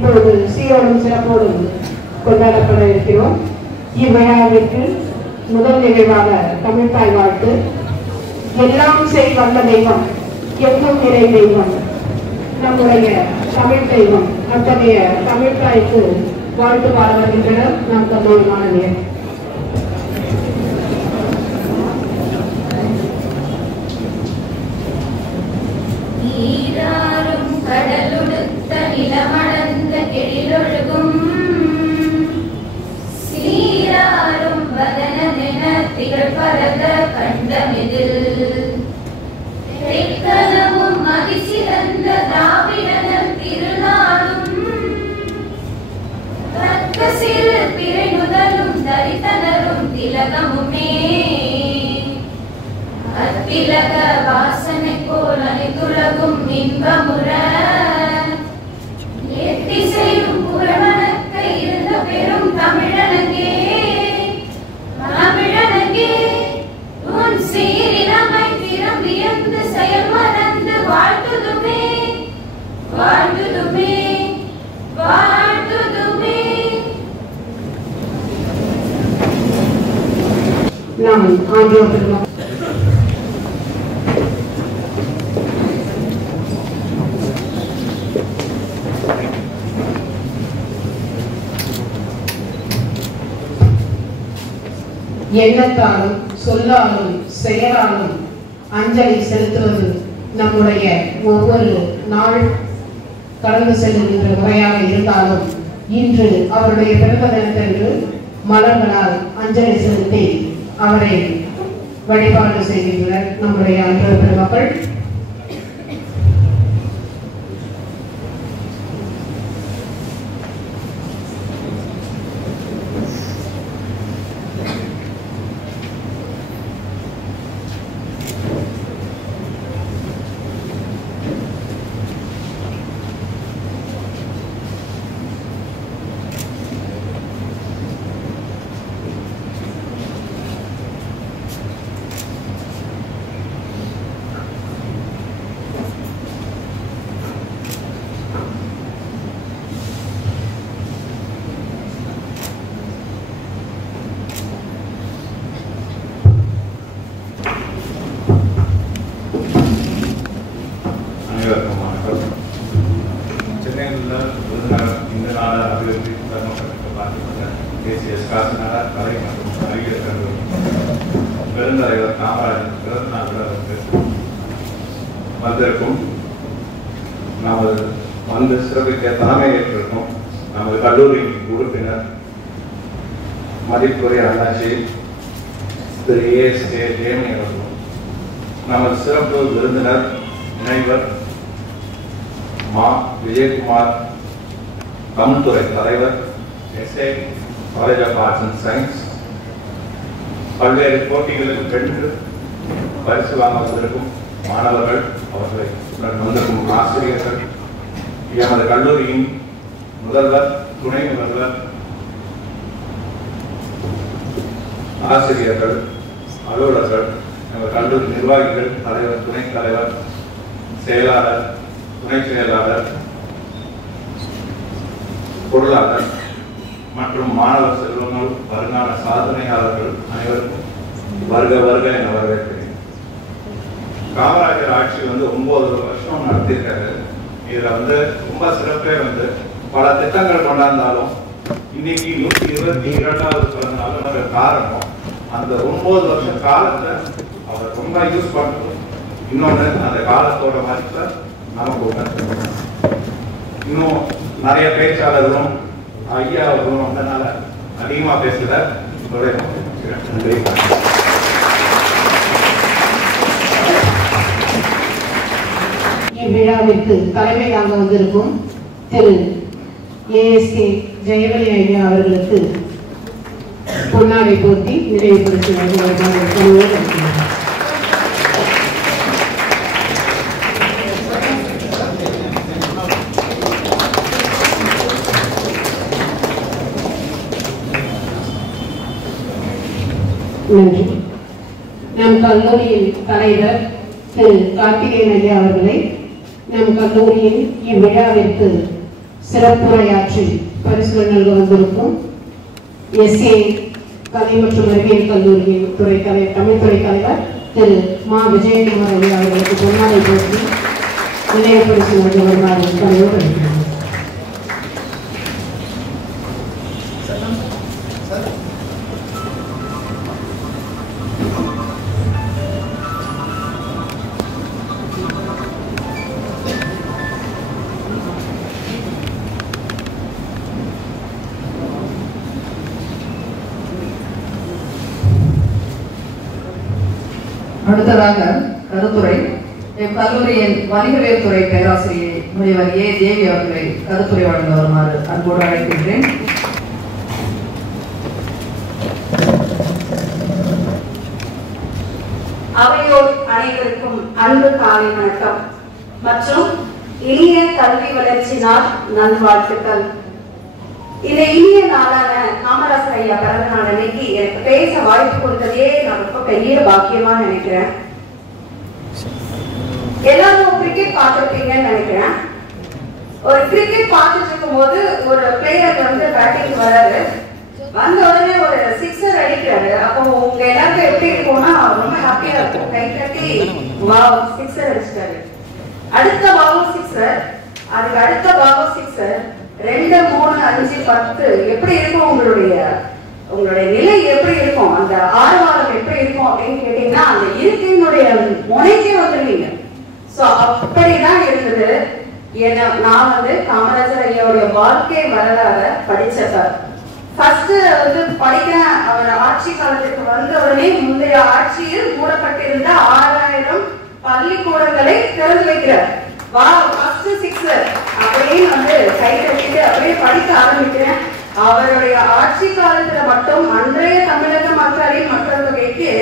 இப்பொழுது சீரோடும் சிறப்போடும் கொண்டாடப்பட இருக்கிறோம். இவ்விழாவிற்கு முதல் நிகழ்வாக தமிழ்தாய் வாழ்த்து. எல்லாம் செய் வந்த தெய்வம், எங்கும் நிறை தெய்வம், நம்முடைய தமிழ் தெய்வம். அத்தகைய தமிழ்தாய்க்கு வாழ்த்து பாட வருகின்றனர் நம் கல்லூரி மாணவியர். நீராறும் கடலுடுத்த நிலமடந்த கெழிலொழுகும் சீராறும் வதனமென திகழ்பரத கண்டமிதில் தெக்கனமும் மதிசிறந்த திராவிடர் திருநாடும் தக்க சிறு பிறை முதலும் தரித்தனரும் திலகமுமே அத்திலக வாசனை போல் அனைத்துலகும் இன்பமுற எத்திசையும் புகழ்வனக்க இருந்த பெரும் தமிழனங்கே தமிழனங்கே உன் சீரிலமை திறம் வியந்து செயல் மறந்து வாழ்த்துதுமே வாழ்த்துதுமே வாழ்த்துதுமே. நாம் ஆண்டியோர் பெருமாள் எண்ணத்தாலும் சொல்லாலும் செயலாலும் அஞ்சலி செலுத்துவது நம்முடைய ஒவ்வொரு நாள் கடந்து செல்லுகின்ற முறையாக இருந்தாலும் இன்று அவருடைய பிறந்த தினத்தன்று மலர்களால் அஞ்சலி செலுத்தி அவரை வழிபாடு செய்கின்றனர் நம்முடைய அன்பு பெருமக்கள். வந்திருக்கும் நமது வந்து சிறப்பிக்க தலைமையேற்றிருக்கும் நமது கல்லூரி உறுப்பினர் மதிப்புரை அண்ணாச்சி திரு ஏஎஸ்கே ஜெயமணி அவர்களும் நமது சிறப்பு விருந்தினர் முனைவர் மா விஜயகுமார் தமிழ்துறை தலைவர் SA college of arts and science பல்வேறு போட்டிகளில் வென்று பரிசு வாங்க வந்திருக்கும் மாணவர்கள் அவர்களை வந்திருக்கும் ஆசிரியர்கள் எமது கல்லூரியின் முதல்வர் துணை முதல்வர் ஆசிரியர்கள் அலுவலர்கள் எமது கல்லூரி நிர்வாகிகள் தலைவர் துணைத் தலைவர் செயலாளர் துணை செயலாளர் பொருளாளர் மற்றும் மாணவர் செல்வங்கள் வருங்கால சாதனையாளர்கள் அனைவருக்கும் வருக வருக என வரவேற்கிறேன். காமராஜர் ஆட்சி 9 வருஷம் நடத்தியிருக்காரு. இதுல ரொம்ப சிறப்பே பல திட்டங்கள் கொண்டாந்தாலும் இன்னைக்கு 122வது பிறந்தநாள் காரணம் அந்த 9 வருஷ காலத்தை அவர் ரொம்ப யூஸ் பண்ணுறோம். இன்னொன்று அந்த காலத்தோட மதிப்பை நமக்கு உணர்த்தணும். இன்னும் நிறைய பேச்சாளர்களும் ஐயா அவர்களும் அதனால அதிகமா பேசுகிற நன்றி. இவ்விழாவிற்கு தலைமை தாங்க வந்திருக்கும் திரு ஏஎஸ்கே ஜெயமணி ஐயா அவர்களுக்கு பொன்னாடை போர்த்தி நிறைவுபடுத்தினார். நன்றி. நம் கல்லூரியின் தலைவர் திரு கார்த்திகேயன் ஐயா அவர்களை நம் கல்லூரியின் இவ்விழாவிற்கு சிறப்புரையாற்றி பரிசுகள் நல்க வந்திருக்கும் எஸ்ஏ கலை மற்றும் அறிவியல் கல்லூரியின் தமிழ் துறை தலைவர் திரு மா விஜயகுமார் ஐயா அவர்களுக்கு பொன்னாடை போற்றி நினைவு பரிசு நல்க வருமாறு தலைவர் அளிக்கிறார். அடுத்ததாக கருத்துரை கல்லூரியின் வணிகவியல் துறை பேராசிரியை முனைவர் ஏ தேவி அவர்களை கருத்துரை வழங்க வருமாறு அன்போடு அழைக்கின்றேன். அவையோர் அனைவருக்கும் அன்பு காலை வணக்கம் மற்றும் இனிய கல்வி வளர்ச்சி நாள் நல்வாழ்த்துக்கள். இந்த இனிய நாளான காமராசர் ஐயா பிறந்த நாள் அன்னைக்கு எனக்கு பேச வாய்ப்பு கொடுத்ததே நான் ரொம்ப பெரிய பாக்கியமா நினைக்கிறேன். எல்லாரும் கிரிக்கெட் பார்த்துருப்பீங்கன்னு நினைக்கிறேன். ஒரு கிரிக்கெட் பார்த்துட்டு இருக்கும் போது ஒரு பிளேயர் வந்து பேட்டிங் வராரு, வந்த உடனே ஒரு சிக்ஸர் அடிக்கிறாரு. அப்போ உங்க எல்லாருக்கும் எப்படி இருக்கும்னா ரொம்ப ஹாப்பியா இருக்கும், கை கட்டி வாவ் சிக்ஸர் அடிச்சிட்டாரு. அடுத்த பாலும் சிக்ஸர், அதுக்கு அடுத்த பாலும் சிக்ஸர், 2, 3, 5, 10 எப்படி இருக்கும் உங்களுடைய நிலை எப்படி இருக்கும், அந்த ஆர்வம் எப்படி இருக்கும் அப்படின்னு கேட்டீங்கன்னா அந்த இருக்கையினுடைய முனைக்கே வந்துருவீங்க. சோ அப்படிதான் இருந்தது. ஏன்னா நான் வந்து காமராஜர் ஐயாவுடைய வாழ்க்கை வரலாறு படிச்சப்ப ஃபர்ஸ்ட் வந்து படிக்கிறேன். அவர் ஆட்சி காலத்துக்கு வந்த உடனே முந்தைய ஆட்சியில் மூடப்பட்டிருந்த 6000 பள்ளிக்கூடங்களை திறந்து வைக்கிறார். வா ஃபர்ஸ்ட் சிக்ஸர் அப்படியே வந்து கை கட்டிட்டு அப்படியே படிக்க ஆரம்பிக்கிறேன். அவருடைய ஆட்சி காலத்துல மட்டும் அன்றைய தமிழக மக்களின் மக்கள் தொகைக்கு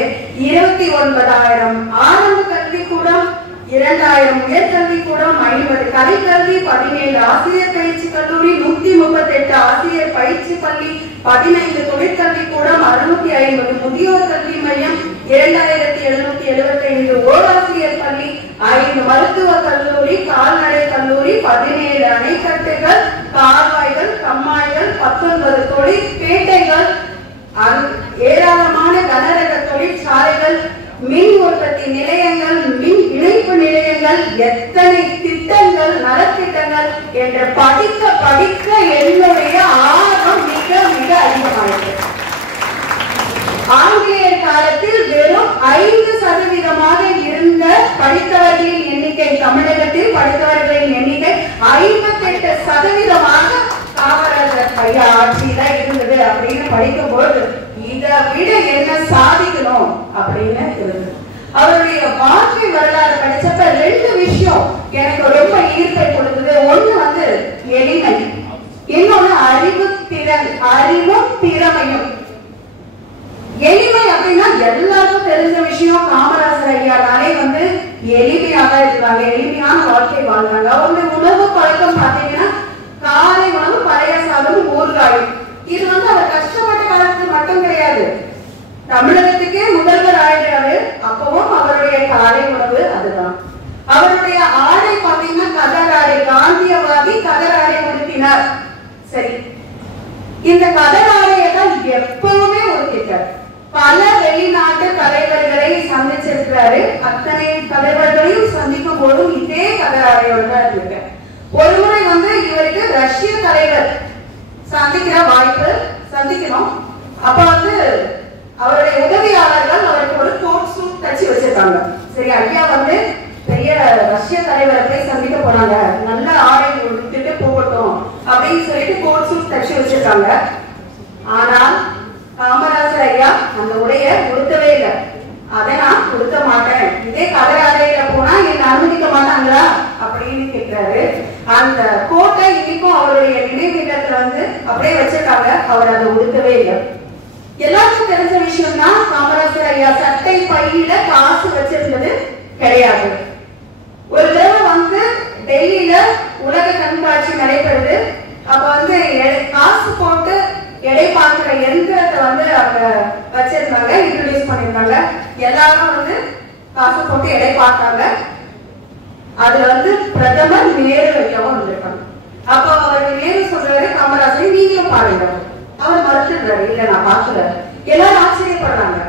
29,000 ஆரம்ப கல்வி கூடம், 2000 உயர்கல்வி கூடம், 50 கலைக்கல்வி, 17 ஆசிரியர் பயிற்சி கல்லூரி, 138 ஆசிரியர் பயிற்சி பள்ளி, 15 தொழிற்கல்வி கூடம், 650 முதியோர் கல்வி மையம், 2775 ஓராசிரியர் பள்ளி, 5 மருத்துவ கல்லூரி, கால்நடை கல்லூரி, 17 அணைக்கட்டுகள், கால்வாய்கள், கம்மாய்கள், 19 தொழிற்பேட்டைகள், ஏராளமான கனரக தொழிற்சாலைகள், மின் உற்பத்தி நிலையங்கள், மின் இணைப்பு நிலையங்கள், எத்தனை திட்டங்கள், நலத்திட்டங்கள் என்று படிக்க படிக்க என்னுடைய ஆர்வம் மிக மிக அதிகமாயிருக்கு. ஆங்கிலேயர் காலத்தில் வெறும் 5% இருந்த படித்தவர்களின் எண்ணிக்கை, தமிழகத்தில் படித்தவர்களின் எண்ணிக்கை 58% காமராஜர் ஐயா ஆட்சியில இருந்தது அப்படின்னு படிக்கும்போது இதை விட என்ன சாதிக்கணும் அப்படின்னு இருந்தது. அவருடைய வாழ்க்கை வரலாறு படிச்சப்ப 2 விஷயம் எனக்கு ரொம்ப ஈர்ப்பை கொடுத்தது. ஒண்ணு வந்து எளிமை, இன்னொன்னு அறிவும் திறமையும். எளிமை அப்படின்னா எல்லாருக்கும் தெரிஞ்ச விஷயம். காமராஜர் ஐயானாலே வந்து எளிமையாக இருக்கிறாங்க, எளிமையான வாழ்க்கை வாழ்றாங்க. அவருடைய உணவு பழக்கம் பாத்தீங்கன்னா காலை உணவு பழைய சாதம் ஊறுகாயும். இது வந்து அவர் கஷ்டப்பட்ட காலத்துக்கு மட்டும் கிடையாது, தமிழகத்துக்கே முதல்வர் ஆயிடுறாரு. அப்பவும் அவருடைய காலை உணவு அதுதான். அவருடைய ஆடை பாத்தீங்கன்னா கதர் ஆடை, காந்தியவாதி கதர் ஆடை உடுத்தினார். சரி, இந்த கதர் ஆடையை தான் எப்பவுமே உடுத்திட்டார். பல வெளிநாட்டு தலைவர்களை சந்திச்சிருக்கிறாரு. அத்தனை தலைவர்களையும் சந்திக்கும் போதும் இதே கதர் ஆடையோட தான் இருந்திருக்க. ஒரு முறை வந்து இவருக்கு ரஷ்ய தலைவர் சந்திக்கிற வாய்ப்பு சந்திக்கணும். அப்ப வந்து அவருடைய உதவியாளர்கள் அவருக்கு ஒரு கோட் சூட் தச்சு வச்சிருக்காங்க. சரி, ஐயா வந்து பெரிய ரஷ்ய தலைவரை போய் சந்திக்க போனாங்க, நல்ல ஆடை உடுத்திட்டு போகட்டும் அப்படின்னு சொல்லிட்டு கோட் சூட் தச்சு வச்சிருக்காங்க. ஆனால் காமராஜர் ஐயா அந்த உடைய உடுத்தவே இல்லை. அதை நான் உடுத்த மாட்டேன், இதே கதர் ஆடையில போனா என்ன அனுமதிக்க மாட்டாங்களா அப்படின்னு கேட்கிறாரு. அந்த கோட்டை இன்னைக்கும் அவருடைய நினைவிடத்துல வந்து அப்படியே வச்சிருக்காங்க. அவர் அதை உடுத்தவே இல்லை. எல்லாருக்கும் தெரிஞ்ச விஷயம் தான், காமராஜர் ஐயா சட்டை பையில காசு வச்சிருந்தது கிடையாது. ஒரு தடவை வந்து டெல்லியில உலக கண்காட்சி நடைபெறுது. அப்ப வந்து காசு போட்டு எடை பார்க்கிற எந்திரத்தை வந்து அவங்க வச்சிருந்தாங்க, இன்ட்ரோடியூஸ் பண்ணிருந்தாங்க. எல்லாரும் வந்து காசு போட்டு எடை பார்த்தாங்க. அதுல வந்து பிரதமர் நேரு ஐயாவும் வந்திருக்காங்க. அப்போ அவர் நேரு சொல்றாரு, காமராஜர் நீங்களும் பாருங்க. அவர் மறுத்துடுறாரு, இல்ல நான் பாக்கல. எல்லாரும் ஆச்சரியப்படுறாங்க,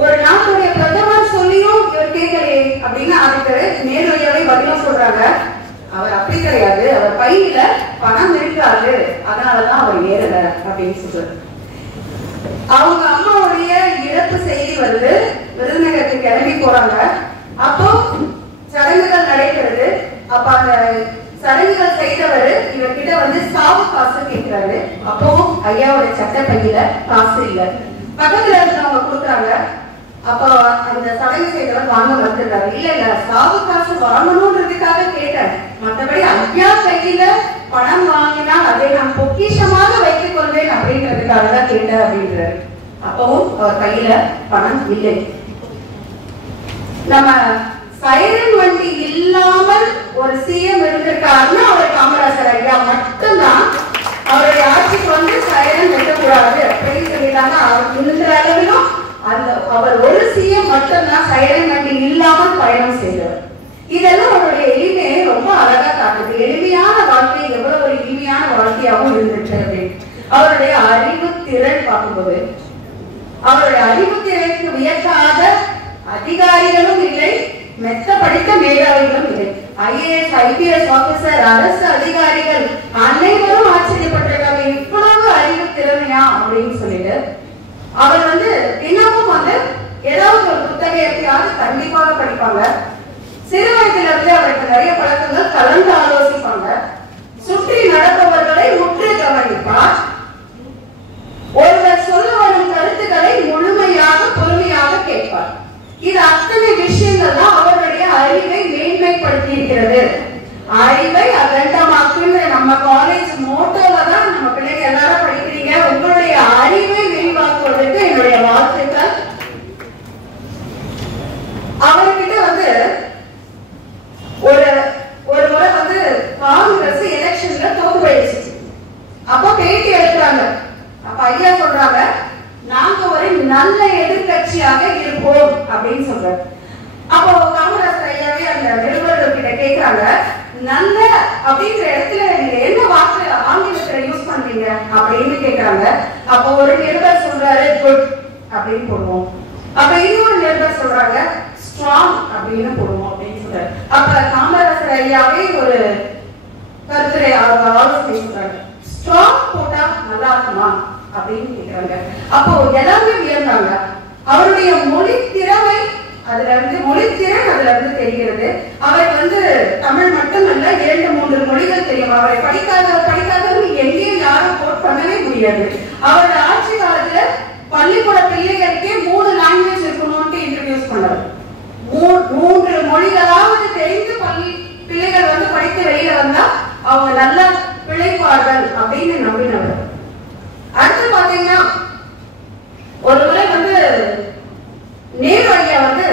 ஒரு நாட்டுடைய பிரதமர் சொல்லியும் இவர் கேட்கலையே அப்படின்னு. அதுக்கு நேரு ஐயாவே பதிலும் சொல்றாங்க, அவர் அப்படி கிடையாது, அவர் பையில பணம் இருக்காது, அதனாலதான் அவர் ஏறல அப்படின்னு சொல்றாரு. அவங்க அம்மாவுடைய இறப்பு செய்தி வந்து விருதுநகருக்கு கிளம்பி போறாங்க. அப்போ சடங்குகள் நடைபெறுது. அப்ப அந்த சடங்குகள் செய்தவர் இவர்கிட்ட வந்து சாவு காசு கேட்கிறாரு. அப்பவும் ஐயாவோட சட்டை பையில காசு இல்ல. பக்கத்துல இருந்தவங்க கொடுக்குறாங்க. அப்ப அந்த சடங்கு செய்தவர் வாங்க வந்துடுறாரு. இல்ல இல்ல, சாவு காசு வாங்கணும்ன்றதுக்காக கேட்டேன், மற்றபடி ஐயா கையில பணம் வாங்கினால் அதை நான் பொக்கிஷமாக வைத்துக் கொள்வேன் அப்படின்றதுக்காக தான் கேட்டேன் அப்படின்றாரு. அப்பவும் அவர் கையில பணம் இல்லை. நம்ம சைரன் வண்டி இல்லாமல் ஒரு சிஎம் இருந்திருக்காருன்னா அவர் காமராஜர் ஐயா மட்டும்தான். அவருடைய ஆட்சிக்கு வந்து சைரன் வெட்டக்கூடாது அப்படின்னு சொல்லிட்டாங்க. அவர் இந்த அளவிலும் அந்த அவர் ஒரு சிஎம் மட்டும்தான் சைரன் வண்டி இல்லாமல் பயணம் செய்தவர். இதெல்லாம் அவருடைய எளிமையை ரொம்ப அழகா காட்டுது. எளிமையான வாழ்க்கை எவ்வளவு ஒரு எளிமையான வாழ்க்கையாகவும் இருந்துச்சு அப்படின்னு. அவருடைய அறிவு திறன் பார்க்கும்போது அவருடைய அறிவு திறனுக்கு வியக்காத அதிகாரிகளும் இல்லை, மெத்த படித்த மேதாவிகளும் இல்லை. ஐஏஎஸ் ஐபிஎஸ் ஆபீசர், அரசு அதிகாரிகள் அனைவரும் ஆச்சரியப்பட்டிருக்காங்க, இவ்வளவு அறிவு திறமையா அப்படின்னு சொல்லிட்டு. அவர் வந்து தினமும் வந்து ஏதாவது ஒரு புத்தகத்தையாவது கண்டிப்பாக படிப்பாங்க. சிறு வயதுல இருந்து அவருக்கு நிறைய பழக்கங்கள், கலந்து ஆலோசிப்பாங்க. சுற்றி நடப்பவர்களை முற்று கவனிப்பார். ஒருவர் சொல்ல வரும் கருத்துக்களை முழுமையாக பொறுமையாக கேட்பார். இது அத்தனை விஷயங்கள்லாம் அவருடைய அறிவை மேன்மைப்படுத்தி இருக்கிறது. அறிவை அகண்டமாக்குன்ற நம்ம காலேஜ் மோட்டோல தான் நம்ம பிள்ளைங்க எல்லாரும் படிக்கிறீங்க. உங்களுடைய அறிவை விரிவாக்குவதற்கு என்னுடைய வாழ்த்துக்கள். அவர்கிட்ட வந்து ஒரு முறை வந்து காங்கிரஸ் எலெக்ஷன்ல தோத்து போயிடுச்சு. அப்போ பேட்டி எடுக்கிறாங்க. அப்ப ஐயா சொல்றாங்க, நாங்க ஒரு நல்ல எதிர்கட்சியாக இருப்போம் அப்படின்னு சொல்றாரு. அப்போ காமராஜர் ஐயாவே அந்த நிருபர்கள் கிட்ட கேட்கிறாங்க, நல்ல அப்படின்ற இடத்துல நீங்க என்ன வார்த்தை ஆங்கிலத்துல யூஸ் பண்றீங்க அப்படின்னு கேட்கிறாங்க. அப்போ ஒரு நிருபர் சொல்றாரு, குட் அப்படின்னு போடுவோம். அப்ப இன்னொரு நிருபர் சொல்றாங்க, ஸ்ட்ராங் அப்படின்னு போடுவோம் அப்படின்னு சொல்றாரு. அப்ப காமராஜர் ஐயாவே ஒரு கருத்துரை ஆலோசனை சொல்றாங்க, ஸ்ட்ராங் போட்டா நல்லா இருக்குமா அப்படின்னு கேட்கிறாங்க. அப்போ எல்லாமே வியந்தாங்க. அவருடைய மொழி திறமை அதுல இருந்து தெரிகிறது. அவர் வந்து தமிழ் மட்டுமல்ல, 2-3 மொழிகள் தெரியும். அவரை படிக்காதவர்கள் எங்கேயும் யாரும் கோட் பண்ணவே முடியாது. அவரோட ஆட்சி காலத்துல பள்ளிக்கூட பிள்ளைகளுக்கே 3 லாங்குவேஜ் இருக்கணும்னு இன்ட்ரோடியூஸ் பண்ணார். 3 மொழிகளாவது தெரிந்து பிள்ளைகள் வந்து படித்து வெளியில வந்தா அவங்க நல்லா பிழைப்பார்கள் அப்படின்னு நம்பினவர். அடுத்து பாத்தீங்கன்னா ஒரு முறை வந்து நேரு ஐயா வந்து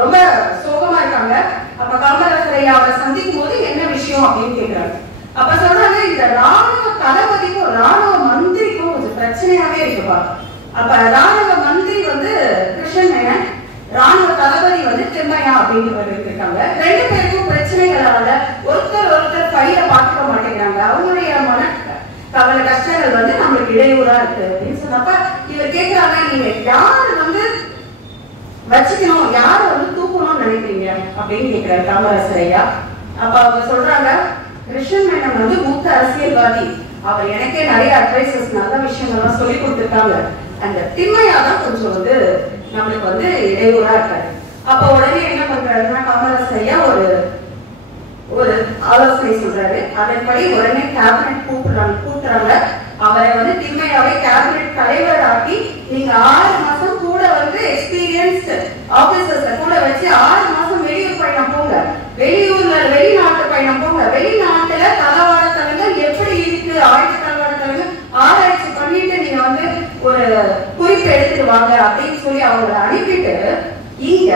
ரொம்ப சோகமா இருக்காங்க. அப்ப காமராஜர் ஐயா அவரை சந்திக்கும் போது என்ன விஷயம் அப்படின்னு கேட்கிறாங்க. அப்ப சொல்றாங்க, இந்த ராணுவ தளபதிக்கும் ராணுவ மந்திரிக்கும் கொஞ்சம் பிரச்சனையாவே இருக்குப்பா. அப்ப ராணுவ மந்திரி வந்து கிருஷ்ணன் மேனன், ராணுவ தளபதி வந்து திம்மையா அப்படின்னு இருக்காங்க. 2 பேருக்கும் பிரச்சனைகளால ஒருத்தர் பையில பாத்துக்க மாட்டேங்கிறாங்க. அவங்களுடைய மன கவலை கஷ்டங்கள் வந்து நம்மளுக்கு இடையூறா இருக்கு அப்படின்னு சொன்னப்ப இவர் கேட்கிறாங்க, நீங்க யாரு வந்து வச்சுக்கணும், யாரை வந்து தூக்கணும்னு நினைக்கிறீங்க அப்படின்னு கேட்கிறாரு காமராஜர் ஐயா. அப்ப அவங்க சொல்றாங்க, கிருஷ்ணன் மேனன் வந்து மூத்த அரசியல்வாதி, அவர் எனக்கே நிறைய அட்வைசஸ் நல்ல விஷயங்கள்லாம் சொல்லி கொடுத்துருக்காங்க. அந்த திம்மையா தான் கொஞ்சம் வந்து நம்மளுக்கு வந்து இடையூறா இருக்காரு. அப்ப உடனே என்ன பண்றாருன்னா காமராஜர் ஐயா ஒரு ஆலோசனை சொல்றாரு. அதன்படி உடனே கேபினெட் கூட்டுறாங்க. அவரை வந்து திம்மையாவை கேபினெட் தலைவர் ஆக்கி, நீங்க 6 மாசம் கூட வந்து எக்ஸ்பீரியன்ஸ்ட் ஆபீசர்ஸ் கூட வச்சு 6 மாசம் வெளியூர் பயணம் போங்க, வெளிநாட்டு பயணம் போங்க, வெளிநாட்டுல தளவாட தளங்கள் எப்படி இருக்கு, ஆயுத தளவாட தளங்கள் ஆராய்ச்சி பண்ணிட்டு நீங்க வந்து ஒரு குறிப்பு எடுத்துட்டு வாங்க அப்படின்னு சொல்லி அவங்களை அனுப்பிட்டு, இங்க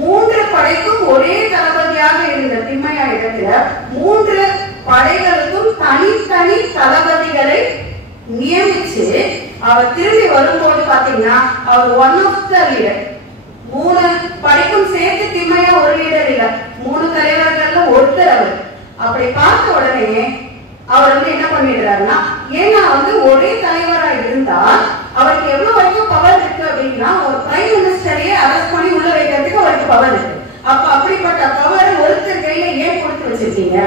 3 படைக்கும் ஒரே தளபதியாக இருந்த திம்மையா இடத்துல 3 படைகளுக்கும் தனித்தனி தளபதிகளை நியமிச்சு அவர் திரும்பி வரும்போது பாத்தீங்கன்னா அவர் ஒன் ஆஃப் த லீடர். 3 படைக்கும் சேர்த்து திம்மையா ஒரு லீடர் இல்ல, 3 தலைவர்கள்ல ஒருத்தர் அவர். அப்படி பார்த்த உடனே அவர் வந்து என்ன பண்ணிடுறாருன்னா, ஏன்னா வந்து ஒரே தலைவரா இருந்தா அவருக்கு எவ்வளவு வரைக்கும் பவர் இருக்கு அப்படின்னா, ஒரு பிரைம் மினிஸ்டரையே அரெஸ்ட் பண்ணி உள்ள வைக்கிறதுக்கு அவருக்கு பவர் இருக்கு. அப்ப அப்படிப்பட்ட பவர் ஒருத்தர் கையில ஏன் கொடுத்து வச்சிருக்கீங்க?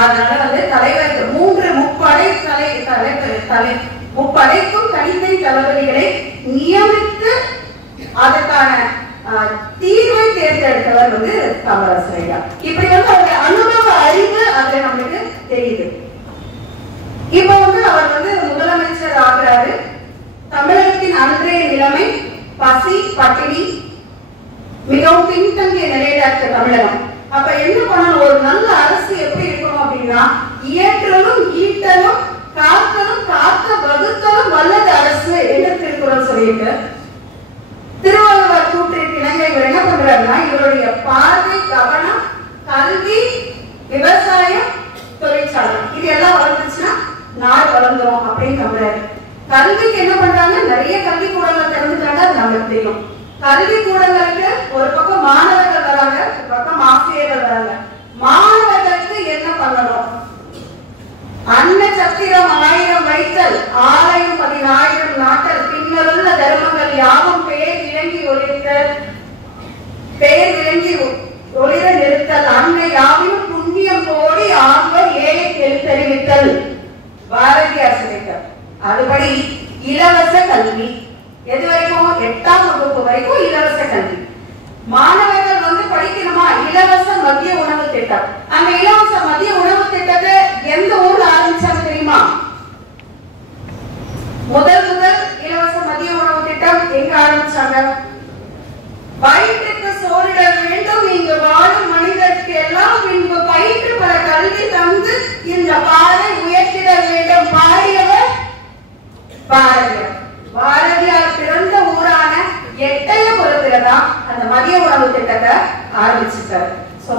அதனால வந்து தலைவர் முப்படைக்கும் தனித்தை தளபதிகளை நியமித்து அதற்கான தீர்வை தேர்ந்தெடுத்தவர் வந்து காமராசர் ஐயா. இப்படி வந்து அவருடைய அனுபவ அறிவு அதுல நம்மளுக்கு தெரியுது. இப்ப வந்து அவர் வந்து முதலமைச்சர் ஆகிறாரு. தமிழகத்தின் அன்றைய நிலைமை பசி பட்டினி மிகவும் பின்தங்கிய நிலையில இருக்க தமிழகம். அப்ப என்ன பண்ணணும், ஒரு நல்ல அரசு எப்படி இருக்கணும் அப்படின்னா, இயற்றலும் ஈட்டலும் காத்தலும் காத்த வகுத்தலும் வல்லது அரசு என்று திருக்குறள் சொல்லியிருக்கு. திருவள்ளுவர் கூற்றிற்கு இணங்க இவர் என்ன பண்றாருன்னா, இவருடைய பார்வை கவனம் கல்வி விவசாயம் தொழிற்சாலை இது எல்லாம் வளர்ந்துச்சுன்னா நாடு வளர்ந்துரும் அப்படின்னு நம்புறாரு. கல்விக்கு என்ன பண்றாங்க, நிறைய கல்வி கூடங்கள் திறந்துட்டாங்க, அது நமக்கு தெரியும். கல்வி கூடங்களுக்கு ஒரு பக்கம் மாணவர்கள் வராங்க, ஒரு பக்கம் ஆசிரியர்கள் வராங்க. மாணவர்களுக்கு என்ன பண்ணணும், அன்ன சத்திரம் 1000 வைத்தல் ஆலயம் 10000 நாட்டல் பின்னருள்ள தர்மங்கள் யாவும் பேர் விளங்கி ஒளிர நிறுத்தல் அன்னை யாவும் புண்ணியம் கோடி ஆண்கள் ஏழை தெரிவித்தல் பாரதியார் சொல்லிட்டார். அதுபடி இலவச கல்வி எது வரைக்கும், 8ஆம் வகுப்பு வரைக்கும் இலவச கல்வி. மாணவர்கள் வந்து படிக்கணுமா, இலவச மதிய உணவு திட்டம். அந்த இலவச மதிய உணவு திட்டத்தை எந்த ஊர்ல ஆரம்பிச்சாங்க தெரியுமா? முதல் இலவச மதிய உணவு திட்டம் எங்க ஆரம்பிச்சாங்க? வயிற்றுக்கு சோறிட வேண்டும் இங்கு வாழும் மனிதருக்கு எல்லாம் பின்பு பயிற்று பல கல்வி தந்து இந்த பாதை உயர்த்திட வேண்டும் பாடியவர் பாரதியார். பாரதியார் பிறந்த ஊரான எட்டயபுரத்துலதான் அந்த மதிய உணவு திட்டத்தை ஆரம்பிச்சிருக்காரு.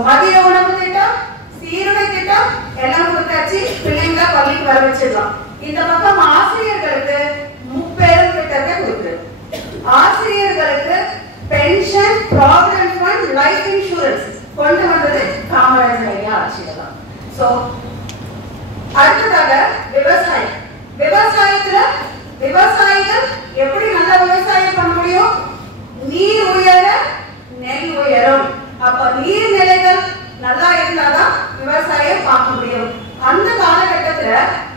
மதிய உணவு திட்டம், சீருடை திட்டம் எல்லாம் கொடுத்தாச்சு, பிள்ளைங்க பள்ளிக்கு வர வச்சிடலாம். இந்த பக்கம் ஆசிரியர்களுக்கு முப்பெரும் திட்டத்தை கொடுத்து, ஆசிரியர்களுக்கு pension, provident fund, life insurance கொண்டு வந்தது காமராஜர் ஐயா ஆட்சியில்தான். அடுத்ததாக விவசாயம். விவசாயிகள் எப்படி நல்ல விவசாயம் பண்ண முடியும்? நீர் உயர நெல் உயரும். அப்ப நீர்நிலைகள் நல்லா இருந்தாதான் விவசாயம் பார்க்க முடியும். அந்த காலகட்டத்துல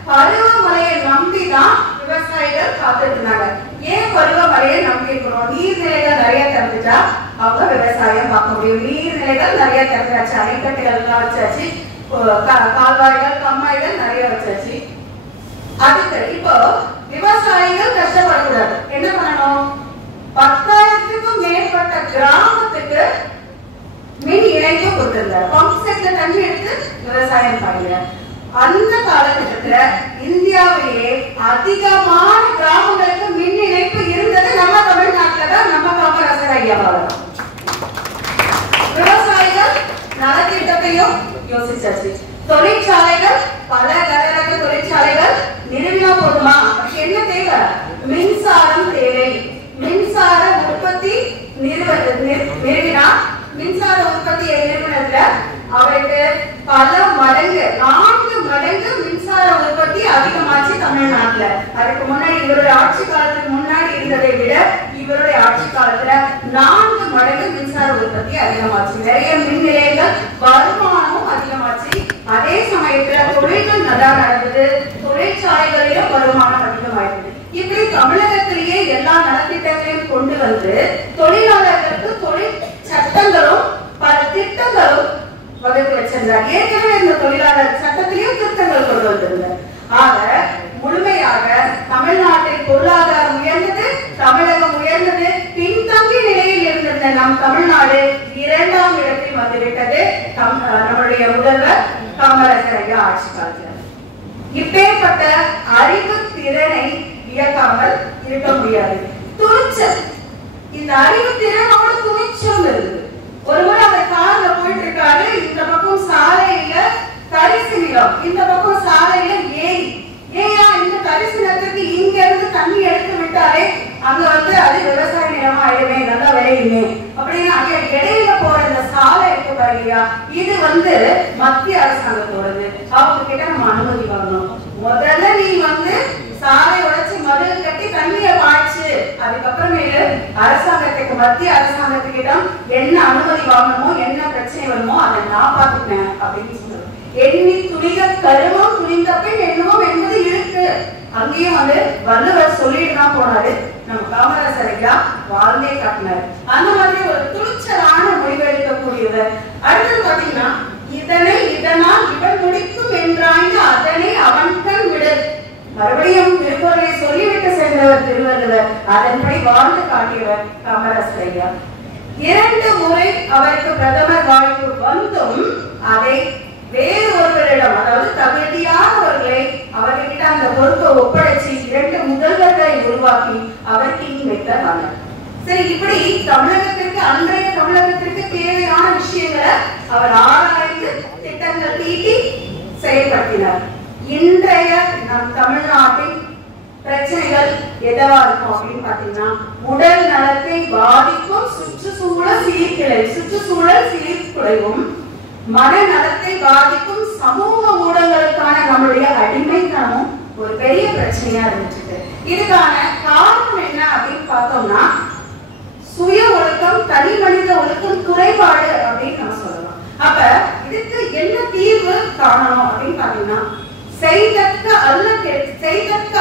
பருவமழையை நம்பிதான் விவசாயிகள் காத்துட்டு இருந்தாங்க. ஏன் பருவமழையை நம்பி இருக்கிறோம்? நீர்நிலைகள் நிறைய திறந்துட்டா அவங்க விவசாயம் பார்க்க முடியும். நீர்நிலைகள் நிறைய திறந்தாச்சு, அணைக்கட்டுகள் எல்லாம் வச்சாச்சு, கால்வாய்கள் கம்மாய்கள் நிறைய வச்சாச்சு. அதுக்கு இப்போ விவசாயிகள் கஷ்டப்படக்கூடாது. என்ன பண்ணணும்? 10,000க்கும் மேற்பட்ட கிராமத்துக்கு மின் இணைப்பு கொடுத்திருந்தார். பம்ப் செட்ல தண்ணி எடுத்து விவசாயம் பண்ணுங்க. அந்த காலகட்டத்துல இந்தியாவிலேயே அதிகமான கிராமங்களுக்கு மின் இணைப்பு இருந்தது நம்ம தமிழ்நாட்டுல தான், நம்ம காமராஜர் ஐயாவால. விவசாயிகள் நலத்திட்டத்தையும் யோசிச்சாச்சு. தொழிற்சாலைகள், பல கனரக தொழிற்சாலைகள் நிறுவினா போதுமா? என்ன தேவை? மின்சாரம் தேவை. மின்சார உற்பத்தி நிறுவினா, மின்சார உற்பத்தியை நிறுவனத்துல அவருக்கு பல மடங்கு, 4 மடங்கு மின்சார உற்பத்தி அதிகமாச்சு தமிழ்நாட்டுல. அதுக்கு முன்னாடி இவருடைய ஆட்சி காலத்துக்கு முன்னாடி இருந்ததை விட இவருடைய ஆட்சி காலத்துல 4 மடங்கு மின்சார உற்பத்தி அதிகமாச்சு. நிறைய மின் நிலையங்கள், வருமானமும் அதிகமாச்சு. அதே சமயத்துல தொழில்கள் நல்லா நடந்தது, தொழிற்சாலைகளிலும் வருமானம் அதிகமாயிருக்கு. இப்படி தமிழகத்திலேயே எல்லா நலத்திட்டங்களையும் கொண்டு வந்து தொழிலாளர்களுக்கு தொழில் சட்டங்களும் பல திட்டங்களும் வகுத்து வச்சிருந்தார். ஏற்கனவே இந்த தொழிலாளர் சட்டத்திலேயும் திருத்தங்கள் கொண்டு வந்திருந்தார். ஆக முழுமையாக தமிழ்நாட்டில் பொருளாதாரம் உயர்ந்தது, தமிழகம் உயர்ந்தது. பின்தங்கிய நிலையில் இருந்த நம் தமிழ்நாடு 2ஆம் இடத்தில் வந்துவிட்டது நம்முடைய முதல்வர் காமராஜர் ஐயா ஆட்சி காலத்தில். இப்பேற்பட்ட அறிவு திறனை வியக்காமல் இருக்க முடியாது. துணிச்சல், இந்த அறிவு திறனோட துணிச்சல் இருக்குது. ஒருமுறை அவர் கார்ல போயிட்டு இருக்காரு, இந்த பக்கம் சாலையில தரிசு நிலம், இந்த பக்கம் சாலையில ஏரி. ஏயா இந்த தரிசு நிலத்துக்கு இங்க இருந்து தண்ணி எடுத்து விட்டாலே அங்க வந்து அது விவசாய நிலமா ஆயிடுமே, நல்லா விளையுமே அப்படின்னு இடையில போற இந்த சாலை இருக்கு பாருங்க, இது வந்து மத்திய அரசாங்கத்தோடது. அவங்க கிட்ட நம்ம அனுமதி வாங்கணும். முதல்ல நீ வந்து சாலை உடைச்சு மதில் கட்டி தண்ணிய பாய்ச்சு, அதுக்கப்புறமேல அரசாங்கத்துக்கு மத்திய அரசாங்கத்துக்கிடம் என்ன அனுமதி வாங்கணுமோ என்ன பிரச்சனை வருமோ அதை நான் பார்த்துட்டேன் அப்படின்னு சொல்லுவேன். எண்ணி துணிக கருமம் துணிந்த பின் எண்ணுவோம் என்பது இருக்கு. அங்கேயும் வந்து வள்ளுவர் சொல்லிட்டு தான் போனாரு. நம்ம காமராசர் ஐயா வாழ்ந்தே காட்டினார். அந்த மாதிரி ஒரு துணிச்சலான முடிவெடுக்கக்கூடியவர். அடுத்தது பாத்தீங்கன்னா, இதனை இதனால் இவன் முடிக்கும் என்றாய்ந்து அதனை அவன் கண் விடு. மறுபடியும் திருக்குறளை சொல்லிவிட்டு சென்றவர் திருவள்ளுவர். அதன்படி வாழ்ந்து காட்டியவர் காமராசர் ஐயா. 2 முறை அவருக்கு பிரதமர் வாய்ப்பு வந்தும் அதை வேறு ஒருவரிடம், அதாவது தகுதியானவர்களை அவர்கிட்ட அந்த பொறுப்பை ஒப்படைச்சு 2 முதல்வர்களை உருவாக்கி அவருக்கு வைத்தாங்க. சரி, இப்படி தமிழகத்திற்கு, அன்றைய தமிழகத்திற்கு தேவையான விஷயங்களை அவர் ஆராய்ந்து திட்டங்கள் தீட்டி செயல்படுத்தினார். இன்றைய நம் தமிழ்நாட்டின் பிரச்சனைகள் எதவா இருக்கும் அப்படின்னு பாத்தீங்கன்னா, உடல் நலத்தை பாதிக்கும் சுற்றுச்சூழல் சீர்குலைவும், மனநலத்தை பாதிக்கும் சமூக ஊடகங்களுக்கான நம்மளுடைய அடிமைத்தனமும் ஒரு பெரிய பிரச்சனையா இருந்துச்சு. இதுக்கான காரணம் என்ன அப்படின்னு பார்த்தோம்னா, சுய ஒழுக்கம், தனி மனித ஒழுக்கம் குறைபாடு அப்படின்னு நம்ம சொல்லலாம். அப்ப இதுக்கு என்ன தீர்வு காணணும் அப்படின்னு பாத்தீங்கன்னா, செய்தற்க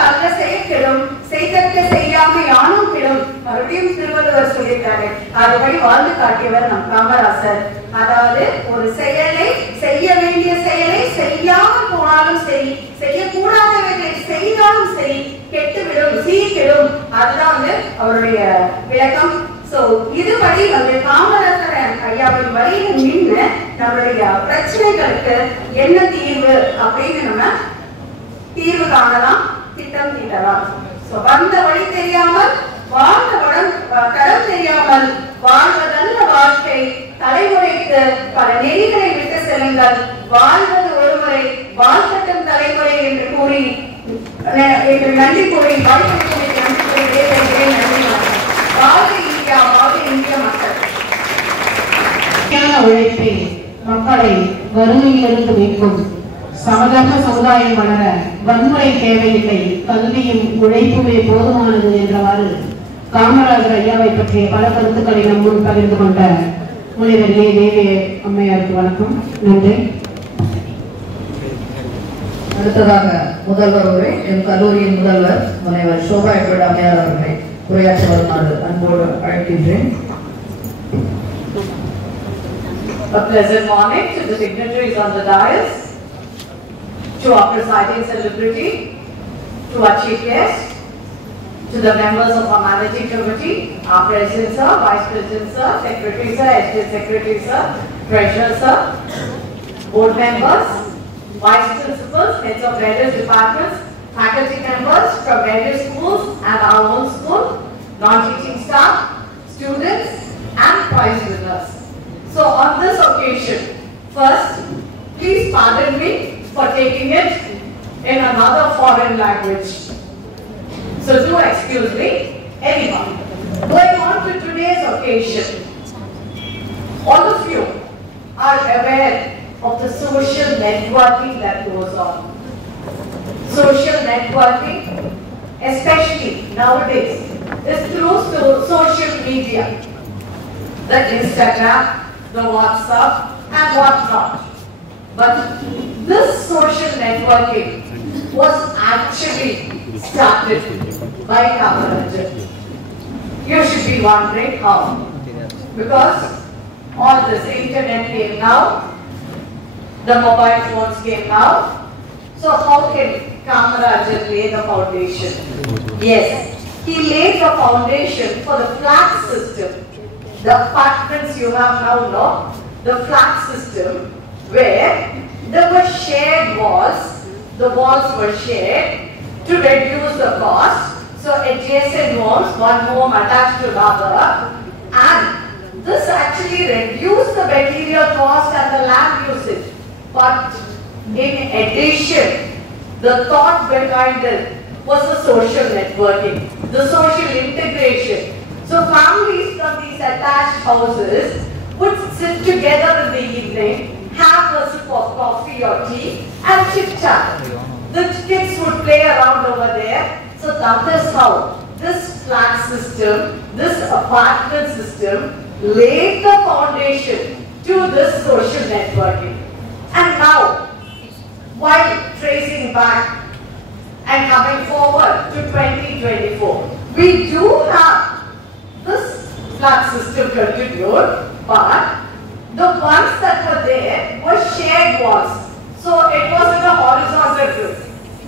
அல்ல செய்யக்கெடும், செய்தற்க செய்யாம யானும் கெடும். மறுபடியும் திருவள்ளுவர் சொல்லியிருக்காரு. அதுபடி வாழ்ந்து காட்டியவர் நம் காமராசர். அதாவது ஒரு செயலை, செய்ய வேண்டிய செயலை செய்யாமல் போனாலும் சரி, செய்யக்கூடாதவர்களை செய்தாலும் சரி, கெட்டுவிடும், சீர்கெடும். அதுதான் வந்து அவருடைய விளக்கம். சோ இதுபடி வந்து காமராசர் ஐயாவின் வழியில் நின்று நம்மளுடைய பிரச்சனைகளுக்கு என்ன தீர்வு அப்படின்னு நம்ம தீர்வு காணலாம், திட்டம் தீட்டலாம். வந்த வழி தெரியாமல் வாழ்ந்த தடம் தெரியாமல் வாழ்வதல்ல வாழ்க்கை, தலைமுறைக்கு பல நெறிகளை விட்டு செல்லுங்கள், வாழ்வது ஒருமுறை வாழ்க்கட்டும் தலைமுறை என்று கூறி நன்றி கூறி உழைப்பை மக்களை வறுமையிலிருந்து மீட்கும், சமதர்ம சமுதாயம் வளர வன்முறை தேவையில்லை, கல்வியும் உழைப்புமே போதுமானது என்றவாறு காமராஜர் ஐயாவை பற்றிய பல கருத்துக்களை நம் முன் பகிர்ந்து கொண்ட முனைவர் தேவி அம்மையாருக்கு வணக்கம், நன்றி. அடுத்ததாக முதல்வர் உரை என் கல்லூரியின் முதல்வர் முனைவர் சோபா எட்வர்ட் அம்மையார் அவர்களை உரையாற்ற வருமாறு அன்போடு அழைக்கின்றேன். A pleasant morning to the dignitaries on the dais, to our presiding celebrity, to our chief guest, to the members of our managing committee, our president sir, vice president sir, secretary sir, SJ secretary sir, treasurer sir, board members, vice principals, heads of various departments, faculty members from various schools and our own school, non-teaching staff, students and prize winners. So on this occasion, first, please pardon me for taking it in another foreign language. So do excuse me, anyone. Going on to today's occasion, all of you are aware of the social networking that goes on. Social networking, especially nowadays, is through social media. The Instagram, the WhatsApp and whatnot. But this social networking was actually started by Kamaraj. You should be wondering how. Because all this internet came now, the mobile phones came now. So how can Kamaraj lay the foundation? Yes, he laid the foundation for the flat system. The apartments you have now, no? The flat system where there were shared walls, the walls were shared to reduce the cost. So adjacent walls, one home attached to another, and this actually reduced the material cost and the land usage. But in addition, the thought behind it was the social networking, the social integration. So families from these attached houses would sit together in the evening, have a sip of coffee or tea and chit chat. The kids would play around over there. So that is how this flat system, this apartment system laid the foundation to this social networking. And now, while tracing back and coming forward to 2024, we do have this flat system continued, but the ones that were there were shared walls. So it wasn't a horizontal grid.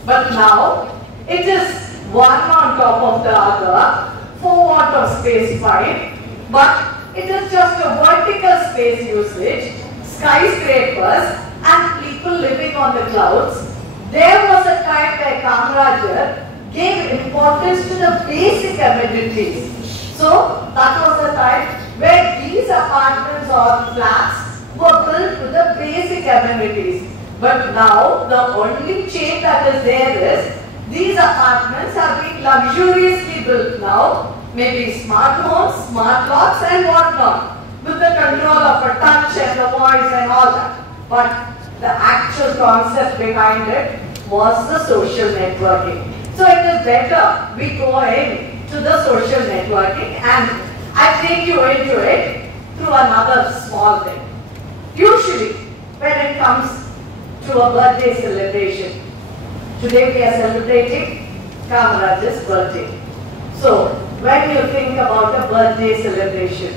But now it is one on top of the other for want of space fine. But it is just a vertical space usage, skyscrapers and people living on the clouds. There was a time where Kamarajar gave importance to the basic amenities. So that was the time where these apartments or flats were built with the basic amenities. But now the only change that is there is these apartments have been luxuriously built now. Maybe smart homes, smart locks and whatnot, with the control of a touch and the voice and all that. But the actual concept behind it was the social networking. So it is better we go in to the social networking, and I take you into it through another small thing. Usually when it comes to a birthday celebration, today we are celebrating Kamarajar's birthday. So when you think about a birthday celebration,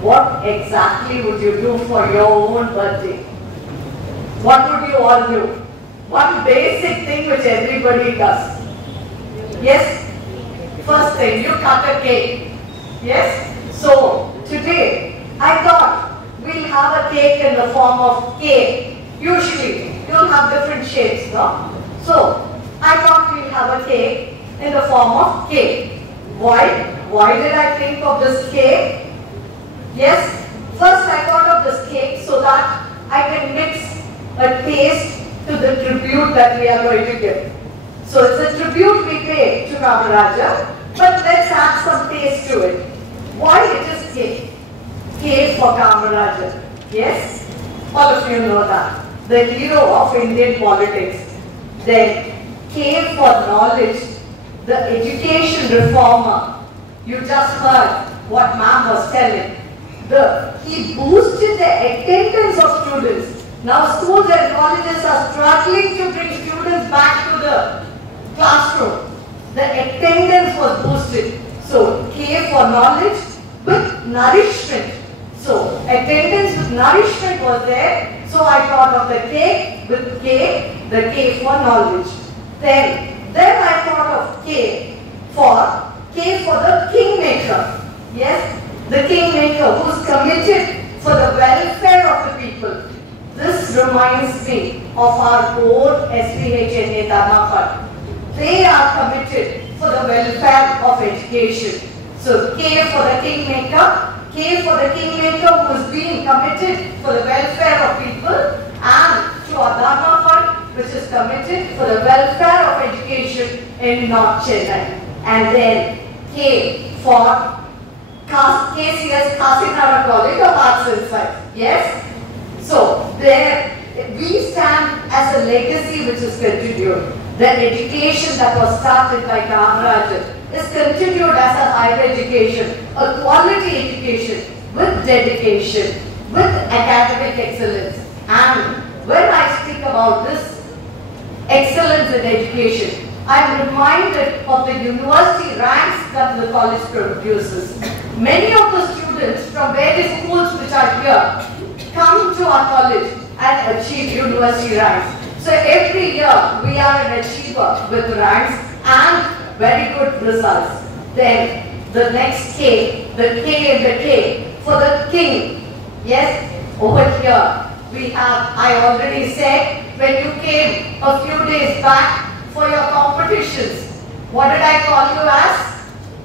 what exactly would you do for your own birthday? What would you all do? One basic thing which everybody does. Yes? First thing, you cut a cake. Yes? So today I thought we'll have a cake in the form of cake. Usually you'll have different shapes, no? So I thought we'll have a cake in the form of cake. Why? Why did I think of this cake? Yes, first I thought of this cake so that I can mix a taste to the tribute that we are going to give. So it's a tribute we pay to Kamarajar, but let's add some taste to it. Why it is cake? Cake for Kamarajar. Yes, all of you know that. The hero of Indian politics. Then cake for knowledge. The education reformer. You just heard what ma'am was telling. He boosted the attendance of students. Now schools and colleges are struggling to bring students back to the classroom. The attendance was boosted. So care for knowledge with nourishment. So attendance with nourishment was there. So I thought of the cake with K, the K for knowledge. Then I thought of K for the kingmaker. Yes, the kingmaker who's committed for the welfare of the people. This reminds me of our own SPHNA Dharma Fund. They are committed for the welfare of education. So K for the kingmaker, K for the kingmaker who's being committed for the welfare of people, and to our Dharma Fund which is committed for the welfare of education in North Chennai. And then K for KCS Kasinara College of Arts and Science. Yes? So there we stand as a legacy which is continued. The education that was started by Kamarajar is continued as a higher education, a quality education with dedication, with academic excellence. And when I speak about this excellence in education, I am reminded of the university ranks that the college produces. Many of the students from various schools which are here come to our college and achieve university ranks. So every year we are an achiever with ranks and very good results. Then the next K, the K and the K for the king. Yes, over here we have, I already said, when you came a few days back for your competitions, what did I call you as?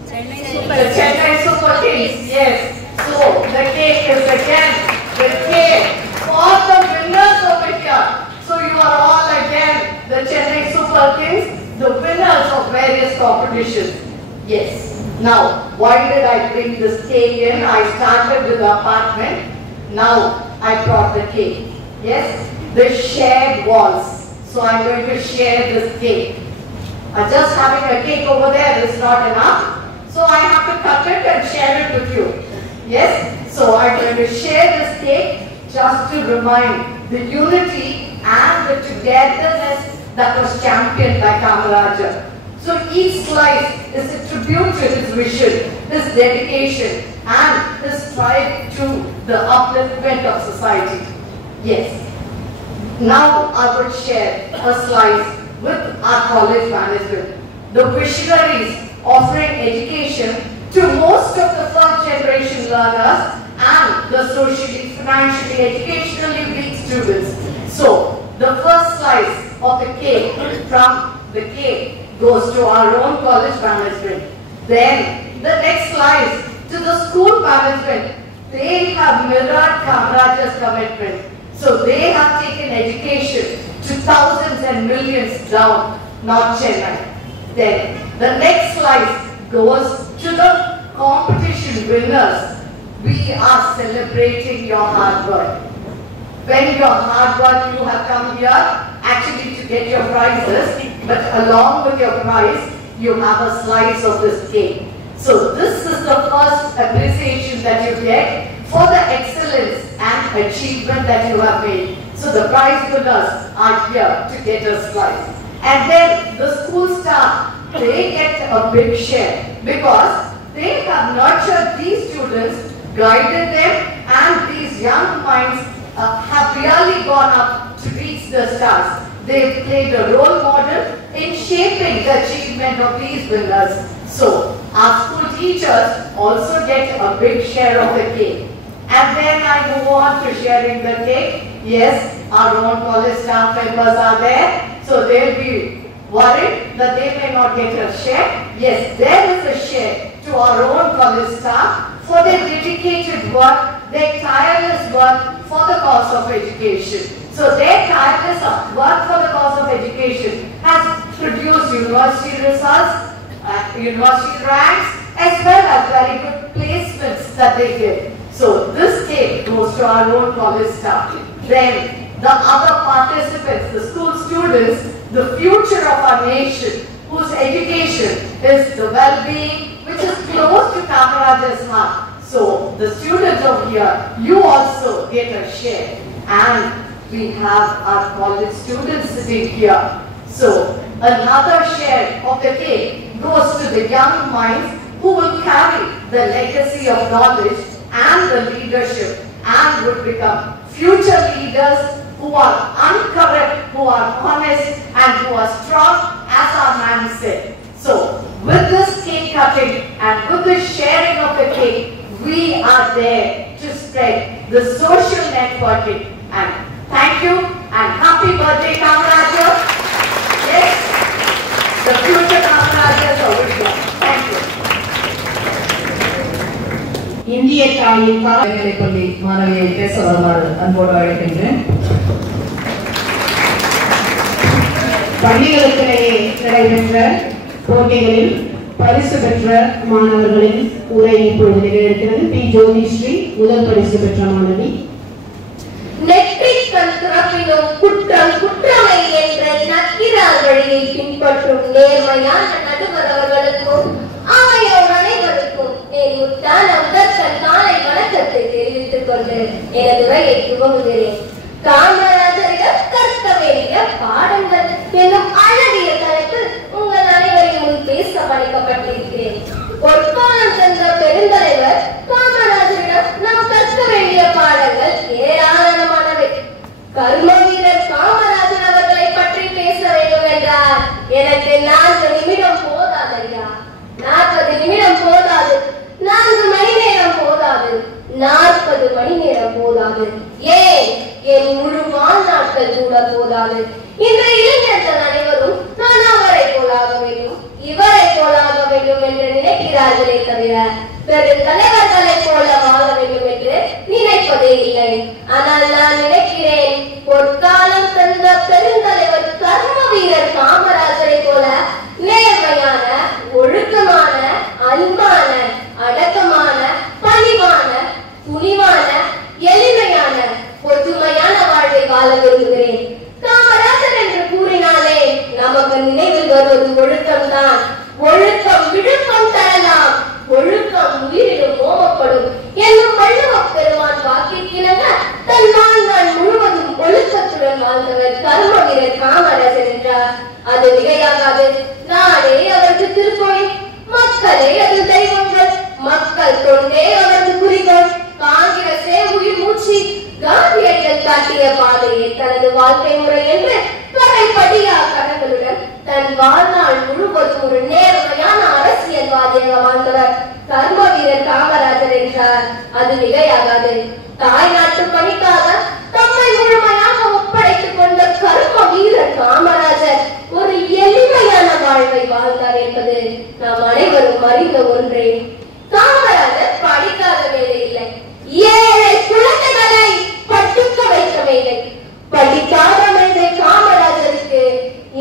The Chennai Super Kings. Yes. So the K is again the K for the winners over here. So you are all again the Chennai Super Kings, the winners of various competitions. Yes. Now, why did I bring this K in? I started with the apartment. Now I brought the cake. Yes, the shared walls. So I'm going to share this cake. Just having a cake over there is not enough. So I have to cut it and share it with you. Yes, so I'm going to share this cake just to remind the unity and the togetherness that was championed by Kamaraja. So each slice is a tribute to his vision, his dedication, and his strive to the upliftment of society. Yes. Now I would share a slice with our college management. The visionaries offering education to most of the first generation learners and the socially, financially, educationally weak students. So the first slice of the cake from the cake goes to our own college management. Then the next slice to the school management. They have mirrored Kamaraja's commitment. So they have taken education to thousands and millions down, not Chennai. Then the next slice goes to the competition winners. We are celebrating your hard work. When your hard work, you have come here actually to get your prizes, but along with your prize, you have a slice of this cake. So this is the first appreciation that you get for the excellence and achievement that you have made. So the prize winners are here to get a slice. And then the school staff, they get a big share because they have nurtured these students, guided them, and these young minds have really gone up to reach the stars. They played a role model in shaping the achievement of these winners. So our school teachers also get a big share of the cake. And then I move on to sharing the cake. Yes, our own college staff members are there. So they'll be worried that they may not get a share. Yes, there is a share to our own college staff for their dedicated work, their tireless work for the cause of education. So their tireless work for the cause of education has produced university results, university ranks, as well as very good placements that they get. So this cake goes to our own college staff. Then the other participants, the school students, the future of our nation, whose education is the well-being, which is close to Kamaraja's heart. So the students over here, you also get a share. And we have our college students sitting here. So another share of the cake goes to the young minds who will carry the legacy of knowledge and the leadership and would become future leaders who are uncorrupt, who are honest, and who are strong, as our man said. So with this cake cutting and with the sharing of the cake, we are there to spread the social networking. And thank you and happy birthday, Kamaraja. Yes, the future Kamarajas are with you. Thank you. இந்திய தாயின் பள்ளி மாணவியை பேச வருமாறு அன்போடு அழைக்கின்றேன். பள்ளிகளுக்கிடையே நடைபெற்ற போட்டிகளில் பரிசு பெற்ற மாணவர்களின் உரை இப்பொழுது நிறைவேறுகிறது. பி ஜோதிஸ்ரீ முதல் பரிசு பெற்ற மாணவி. நெற்றிக் கண் திறப்பினும் குற்றம் குற்றமை என்ற நக்கீரர் வழியை பின்பற்றும் நேர்மையான நடுவர் அவர்களுக்கும் ஆமையோர் அனைவருக்கும் என் முத்தான முதற்கண் காலை வணக்கத்தை தெரிவித்துக் கொண்டு எனது உரையை துவங்குகிறேன். காமராஜரிடம் கற்க வேண்டிய பாடங்கள் என்னும் அழகிய தலைப்பில் உங்கள் அனைவரையும் முன் பேச பணிக்கப்பட்டிருக்கிறேன். பொற்காலம் சென்ற பெருந்தலைவர் காமராஜரிடம் நாம் கற்க வேண்டிய பாடங்கள் ஏராளமானவை. கர்ம வீரர் காமராஜர் அவர்களை பற்றி பேச வேண்டும் என்றால் எனக்கு 4 நிமிடம் போதாது ஐயா. 40 நிமிடம் போதாது, 4 மணி நேரம் போதாது, 40 மணி நேரம் போதாது, ஏன் என் முழு வாழ்நாட்கள் கூட போதாது. இந்த இளைஞர்கள் அனைவரும் நான் அவரை போலாக வேண்டும், இவரை போலாக வேண்டும் என்று நினைக்கிறார்களே தவிர பெருந்தலைவர்களை போல வாழ வேண்டும் என்று நினைப்பதே இல்லை. ஆனால் நான் நினைக்கிறேன், பொற்காலம் தந்த பெருந்தலைவர் கர்ம வீரர் காமராஜரை போல நேர்மையான, ஒழுக்கமான, அன்பான, அடக்கமான, பணிவான, துணிவான, எளிமை ஒளியா கரங்களுடன் தன் வாழ்நாள் முழுவதும் ஒரு நேர்மையான அரசியல்வாதியாக வாழ்ந்தவர் கர்ம வீரர் காமராஜர் என்றார் அது மிகையாகாது. தாய்நாட்டு பணிக்காக தம்மை முழுமையாக ஒப்படைத்துக் கொண்ட கர்ம வீரர் காமராஜர் ஒரு எளிமையான வாழ்வை வாழ்ந்தார் என்பது நாம் அனைவரும் அறிந்த ஒன்றே. காமராஜர் படிக்காத வேலை இல்லை, ஏழை குழந்தைகளை பட்டுக்க வைக்க வேலை. படிக்காத மேதை காமராஜருக்கு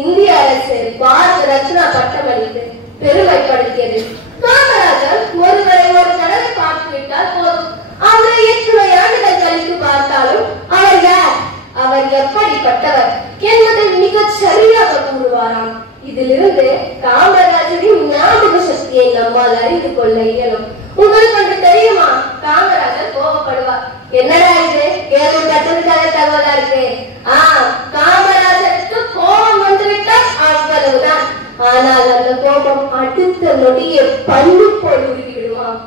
இந்திய அரசு பாரத ரத்னா பட்டம் அளித்து பெருமைப்படுத்தியது. காமராஜர் ஒருவரை ஒரு தடவை பார்த்துவிட்டால் போதும், அவரை எத்தனை ஆண்டுகள் கழித்து பார்த்தாலும் அவர் யார், அவர் எப்படிப்பட்டவர் என்பதை மிகச் சரியாக கூறுவாராம். இதிலிருந்து காமராஜரின் ஞாபக சக்தியை நம்மால் அறிந்து கொள்ள இயலும். உங்களுக்கு ஒன்று தெரியுமா? காமராஜர் கோபப்படுவார். என்னடா இது ஏதோ கட்டுரைக்காக தகவலா இருக்கு. காமராஜருக்கு கோபம் வந்துவிட்டால் அவ்வளவுதான். ஆனால் அந்த கோபம் அடுத்த நொடியை பள்ளி போல் உருகிவிடுவான்.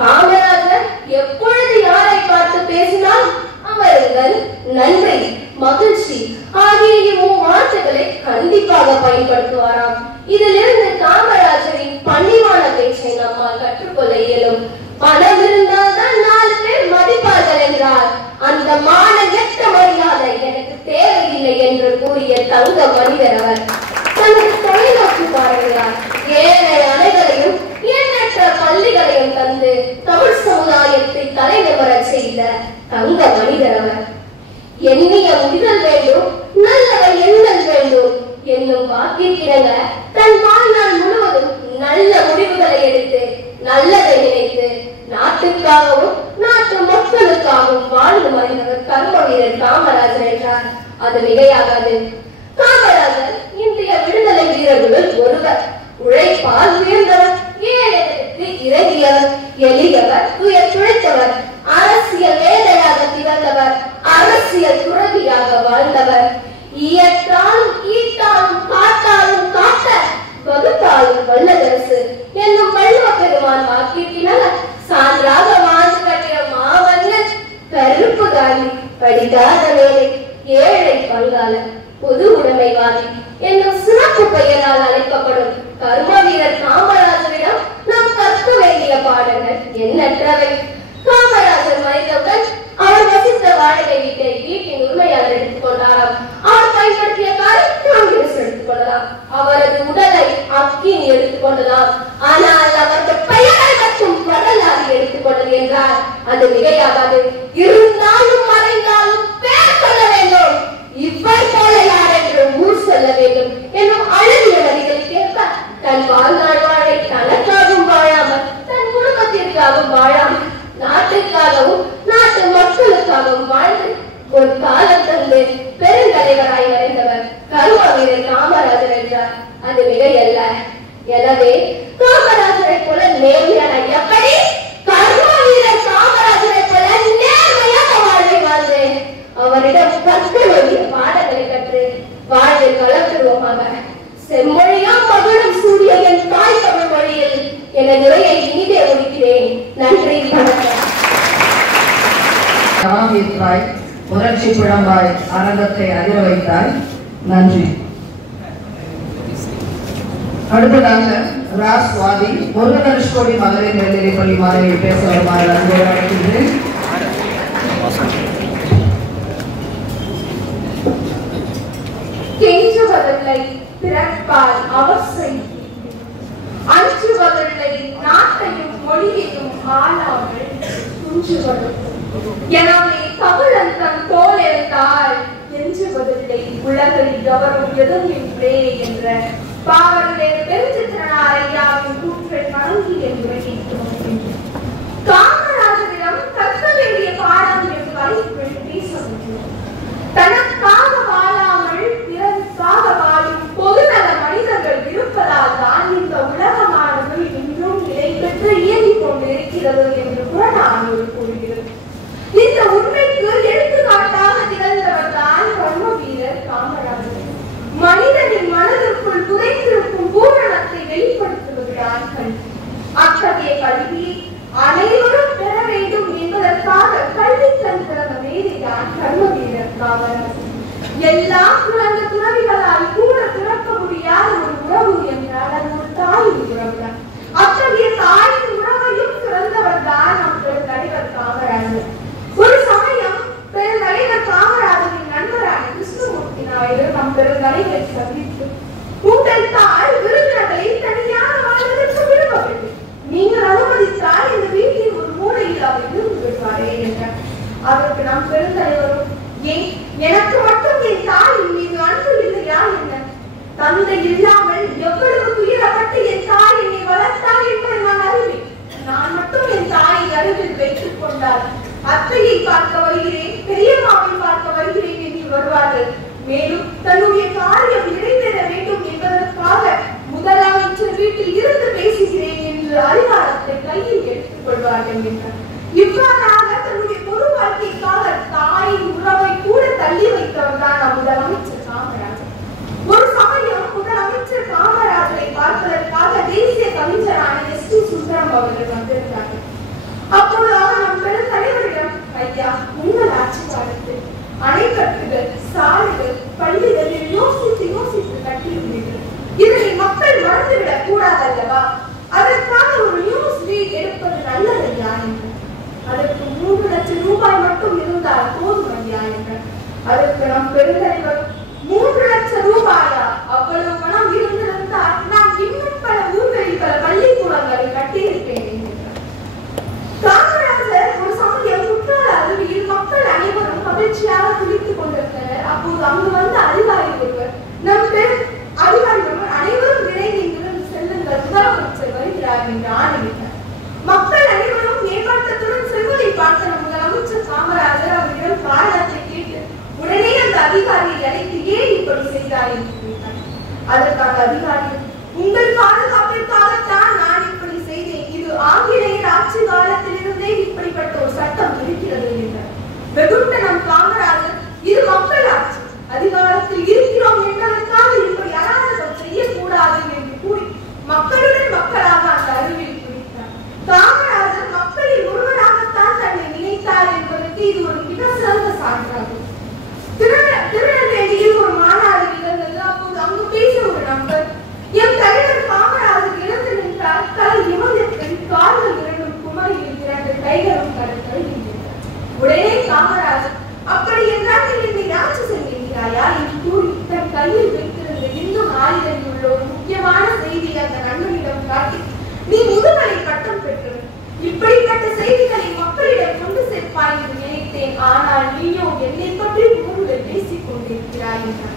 காமராஜர் எப்பொழுது யாரை பார்த்து பேசினால் அவர்கள் நன்றி, மகிழ்ச்சி ஆகிய வார்த்தைகளை கண்டிப்பாக பயன்படுத்துவாராம். இதிலிருந்து காமராஜரின் பணிவான பேச்சை நம்மால் கற்றுக்கொள்ள இயலும். பணம் இருந்தால் தான் 4 பேர் மதிப்பார்கள் என்றார். அந்த மானகெட்ட மரியாதை எனக்கு தேவையில்லை என்று கூறிய தங்க மனிதர் அவர். தனது தொலைநோக்கு பாருகிறார். ஏழை அனைவரையும் எண்ணற்ற பள்ளிகளையும் தந்து தமிழ் சமுதாயத்தை தலைநிமிர செய்த தங்க மனிதர் அவர். எண்ணிய முடிதல் வேண்டும், நல்லவை எண்ணல் வேண்டும் என்னும் வாக்கிற்கிணங்க தன் வாழ்நாள் முழுவதும் நல்ல முடிவுகளை எடுத்து நல்லதை நினைத்து நாட்டுக்காகவும் நாட்டு மக்களுக்காகவும் வாழ்ந்து மறைந்தவர் கர்ம வீரர் காமராஜர் என்றார் அது மிகையாகாது. காமராஜர் இந்திய விடுதலை வீரர்களுள் ஒருவர். உழைப்பால் உயர்ந்தவர், ஏழைகளுக்கு இறங்கியவர், எளியவர், துயர் துழைத்தவர், அரசியல் வேலையாக திகழ்ந்தவர், அரசியல் துறவியாக வாழ்ந்தவர். இயற்றாலும் ஈட்டாலும் காட்டாலும் காட்ட வகுத்தாலும் வல்லரசு என்னும் வள்ளுவ பெருமான் வாக்கிற்கிணங்க சான்றாக வாழ்ந்து கட்டிய மாமன்னன் கருப்பு காந்தி படிக்காத வேலை, ஏழை பங்காளர், பொது உடைமைவாதி என்னும் சிறப்பு பெயரால் அழைக்கப்படும் கர்ம வீரர் காமராஜரிடம் நாம் கற்க வேண்டிய பாடங்கள் எண்ணற்றவை. காமராஜர் மறைந்தவுடன் அவர் வசித்த வாடகை வீட்டின் உரிமையாளர் எடுத்துக் கொண்டாராம். அவர் பயன்படுத்திய காரை காங்கிரஸ் எடுத்துக் கொள்ளலாம், அவரது உடலை அக்கினி எடுத்துக் கொள்ளலாம். ஆனால் அவரது பெயரை மட்டும் வரலாறு எடுத்துக் கொண்டது என்றால் அது மிகையாகாது. இருந்தாலும் மறைந்தாலும் பேர் சொல்ல வேண்டும், இவர் போல யார் என்று ஊர் சொல்ல வேண்டும் என்னும் அழகிய வரிகளுக்கேற்ப தன் வாழ்நாள் வாழை தனக்காகவும் வாழாமல் தன் குடும்பத்திற்காகவும் வாழாமல் நாட்டுக்காகவும் நாட்டு மக்களுக்காகவும் வாழ்ந்து ஒரு காலம் தந்து பெருந்தலைவராய் மறைந்தவர் கர்ம வீரர் காமராஜர் என்றார் அது மிகையல்ல. எனவே காமராஜரை போல நேர்மையான எப்படி கர்ம வீரர் காமராஜரை போல நேர்மையாக வாழ்வை வாழ்ந்து அவரிடம் கற்க வேண்டிய பாடங்களை கற்று வாழ்வை வளர்த்துருவோமாக. செம்மொழியாம் மகளும் சூரிய என் தாய் தமிழ் மொழியில் எனது உரையை இனிதே முடிக்கிறேன். நன்றி, வணக்கம். புரட்சி புழம்பாய் அரங்கத்தை அதிர வைத்தாய். நன்றி. அடுத்ததாக ராஸ்வாதி முருகனுஷ்கோடி மகளிர் மேல்நிலைப் பள்ளி மாணவியை பேச வருமாறு அன்போடு அழைக்கின்றேன். கெஞ்சுவதில்லை பிறப்பால் அவசை, அஞ்சுவதில்லை நாட்டையும் மொழியையும் ஆளாமல் துஞ்சுவதும். எனவே தமிழன் தன் தோல் இருந்தால் எஞ்சுவதில்லை உலகில் கவரும் எதுவுமின்றே என்ற பாவலர் பெருஞ்சித்திரனார் ஐயாவின் கூற்றை வணங்கி என்று கேட்கிறோம். காமராஜரிடம் கற்க வேண்டிய பாடம் என்று பேச முடியும். தனக்காக வாழாமல் பிறருக்காக வாழும் பொதுநல மனிதர்கள் இருப்பதால் தான் இந்த உலகமானது இன்னும் நிலை பெற்று இயங்கிக் கொண்டிருக்கிறது என்று புறநானூறு கூறுகிறது. இந்த உண்மைக்கு எடுத்துக்காட்டாக திகழ்ந்தவர் தான் கர்ம வீரர் காமராஜர். மனிதனின் மனதிற்குள் புதைந்திருக்கும் பூரணத்தை வெளிப்படுத்துவதுதான் கல்வி. அத்தகைய கல்வியை அனைவரும் பெற வேண்டும் என்பதற்காக கல்வி தந்திருந்த மேதைதான் கர்ம வீரர் காமராஜர். எல்லா குழந்தை துறவிகளால் கூட என்கின்றார். இவ்வாறாக தன்னுடைய பொது வாழ்க்கைக்காக தாயின் உறவை கூட தள்ளி வைத்தவர் தான் முதலமைச்சர் காமராஜர். ஒரு சமயம் முதலமைச்சர் காமராஜரை பார்ப்பதற்காக தேசிய கவிஞரான எஸ்.டி. சுந்தரம் அவர்கள் வந்திருந்தார்கள். அப்போது அவர் நம் பெருந்தலைவரிடம், ஐயா, உங்கள் ஆட்சி காலத்தில் அணைக்கட்டுகள், சாலைகள், பள்ளிகளில் யோசித்து யோசித்து கட்டியிருந்தீர்கள். இதனை மக்கள் மறந்துவிடக் கூடாதல்லவா? அதற்காக ஒரு நியூஸ் ரீட் எடுப்பது நல்லதையா என்றார். அதற்கு 3 லட்சம் ரூபாய் மட்டும் இருந்தால் போதும் ஐயா என்றார். அதற்கு நம் பெருந்தலைவர், 3 லட்சம் ரூபாயா? அவ்வளவு பணம் இருந்திருந்தால் நான் இன்னும் பல ஊர்களில் பல பள்ளிக்கூடங்களை கட்டியிருப்பேன் என்கிறார். காமராஜர் ஒரு சமயம் குற்றால அருவியில் மக்கள் அனைவரும் மகிழ்ச்சியாக குளித்துக் கொண்டிருந்தனர். அப்போது அங்கு வந்த அதிகாரி ஒருவர், அதிகாரி ஒருவர், அனைவரும் விரைந்து இங்கிருந்து செல்லுங்கள், முதலமைச்சர் வருகிறார் என்று ஆணையிட்டார். மக்கள் அனைவரும் மேம்பாட்டத்துடன் செல்வதை பார்த்த முதலமைச்சர் காமராஜர் அவரிடம் காரணத்தை கேட்டு உடனே அந்த அதிகாரியை அழைத்து ஏன் இப்படி செய்தார் என்று கேட்டார். அதற்கு அந்த அதிகாரி, உங்கள் பாதுகாப்பிற்காகத்தான் நான் இப்படி செய்தேன். இது ஆங்கிலேயர் ஆட்சி காலத்திலிருந்தே இப்படிப்பட்ட ஒரு சட்டம் இருக்கிறது என்றார். வெகுண்ட நம் காமராஜர், இது மக்கள் ஆட்சி, அதிகாரத்தில் இருக்கிறோம் என்பதற்காக இப்படி அராஜகம் செய்யக்கூடாது என்று கூறி மக்களுடன் மக்களாக அந்த அருவியில் குளித்தார். காமராஜர் மக்களில் ஒருவராகத்தான் தன்னை நினைத்தார் என்பதற்கு இது ஒரு மிக சிறந்த சான்றாகும். திருநெல்வேலியில் ஒரு மாநாடு நிகழ்ந்தது. அப்போது அங்கு பேசிய ஒரு நபர், என் தலைவர் காமராஜர் இழந்து நின்றார், தலை நிமிர்ந்தபின் கால்கள் இரண்டும் குமரியில் 2 கைகளும் தழுகின்றன. உடனே காமராஜர், அப்படி என்றால் நீ என்னை ஆட்சி செய்கிறாயா என்று கூறி தன் கையில் வைத்திருந்த இந்து நாளிதழில் உள்ள ஒரு முக்கியமான செய்தியை அந்த நண்பனிடம் காட்டி, நீ முதுகலை பட்டம் பெற்றவன், இப்படிப்பட்ட செய்திகளை மக்களிடம் கொண்டு சேர்ப்பாய் என்று நினைத்தேன். ஆனால் நீயோ என்னை பற்றி புகழுரை பேசிக் கொண்டிருக்கிறாய் என்றார்.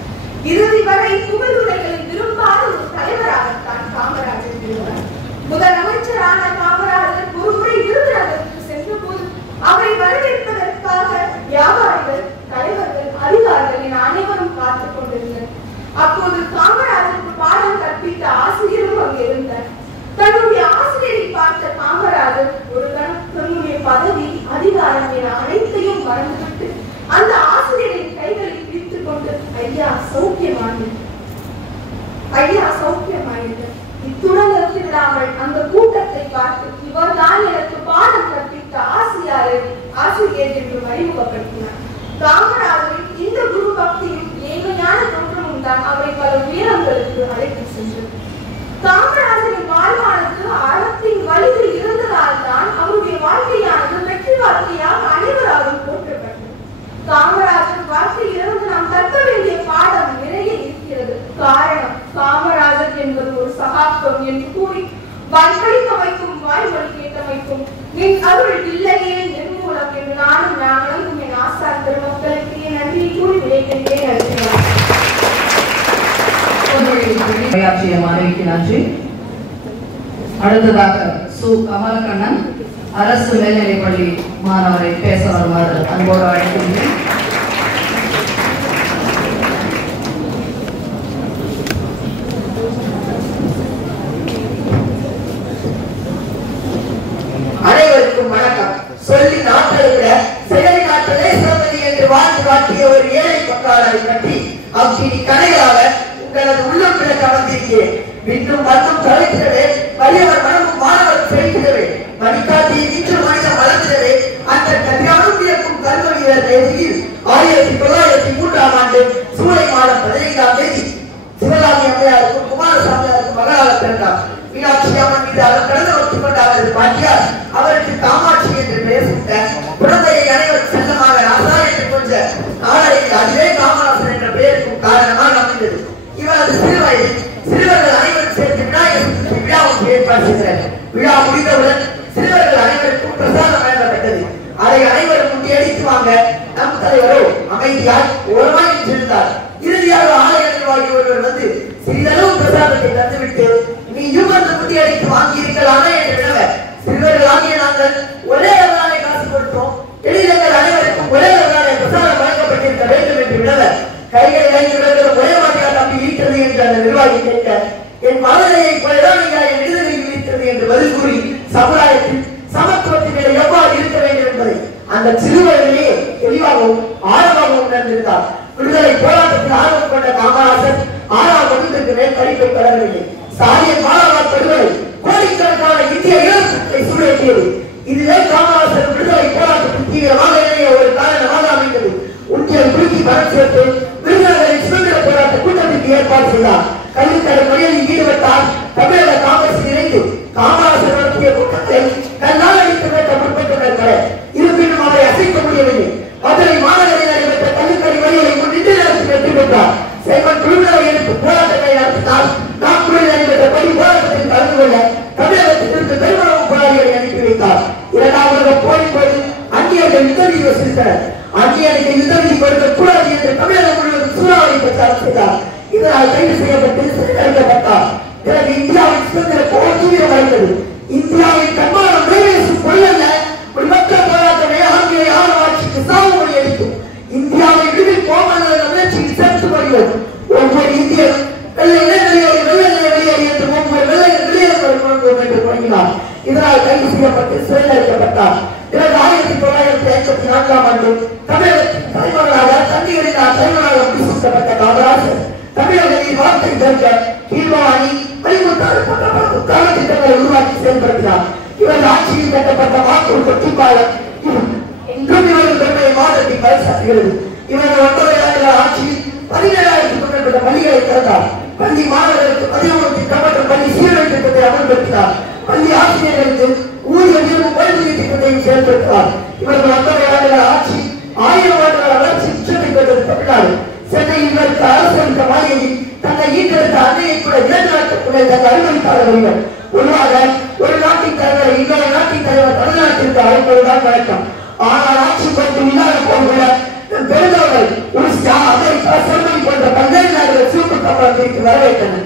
இறுதி வரை புகழுரைகளை விரும்பாத ஒரு தலைவராகத்தான் காமராஜர் இருந்தார். முதலமைச்சரான காமராஜர் ஒருமுறை விருதுநகருக்கு சென்ற போது அவரை வரவேற்பதற்காக வியாபாரிகள், தலைவர்கள், அதிகாரிகள் என அனைவரும் காத்துக் கொண்டிருந்தனர். அப்போது காமராஜருக்கு பாடம் கற்பித்த ஆசிரியரும் அங்கு இருந்தார். தன்னுடைய ஆசிரியரை பார்த்த காமராஜர் ஒரு கணம் தன்னுடைய பதவி, அதிகாரம் என அனைத்தையும் மறந்துவிட்டு அந்த ஆசிரியரின் கைகளை பிடித்துக் கொண்டு, ஐயா சௌக்கியமானது, ஐயா சௌக்கியமானது. இத்துடன் நிறுத்திவிடாமல் அந்த கூட்டத்தை பார்த்து, இவர்தான் எனக்கு பாடம் கற்பித்த ஆசிரியர் என்று அறிமுகப்படுத்தினார். காமராஜரின் இந்த குரு பக்தியும் ஏழ்மையான தோற்றமும் தான் அவரை பல உயரங்களுக்கு அழைத்து சென்றது. காமராஜரின் வாழ்வானது அறத்தின் வழியில் இருந்ததால் தான் அவருடைய வாழ்க்கையானது வெற்றி வாழ்க்கையாக அனைவராலும் போற்றப்பட்டது. காமராஜர் வாழ்க்கையிலிருந்து நாம் கற்க வேண்டிய பாடம் நிறைய இருக்கிறது. காரணம், காமராஜர் என்பது ஒரு சகாப்தம் என்று கூறி வாய்ப்பளிக்க வைக்கும், வாய்மொழி கேட்டமைக்கும் என் அருள் இல்லையே நிர்மூலம் என்று நானும் நாங்களும் என் ஆசான் பெருமக்களுக்கு நன்றி கூறி விடைபெறுகிறேன். உரையாற்றிய மாணவிக்கு நன்றி. அடுத்ததாக சு. கமலக்கண்ணன் அரசு மேல்நிலைப்பள்ளி மாணவரை பேச வருமாறு அன்போடு அழைக்கின்றேன். அனைவருக்கும் வணக்கம். சொல்லி நாட்டை விட செயலை நாட்டலே சிறந்தது என்று வாழ்ந்து காட்டிய ஒரு ஏழை பக்காளரை பற்றி அவ்வினி கதைகளாக உங்களது உள்ளம் பிறக்க வந்திருக்கிறேன். விண்ணும் மண்ணும் தலைக்கிறவே, வலியவர் மனமும் மாணவர் செலுக்கிறவே, மணிக்காட்டியில் இன்று மனிதம் வளர்க்கிறவே. அந்த கல்யாணம் இயக்கும் கல்வ வீரர் தேதியில் 1903ஆம் ஆண்டு சூலை மாதம் 15ஆம் தேதி சிவகாமி அம்மையாருக்கும் குமாரசாமியாருக்கும் மகளாக பிறந்தார். மீனாட்சி அம்மன் மீது அவர் கடந்து ஒத்துக் கொண்ட அவரது பாட்டியார் அவருக்கு காமாட்சி என்று பெயர் சூட்ட, குழந்தையை அனைவரும் செல்லமாக ராசா என்று கொஞ்ச நாளடைவில் அதுவே காமராசன் என்ற பெயருக்கும் காரணமாக அமைந்தது. இவரது சிறுவர்கள் அனைவரும் சேர்ந்து விநாயகர் விழாவுக்கு ஏற்பாடு செய்தனர். விழா முடிந்தவுடன் சிறுவர்கள் அனைவருக்கும் பிரசாதம் வழங்கப்பட்டது. அதை அனைவரும் முண்டியடித்து வாங்க நம் தலைவரோ அமைதியாய் ஓரமாய் நின்றிருந்தார். இறுதியாக ஆலய நிர்வாகி ஒருவர் வந்து சிறிதளவு பிரசாதத்தை தந்துவிட்டு, நீ யூகத்தை முண்டியடித்து வாங்கி இருக்கலாமே என்று வினவ, சிறுவர்கள் ஆகிய நாங்கள் ஒரே அளவான காசு கொடுத்தோம், எளிதங்கள் அனைவருக்கும் ஒரே அளவான பிரசாதம் வழங்கப்பட்டிருக்க வேண்டும் என்று வினவ, கைகளை ஐந்து விடங்கள் ஒரே மாதிரியா தம்பி இருக்கிறது என்று அந்த நிர்வாகி கேட்க, என் மனநிலையை போலதான் நீங்கள் என் விடுதலை இருக்கிறது என்று பதில் கூறி சமுதாயத்தில் சமத்துவத்தின் நிலை அந்த சிறுவர்களே தெளிவாகவும் ஆழமாகவும் உணர்ந்திருந்தார். விடுதலை போராட்டத்தில் ஆர்வம் கொண்ட காமராசர் 6ஆம் வகுப்பிற்கு மேல் படிப்பை பெறவில்லை. சாதிய மாணவர் படுகொலை கோடிக்கணக்கான இந்திய இளவரசர்களை சூழலியது. இதுவே காமராசர் விடுதலை போராட்டத்தில் தீவிரமாக இணைய ஒரு காரணமாக அமைந்தது. உண்டியல் குறுக்கி பணம் சேர்த்து விருதுநகரில் சுதந்திர போராட்ட கூட்டத்திற்கு ஏற்பாடு செய்தார். கல்வித்தடை மொழியில் ஈடுபட்டால் தமிழக காங்கிரஸ் இணைந்து காமராசர் நடத்திய கூட்டத்தை தன்னால் அடித்து வைக்க முற்பட்டுள்ளனர் பலர். இருப்பினும் அவரை அசைக்க முடியவில்லை. மதுரை மாநகரில் நடைபெற்ற கல்வித்தடை மொழிகளை முன்னின்று நடத்தி வெற்றி பெற்றார். செல்வன் குழுவினரை எடுத்து போராட்டங்களை நடத்தினால் நாக்பூரில் நடைபெற்ற பணி போராட்டத்தில் கலந்து கொள்ள தமிழகத்திலிருந்து பெருமளவு போராளிகளை அனுப்பி வைத்தார். 2ஆம் உலக போரின் போது அந்நியர்கள் யுத்தநிதி வசூலித்தனர். அந்நியருக்கு யுத்தநிதி கொடுக்க கூடாது என்று தமிழகம் முழுவதும் சூறாவளி பிரச்சாரம் செய்தார். இதனால் கைது செய்யப்பட்டு சிறையடைக்கப்பட்டார். பிறகு இந்தியாவின் சுதந்திர போர் தீவிரமடைந்தது. இந்தியாவின் கண்மானம் நிறைவேற்றும் பொருளல்ல, ஒரு மக்கள் போராட்டமே ஆங்கிலேய ஆட்சிக்கு சாவுமொழி அளிக்கும். இந்தியாவை விடுவிப்போம் என்ற முயற்சியில் சேர்த்து வருகிறோம். ஒவ்வொரு இந்தியரும் வெள்ளை வெளியேறி வெளியேறி என்று ஒவ்வொரு வெளியேறும் என்று தொடங்கினார். இதனால் கைது செய்யப்பட்டு சிறையடைக்கப்பட்டார். பிறகு 1954ஆம் ஆண்டு தமிழகத்தின் தலைவர்களாக தந்தைகளின் தலைவராக முடிசூட்டப்பட்ட காமராசர் தமிழகத்தில் வார்த்தை தடுக்க கீழ்வாணி வழிமுத்தாறு போன்ற பல திட்டங்களை உருவாக்கி செயல்படுத்தினார். இவரது ஆட்சியில் கட்டப்பட்ட வாக்குறுதி கொட்டிப்பாளர் இன்றும் இவரது பெருமையை மாதத்தை பறைசாற்றுகிறது. இவரது 9 ஆண்டுகள ஆட்சியில் 17,000க்கும் மேற்பட்ட பள்ளிகளை திறந்தார். பள்ளி மாணவர்களுக்கு 13 திட்டம் மற்றும் பள்ளி சீரழி திட்டத்தை அமல்படுத்தினார். பள்ளி ஆசிரியர்களுக்கு ஊதிய உயர்வு ஓய்வூதிய திட்டத்தையும் செயல்படுத்தினார். இவரது 9 ஆண்டுகள ஆட்சி 1000 ஆண்டுகள வளர்ச்சி உச்சத்தை பெற்றது தமிழ்நாடு. சென்னையில் இவருக்கு அரசு மாளிகையில் தன்னை ஈட்டெடுத்த அன்னையை கூட 2 நாட்களுக்குள்ளே தன்னை அனுமதித்தார்கள். பொதுவாக ஒரு நாட்டின் தலைவர் இன்னொரு நாட்டின் தலைவர் தமிழ்நாட்டிற்கு அழைப்பதுதான் வழக்கம். ஆனால் ஆட்சி பொறுத்து இல்லாத போல பெருந்தவர்கள் ஒரிசா, அமெரிக்கா, ஜெர்மனி போன்ற பல்வேறு நாடுகள் சிவப்பு கப்பலுக்கு வரவேற்றனர்.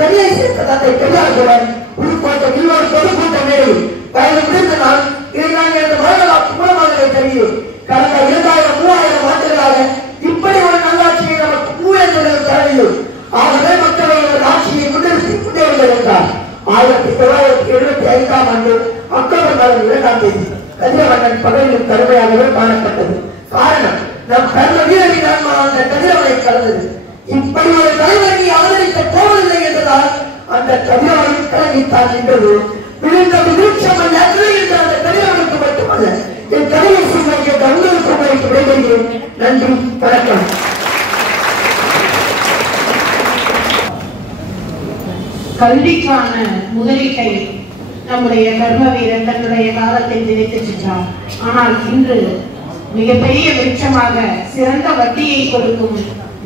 வெளியே சேர்த்த தந்தை பெரியாருடன் புதுக்கோட்டை இன்னொரு பொதுக்கூட்டம் மேடையில் வயது முடிந்த நாள் இதை நான் எனது வரலாற்று மூலமாக தருகிறேன். கடந்த 2000-3000 ஆண்டுகளாக இப்படி ஒரு நல்லாட்சியை நமக்கு 3 தரவில்லை. ஆகவே மக்களை ஒரு ஆட்சியை முன்னிறுத்தி முன்னேறுங்கள் என்றார். 1975ஆம் ஆண்டு அக்டோபர் மாதம் 2ஆம் தேதி கதிரவண்ணன் பகலிலும் கடுமையாகவே காணப்பட்டது. காரணம், நம் கர்ம வீரரின் ஆன்மா அந்த கதிரவனை கலந்தது. இப்படி ஒரு தலைவர் நீ ஆதரிக்க போவதில்லை என்றதால் அந்த கதிரவனின் கலங்கித்தான் நின்றது. விழுந்த விருட்சம் அல்ல என்ற அந்த கதிரவனுக்கு மட்டுமல்ல, என் கதையை சொல்லிய உங்களுக்கு விடைபெறுகிறேன். நன்றி, வணக்கம். கல்விக்கான முதலீட்டை நம்முடைய கர்ம வீரர் தன்னுடைய காலத்தில் நினைத்து சென்றார். ஆனால் இன்று மிகப்பெரிய விருட்சமாக, சிறந்த வட்டியை கொடுக்கும்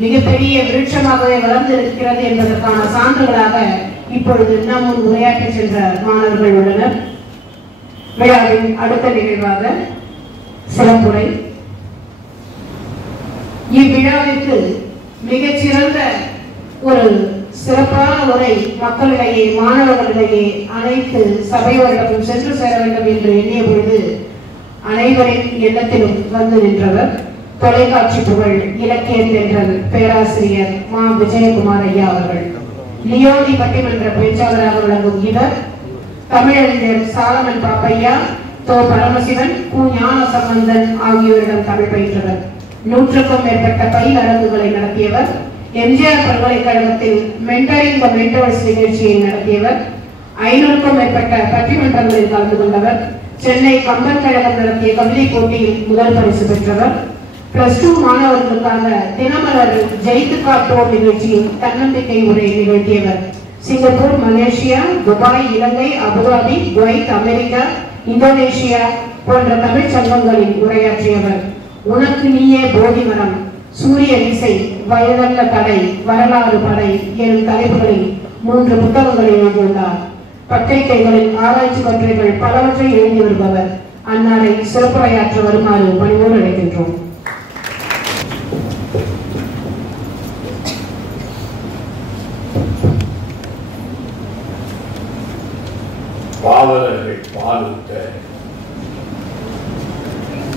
மிகப்பெரிய விருட்சமாகவே வளர்ந்திருக்கிறது என்பதற்கான சான்றுகளாக இப்பொழுது நம் உரையாற்ற சென்ற மாணவர்கள் உள்ளனர். விழாவின் அடுத்த நிகழ்வாக சிறப்புரை. இவ்விழாவிற்கு மிகச்சிறந்த ஒரு சிறப்பான உரை மக்களிடையே, மாணவர்களிடையே அனைத்து சபையோரிடமும் சென்று சேர வேண்டும் என்று எண்ணிய பொழுது அனைவரின் எண்ணத்திலும் வந்து நின்றவர் தொலைக்காட்சி புகழ் இலக்கிய தென்றல் பேராசிரியர் மா விஜயகுமார் ஐயா அவர்கள். லியோனி பட்டிமன்ற பேச்சாளராக விளங்கும் இவர் தமிழறிஞர் சாலமன் பாப்பையா, தோ பரமசிவன், கு ஞான சம்பந்தன் ஆகியோரிடம் தமிழ் பயின்றவர். 100க்கும் மேற்பட்ட பயில் அரங்குகளை நடத்தியவர். எம்ஜிஆர் பல்கலைக்கழகத்தில் மென்டரிங் த மென்டர்ஸ் நிகழ்ச்சியை நடத்தியவர். 500க்கும் மேற்பட்ட பட்டிமன்றங்களில் கலந்து கொண்டவர். சென்னை கம்பன் கழகம் நடத்திய கவிதை போட்டியில் முதல் பரிசு பெற்றவர். +2 மாணவர்களுக்காக தினமலர் ஜெயித்து காட்டுவோம் நிகழ்ச்சியில் தன்னம்பிக்கை உரை நிகழ்த்தியவர். சிங்கப்பூர், மலேசியா, துபாய், இலங்கை, அபுதாபி, குவைத், அமெரிக்கா, இந்தோனேஷியா போன்ற தமிழ் சங்கங்களில் உரையாற்றியவர். உனக்கு நீயே போதி மரம், சூரிய விசை, வயதல்ல தடை, வரலாறு படை எனும் தலைப்புகளில் 3 புத்தகங்களை எழுதியுள்ளார். பத்திரிகைகளில் ஆராய்ச்சி கட்டுரைகள் பலவற்றை எழுதி வருபவர். அன்னாரை சிறப்புரையாற்ற வருமாறு பணிவோடு அழைக்கின்றோம்.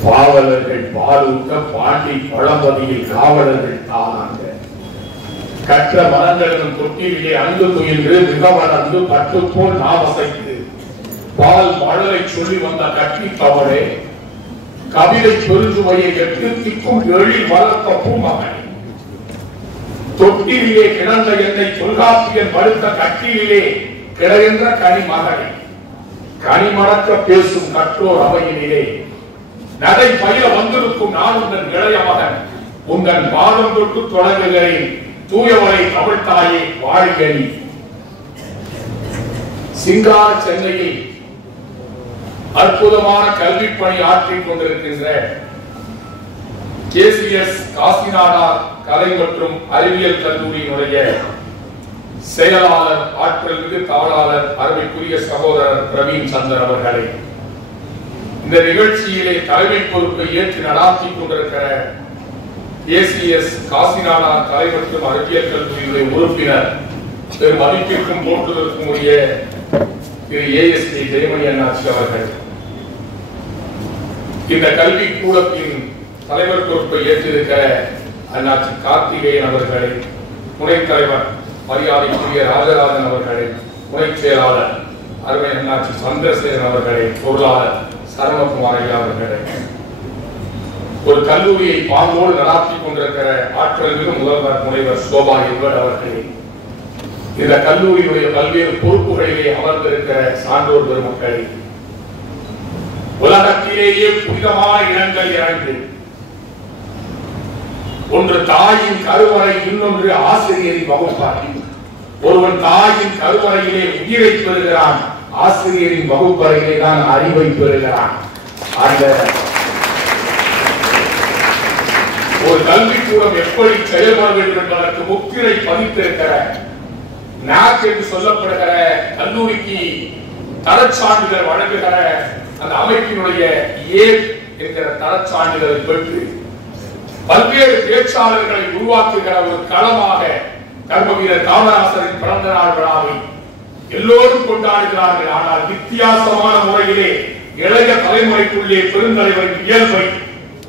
பாவலர்கள் பாலூக்க பாண்டி பழம்பதியில் காவலர்கள் தானாங்க. கற்ற மரங்களும் தொட்டிலே அங்கு துயின்று மிக வளர்ந்து பட்டு போல் நாவசைத்து பால் மழலை சொல்லி வந்த கட்டி தவறே கவிதை பெருஞ்சுவையை எட்டுத்திக்கும் எழில் வளர்த்த பூமகன். தொட்டிலே கிடந்த என்னை தொல்காப்பியன் மறுத்த கட்டிலே கிடகின்ற கனிமகனை. கனிமறக்க பேசும் கற்றோர் அவையிலே நடை பயில வந்திருக்கும் நான் உங்கள் இளைய மகன். உங்கள் பாதம் தொட்டு தொடங்குகிறேன் தூயவரை தமிழ்த்தாயே வாழ்கனி. சிங்கார சென்னையில் அற்புதமான கல்வி பணி ஆற்றிக் கொண்டிருக்கின்ற KCS காசிநாடா கலை மற்றும் அறிவியல் கல்லூரியினுடைய செயலாளர், ஆற்றல் மிகு தாளாளர், அருமைக்குரிய சகோதரர் பிரவீன் சந்தர் அவர்களை, இந்த நிகழ்ச்சியிலே தலைமை பொறுப்பை ஏற்று நடாத்திக் கொண்டிருக்கிற KCS காசிநாடா கலை மற்றும் அறிவியல் கல்லூரியினுடைய உறுப்பினர் திரு மதிப்பிற்கும் போற்றுவதற்கும் உரிய திரு ASD ஜெயமணி அண்ணாச்சி அவர்கள், இந்த கல்வி கூடத்தின் தலைவர் பொறுப்பை ஏற்றிருக்கிற அண்ணாச்சி கார்த்திகேயன் அவர்களை, துணைத் தலைவர் மரியாதைக்குரிய ராஜராஜன் அவர்களை, துணை செயலாளர் அருமை அண்ணாச்சி சந்திரசேகரன் அவர்களை, பொருளாளர் சரவணகுமார் ஐயா அவர்களை, ஒரு கல்லூரியை பாங்கோடு நடாத்திக் கொண்டிருக்கிற ஆற்றல் மிகு முதல்வர் முனைவர் சோபா எட்வர்ட் அவர்களை, இந்த கல்லூரியினுடைய பல்வேறு பொறுப்புகளிலே அமர்ந்திருக்கிற சான்றோர் பெருமக்களை, உலகத்திலேயே புனிதமான இடங்கள் இரண்டு, ஒன்று தாயின் கருவறை, இன்னொன்று ஆசிரியரின் வகுப்பறை. ஒருவன் தாயின் கருவறையிலே உயிரை பெறுகிறான், ஆசிரியரின் வகுப்பறையிலே தான் அறிவை பெறுகிறான். அந்த ஒரு கல்விக்கூடம் எப்படி செயல்பட வேண்டும் என்பதற்கு முத்திரை பதித்திருக்கிற நாக் என்று சொல்லப்படுகிற கல்லூரிக்கு தரச்சான்றிதழ் வழங்குகிற அந்த அமைப்பினுடைய ஏப் என்கிற தரச்சான்றிதழை பெற்று பல்வேறு பேச்சாளர்களை உருவாக்குகிற ஒரு களமாக கர்மவீரர் காமராசரின் பிறந்த நாள் விழாவை எல்லோரும் கொண்டாடுகிறார்கள். ஆனால் வித்தியாசமான முறையிலே இளைய தலைமுறைக்குள்ளே பெருந்தலைவரின் இயல்பை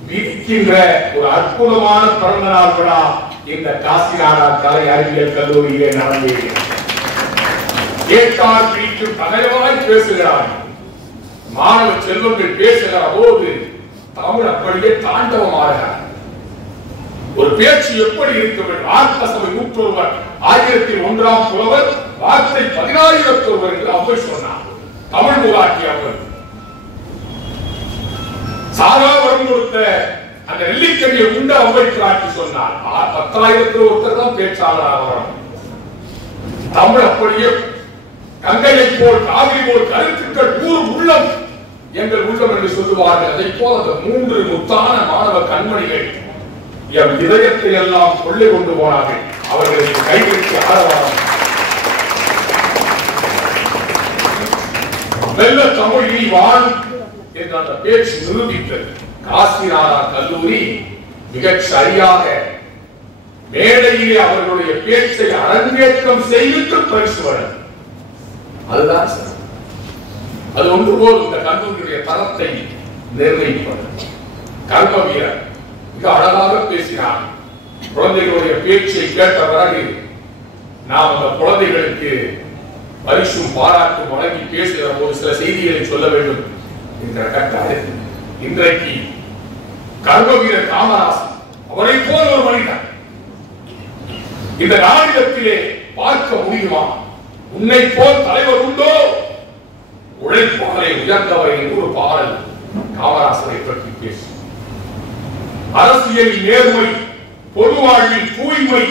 விதிக்கின்ற ஒரு அற்புதமான பிறந்த நாள் விழா இந்த காசிநாடா கலை அறிவியல் கல்லூரியிலே நடந்தது. கேட்டார் வீட்டில் தகவலாய் பேசுகிறார்கள். மாணவ செல்வங்கள் பேசுகிற போது தமிழ் அப்படியே தாண்டவமாகிறார். ஒரு பேச்சு எப்படி இருக்க வேண்டும்? ஆர்த்தசபை 101 1001 புலவர் வார்த்தை 10000 என்று அவ்வை சொன்னார். தமிழ் மூலாக்கி அவர் சாரா வரம் கொடுத்த அந்த நெல்லிக்கனியை உண்ட அவ்வை பிராட்டி சொன்னார். 10,000 ஒருத்தர் தான் பேச்சாளராக வரும். தமிழ் அப்படியே கங்கையை போல் காவிரி போல் கருத்துக்கள் உள்ளம் எங்கள் உள்ளம் என்று சொல்லுவார்கள். அதை போல அந்த 3 முத்தான மாணவ கண்மணிகள் என் இதயத்தை எல்லாம் கொள்ளை கொண்டு போனார்கள். அவர்களுக்கு கைவிட்டு ஆரவாரம். நல்ல தமிழில் வாழ் என்ற அந்த பேச்சு நிரூபித்தது. காசிநாடா கல்லூரி மிகச் சரியாக மேடையிலே அவர்களுடைய பேச்சை அரங்கேற்றம் செய்து பரிசு வழங்கும். அதுதான் சார். அது ஒன்று போல் இந்த கல்லூரியுடைய தரத்தை நிர்ணயிப்பது. கர்ம வீரர் மிக அழகாக பேசினார். குழந்தைகளுடைய பேச்சை கேட்ட பிறகு நாம் அந்த குழந்தைகளுக்கு பரிசும் பாராட்டும் வழங்கி பேசுகிற போது சில செய்திகளை சொல்ல வேண்டும் என்கிற கட்டாயத்தில் இன்றைக்கு கர்ம வீரர் காமராசன் அவரை போல ஒரு மனிதன் இந்த நாடகத்திலே பார்க்க முடியுமா? உன்னை போல் தலைவர் உண்டோ? உழைப்பாளரை உயர்ந்தவர் என்று ஒரு பாடல் காமராசரை பற்றி பேசும். அரசியலில் நேர்மை, பொது வாழ்வில் தூய்மை,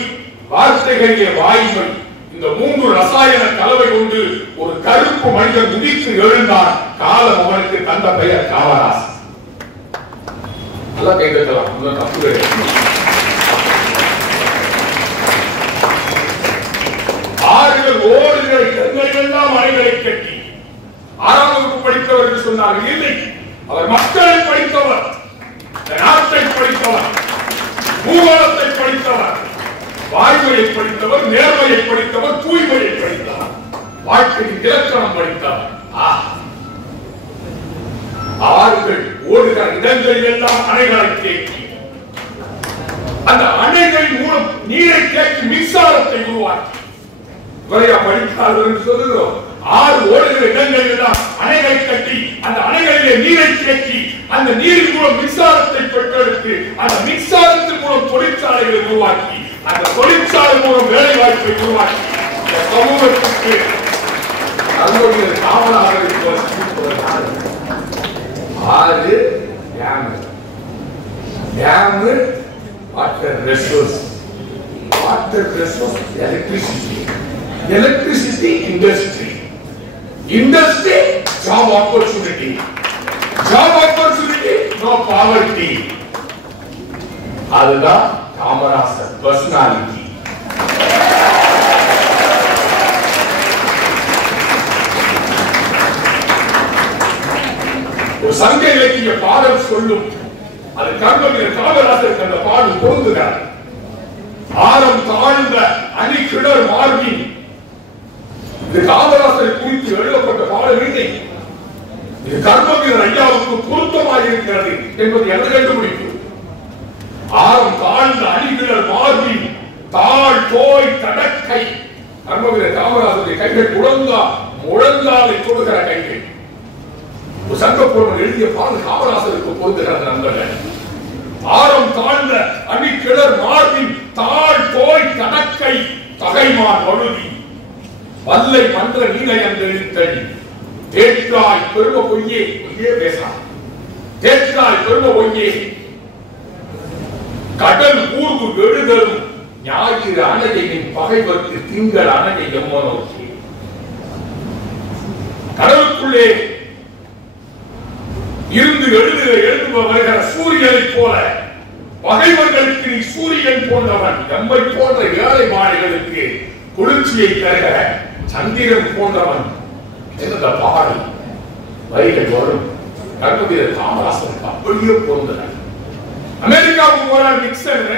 வார்த்தைகளிலே வாய்மை, இந்த 3 ரசாயன கலவை கொண்டு ஒரு கருப்பு மனிதன் உதித்து எழுந்தான். காலம் அவனுக்கு தந்த பெயர் காமராசன். நல்லா கேட்கலாம், தப்பு கிடையாது. ஆறுகள் ஓடுகிற இடங்களெல்லாம் அணைகளை கட்டி 6ஆம் வகுப்பு படித்தவர் என்று சொன்னார்கள். இல்லை, அவர் மக்களை படித்தவர், நாட்டை படித்தவர், பூகோளத்தை படித்தவர், வாய்மையை படித்தவர், நேர்மையை படித்தவர், தூய்மையை படித்தவர், வாழ்க்கையின் இலக்கணம் படித்தவர். ஆறுகள் ஓடுகிற இடங்களில் எல்லாம் அணைகளை தேக்கி அந்த அணைகளின் மூலம் நீரை தேக்கி மின்சாரத்தை உருவாக்கி படித்தார்கள் என்று சொல்லுகிறோம். 6 ஓடுகிற இடங்களில் எல்லாம் அணைகளை கட்டி அந்த அணைகளிலே கிணற்றிலே நீரை தேக்கி அந்த நீரின் மூலம் மின்சாரத்தை பெற்றெடுத்து அந்த மின்சாரத்தின் மூலம் தொழிற்சாலைகளை உருவாக்கி அந்த தொழிற்சாலை மூலம் வேலை வாய்ப்பை உருவாக்கி இந்த சமூகத்துக்கு ஆறு water resource, electricity industry, job opportunity, no poverty. அதுதான் காமராசர் பர்சனாலிட்டி. ஒரு சங்க இலக்கிய பாடல் சொல்லும், அது கர்மவீரர் காமராசருக்கு அந்த பாடல் பொருந்துகிறார். ஆரம் தாழ்ந்த அணி கிணறு மார்பின், இது காமராசரை குறித்து எழுதப்பட்ட பாடல் இல்லை. இது கர்மவீரர் ஐயாவுக்கு பொருத்தமாக இருக்கிறது என்பது எனக்கு கண்டுபிடிக்கும். ஆரம் தாழ்ந்த அணி கிணறு மார்பின் தாழ் தோய் தடக்கை, கர்மவீரர் காமராசருடைய கைகள் முழங்காலை தொடுகிற கைகள். சங்கப்பூர்வன் எழுதிய பாடல் காமராசருக்கு பொருந்துகிறது நண்பர்கள். ஆரம் தாழ்ந்த அணி கிணறு மார்பின் தாழ் தோய் தடக்கை தகைமான் வழுதி வல்லை மன்ற நீலை அந்த எழுத்தடி தேற்றாய் பெரும பொய்யே பேசா தேற்றாய் பெரும பொய்யே கடல் ஊர்வு எழுதலும் ஞாயிறு அணையின் பகைவர்க்கு திங்கள் அணையை எம்மனோக்கி. கடலுக்குள்ளே இருந்து எழுதுவ வருகிற சூரியனை போல பகைவர்களுக்கு நீ சூரியன் போன்றவன், எம்மை போன்ற ஏழை மாடுகளுக்கு குளிர்ச்சியை தருகிற சந்திரன் போன்றவன் என்ற பாடல் வரிகள் வரும். கர்மவீரர் காமராசருக்கு அப்படியே பொருந்தனர். அமெரிக்காவுக்கு போறார் நிக்சன்,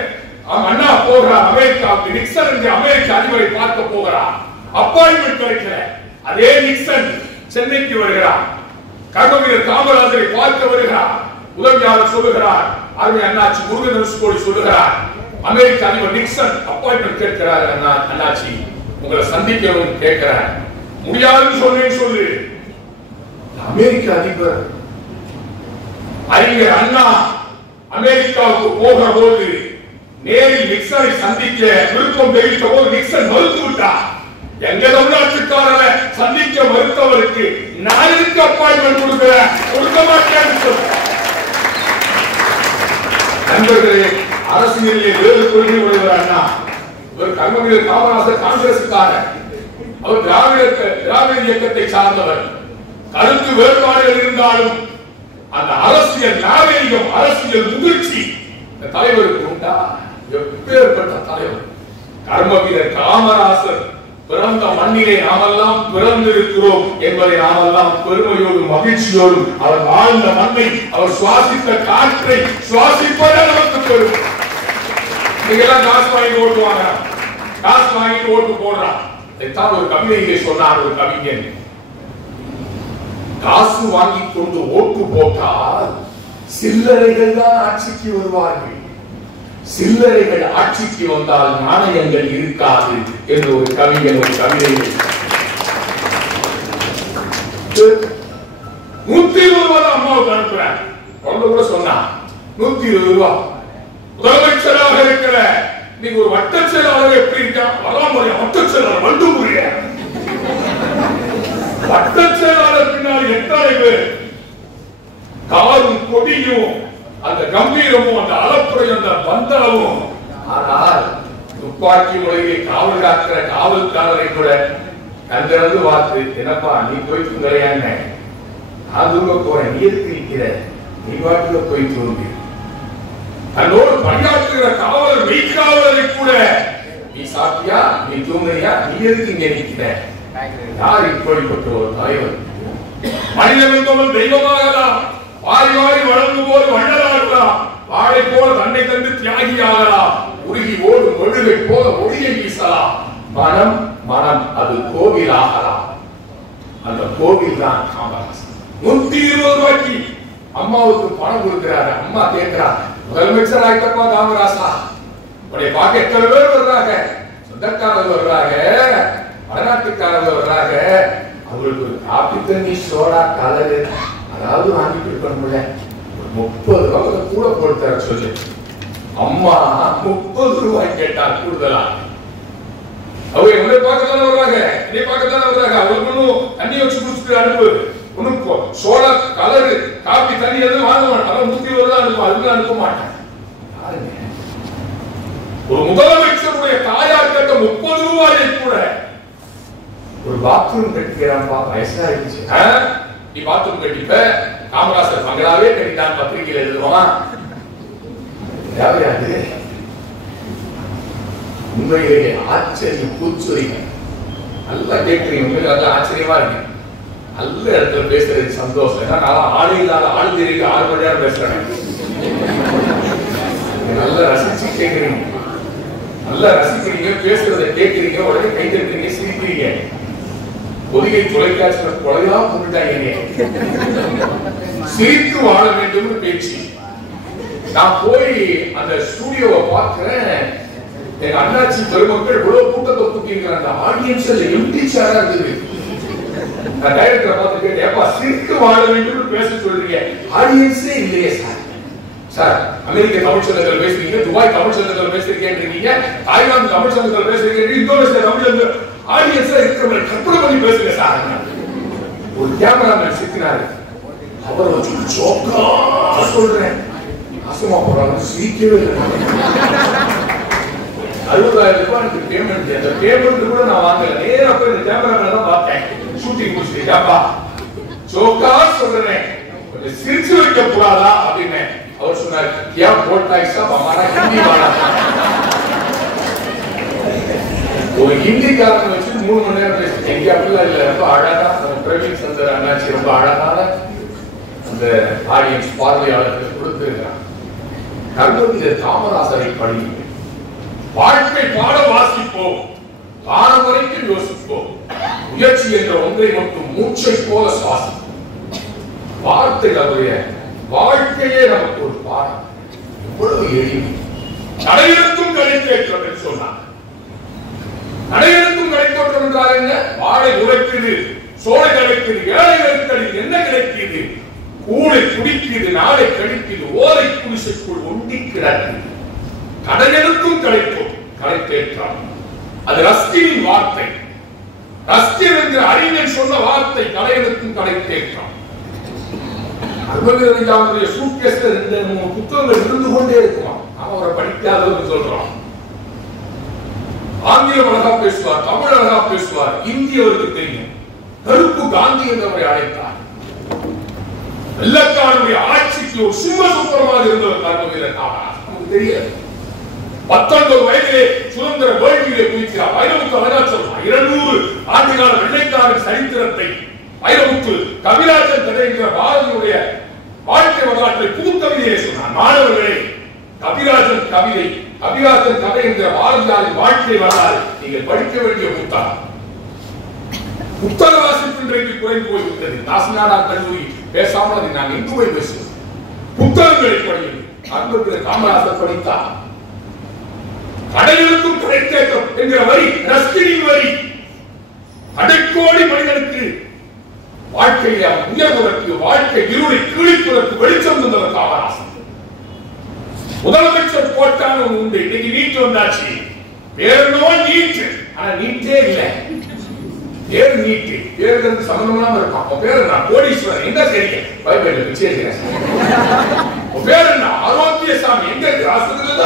அண்ணா போகிறார் அமெரிக்காவுக்கு. நிக்சன் என்று அமெரிக்க அதிபரை பார்க்க போகிறார், அப்பாயின்மெண்ட் கிடைக்கல. அதே நிக்சன் சென்னைக்கு வருகிறார். கர்மவீரர் காமராஜரை பார்க்க வருகிறார். உதவியாளர் சொல்லுகிறார், அருமை அண்ணாச்சி முருகன் கோடி சொல்லுகிறார், அமெரிக்க அதிபர் நிக்சன் அப்பாயின்மெண்ட் கேட்கிறார். அண்ணாச்சி உங்களை சந்திக்கவும் கேட்கிறார். முடியாதுன்னு சொன்னேன்னு சொல்லு. அமெரிக்க அதிபர் அறிஞர் அண்ணா அமெரிக்காவுக்கு போகிற போது நேரில் நிக்சனை சந்திக்க விருப்பம் தெரிவித்த போது நிக்சன் மறுத்து விட்டார். எங்க தமிழ்நாட்டுக்காரரை சந்திக்க மறுத்தவருக்கு நான் எதுக்கு அப்பாயின்மெண்ட் கொடுக்க மாட்டேன்னு சொல்ற. நண்பர்களே, அரசியலிலே வேறு கொள்கை உடையவர் அண்ணா. இவர் கர்மவீரர் காமராசர் காங்கிரசுக்காரர். அவர் திராவிட இயக்கத்தை சார்ந்தவர். கருத்து வேறுபாடுகள் இருந்தாலும் அந்த அரசியல் நாகரிகம், அரசியல் முதிர்ச்சி இந்த தலைவருக்கு உண்டா? எப்பேற்பட்ட தலைவர் கர்மவீரர் காமராசர். பிறந்த மண்ணிலே நாமெல்லாம் பிறந்திருக்கிறோம் என்பதை நாமெல்லாம் பெருமையோடும் மகிழ்ச்சியோடும் அவர் வாழ்ந்த மண்ணை, அவர் சுவாசித்த காற்றை சுவாசிப்பதே நமக்கு பெருமை. நீங்கெல்லாம் காசு வாங்கி ஓட்டுவாங்க, காசு வாங்கி ஓட்டு போடுறான். இதைத்தான் ஒரு கவிதையிலே சொன்னார் ஒரு கவிஞன், காசு வாங்கி கொண்டு ஓட்டு போட்டால் சில்லறைகள் தான் ஆட்சிக்கு வருவார்கள், சில்லறைகள் ஆட்சிக்கு வந்தால் நாணயங்கள் இருக்காது என்று ஒரு கவிஞன் ஒரு கவிதையில் 120 ரூபாய் அம்மாவுக்கு அனுப்புறேன். அவங்க கூட சொன்னா 120 ரூபாய். முதலமைச்சராக இருக்கிற நீங்க ஒரு வட்ட செயலாளர் எப்படி இருக்கா? வராமறையா வட்ட செயலாளர் வந்து புரிய வட்ட செயலாளர் பின்னாடி எத்தனை பேர், காரும் கொடியும் அந்த கம்பீரமும் அந்த அலப்புறையும் அந்த பந்தாவும். ஆனால் துப்பாக்கி முறையை காவல் காக்கிற காவல்காரரை கூட கண்டிருந்து பார்த்து, என்னப்பா நீ போய் தூங்கலையாங்க, நான் தூங்க போறேன், நீ எதுக்கு இருக்கிற, நீ வாட்டுல போய் தூங்கு. தன்னோடு பணியாற்றுகிற காவலர் மெய்காவலரை கூட நீ சாப்பிட்டியா, நீ தூங்குறியா, நீ எதுக்கு இங்க நிற்கிற? யார் இப்படிப்பட்ட ஒரு தலைவர்? மனிதன் என்பவன் தெய்வமாகலாம், வாரி வாரி வளர்ந்து போது வள்ளலாகலாம், வாழை போல தன்னை தந்து தியாகியாகலாம், உருகி ஓடும் ஒழுகை போல ஒளியை வீசலாம், மனம் மனம் அது கோவில் ஆகலாம். அந்த கோவில் தான் காமராசர். 120 ரூபாய்க்கு அம்மாவுக்கு பணம் கொடுக்கிறாரு. அம்மா கேட்கிறார், முதலமைச்சர் ஆயிட்டப்பா காமராசா, உடைய பார்க்க எத்தனை பேர் வர்றாங்க, சொந்தக்காரர்கள் வர்றாங்க, வடநாட்டுக்காரர்கள் வர்றாங்க, அவங்களுக்கு ஒரு காப்பி தண்ணி சோடா கலரு யாராவது வாங்கிட்டு இருக்கணும்ல, 30 ரூபாய் கூட போட்டு தர சொல்லு. அம்மா 30 ரூபாய் கேட்டா கூடுதலா? அவங்க என்னை பார்க்கத்தானே வர்றாங்க, என்னை பார்க்கத்தானே வர்றாங்க. அவங்களுக்கு ஒன்றும் தண்ணி வச்சு குடிச்சுட்டு அனுப்பு, ஒன்றும் சோடா கலரு காபி தண்ணி எதுவும் வாங்க மாட்டாங்க. 120 தான் அனுப்பும், அதுக்கு அனுப்ப மாட்டேன். ஒரு முதலமைச்சருடைய தாயார் கேட்ட 30 ரூபாயை கூட ஒரு பாத்ரூம் கட்டிக்கிறான்பா, வயசாயிடுச்சு. நீ பாத்ரூம் கட்டிப்ப, காமராசர் பங்களாவே கட்டிட்டான் பத்திரிகையில் எழுதுவான். யாரையாது உண்மையிலேயே ஆச்சரியம் பூச்சொரிங்க. நல்லா கேட்கிறீங்க, உண்மையில நல்லா ஆச்சரியமா இருக்கு. நல்ல இடத்துல பேசுறது சந்தோஷம். ஏன்னா நான் ஆளே இல்லாத ஆள் தெரியுது 6 மணி நேரம் பேசுறேன். நல்லா ரசிச்சு கேட்கிறீங்க, நல்லா ரசிக்கிறீங்க, பேசுறதை கேட்கிறீங்க, உடனே கை தட்டுறீங்க, சிரிக்கிறீங்க. பொதிகை தொலைக்காட்சி கொலையா கொண்டுட்டாங்க. சிரித்து வாழ வேண்டும் பேச்சு. நான் போய் அந்த ஸ்டுடியோவை பார்க்கிறேன். எங்க அண்ணாச்சி பெருமக்கள் இவ்வளவு கூட்டத்தை கூட்டிங்க, அந்த ஆடியன்ஸ் எம்டி சேரா இருக்குது. நான் டைரக்டரை பார்த்து கேட்டேன், ஏப்பா சிரித்து வாழ வேண்டும் பேச சொல்றீங்க, ஆடியன்ஸே இல்லையே சார். சார், அமெரிக்க தமிழ் சங்கத்தில் பேசுறீங்க, துபாய் தமிழ் சங்கத்தில் பேசுறீங்க, தாய்லாந்து தமிழ் சங்கத்தில் பேசுறீங்க, இந்தோனேசியா தமிழ் சங்கம் ஆடியன்ஸா இருக்கிறவங்க கற்பனை பண்ணி பேசுங்க சார். ஒரு கேமராமேன் சிக்கினாரு, அவரை வச்சு சோக்கா சொல்றேன், நாசமா போறாங்க, சிரிக்கவே இல்லை. 60,000 ரூபாய் பேமெண்ட், அந்த பேமெண்ட் கூட நான் வாங்கல, நேரா போய் இந்த கேமராமேன் தான் பார்த்தேன். ஷூட்டிங் முடிச்சுட்டா சோக்கா சொல்றேன், கொஞ்சம் சிரிச்சு வைக்க கூடாதா அப்படின்னு. அவர் சொன்னார், क्या बोलता है सब हमारा हिंदी वाला. ஒரு ஹிந்திக்காரன் வச்சு 3 மணி நேரம் பேசி எங்க அப்படிலாம் இல்ல. ரொம்ப அழகா பிரவீன் சந்தர் அண்ணாச்சி ரொம்ப அழகான அந்த ஆடியன்ஸ் பார்வையாளர்களுக்கு கொடுத்திருக்கிறார். கர்மவீரர் காமராசரை படியுங்கள், வாழ்க்கை பாட வாசிப்போம், காலம் வரைக்கும் யோசிப்போம், முயற்சி என்ற ஒன்றை மட்டும் மூச்சை போல சுவாசிப்போம். வார்த்தைகளுடைய வாழ்க்கையே நமக்கு ஒரு பாடம். எவ்வளவு எளிமை. நடையிறக்கும் கலைத்தேற்றம் என்று சொன்னார். நடையிறக்கும் கலைத்தோற்றம் என்றால் என்ன? வாழை உழைக்குது, சோலை கிடைக்குது, ஏழைகளுக்கு என்ன கிடைக்குது? கூடை குடிக்குது, நாளை கழிக்குது, ஓலை குடிசைக்குள் ஒண்டி கிடக்குது. கடையெழுத்தும் கலைத்தோம் கலைத்தேற்றம். அது ரஸ்கினின் வார்த்தை. ரஸ்கின் என்கிற அறிஞன் சொன்ன வார்த்தை கடையெழுத்தும் கலைத்தேற்றம். அருமவீரனுடைய சூட்கேஸ்ல 2-3 புத்தகங்கள் இருந்து கொண்டே இருக்குமா. அவரை படிக்காதவர்கள் சொல்றோம். ஆங்கிலம் அழகா பேசுவார், தமிழ் அழகா பேசுவார், இந்தி அவருக்கு தெரியும். கருப்பு காந்தி என்றவரை அழைத்தார். வெள்ளக்காரனுடைய ஆட்சிக்கு ஒரு சிம்ம சுப்பரமாக இருந்தவர் கர்மவீரர் காமராஜர். நமக்கு தெரியாது. 19 வயதிலே சுதந்திர வேள்வியிலே குதிக்கிறார். வைரமுத்து அழகா சொல்றார், 200 ஆண்டுகால வெள்ளைக்காரன் சரித்திரத்தை வைரமுத்து கவிராஜன் கதை என்கிற பாரதியுடைய வாழ்க்கை வரலாற்றை புதுக்கவிதையை சொன்னார். மாணவர்களே, கவிராஜன் கவிதை, கவிராஜன் கதை என்கிற பாரதியாரின் வாழ்க்கை வரலாறு நீங்கள் படிக்க வேண்டிய புத்தகம். புத்தக வாசிப்பு இன்றைக்கு குறைந்து போய்விட்டது. நாசிநாடா கல்லூரி பேசாமல் அதை நாங்கள் எங்கு போய் பேசுவோம். புத்தகங்களை படியுங்கள். கர்மவீரர் காமராசர் படித்தார். கடைகளுக்கும் கடைத்தேற்றம் என்கிற வரி ரஸ்கினின் வரி. கடைக்கோடி மனிதனுக்கு வாழ்க்கையை உயர்வதற்கு, வாழ்க்கை இருளை கிழிப்பதற்கு வெளிச்சம் தந்தவர் காமராசர். முதலமைச்சர் போட்டான உண்டு. இன்னைக்கு நீட் வந்தாச்சு. பேருனோ நீட், ஆனா நீட்டே இல்லை. பேரு நீட்டு, பேருக்கு சம்பந்தமா இருக்கும். உன் பேரு என்ன? கோடீஸ்வரன். எங்க சரிங்க பைபிள் வச்சிருக்கேன். உன் பேரு என்ன? ஆரோக்கியசாமி. எங்க இருக்கு? ஆஸ்பத்திரியில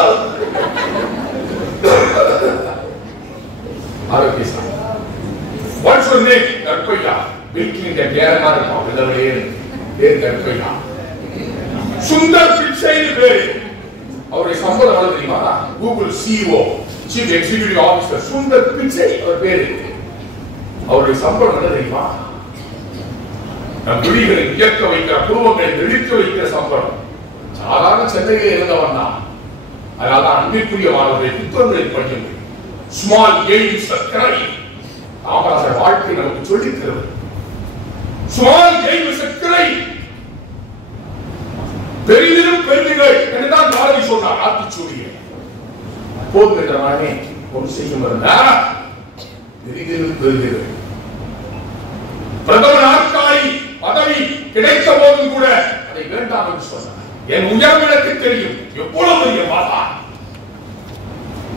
Arokiasamy. What's your name? Karpaiya. பில்கிங் பேரமா இருக்கும். விதவையே பேர் கற்பையா. சுந்தர் பிச்சைன்னு பேரு. அவருடைய சம்பளம் எவ்வளவு தெரியுமா? Google CEO, chief executive officer Sundar Pichai அவர் பேரு. அவருடைய சம்பளம் என்ன தெரியுமா? நம் விழிகளை இயக்க வைக்கிற, குடும்பங்களை நெருக்க வைக்கிற சம்பளம். சாதாரண சென்னையிலே இருந்தவன் தான். அதனால அன்பிற்குரிய மாணவர்களை புத்தகங்களை படியுங்கள். ஸ்மால் எய்ம்ஸ் கிரை. காமராசர் வாழ்க்கை நமக்கு சொல்லிக்கிறது. ஸ்மால் எய்ம்ஸ் கிரை. பெரிதிலும் பெருமைகள் என்றுதான் பாரதி சொன்னார். ஆத்திச்சூடியே போதும் என்ற மகனே ஒரு செய்யும் இருந்தா பெரிதிலும் பெருமைகள். பிரதமர் நாற்காலி பதவி கிடைத்த போதும் என் உயர்வு எனக்கு தெரியும் எவ்வளவு பெரிய மகான்.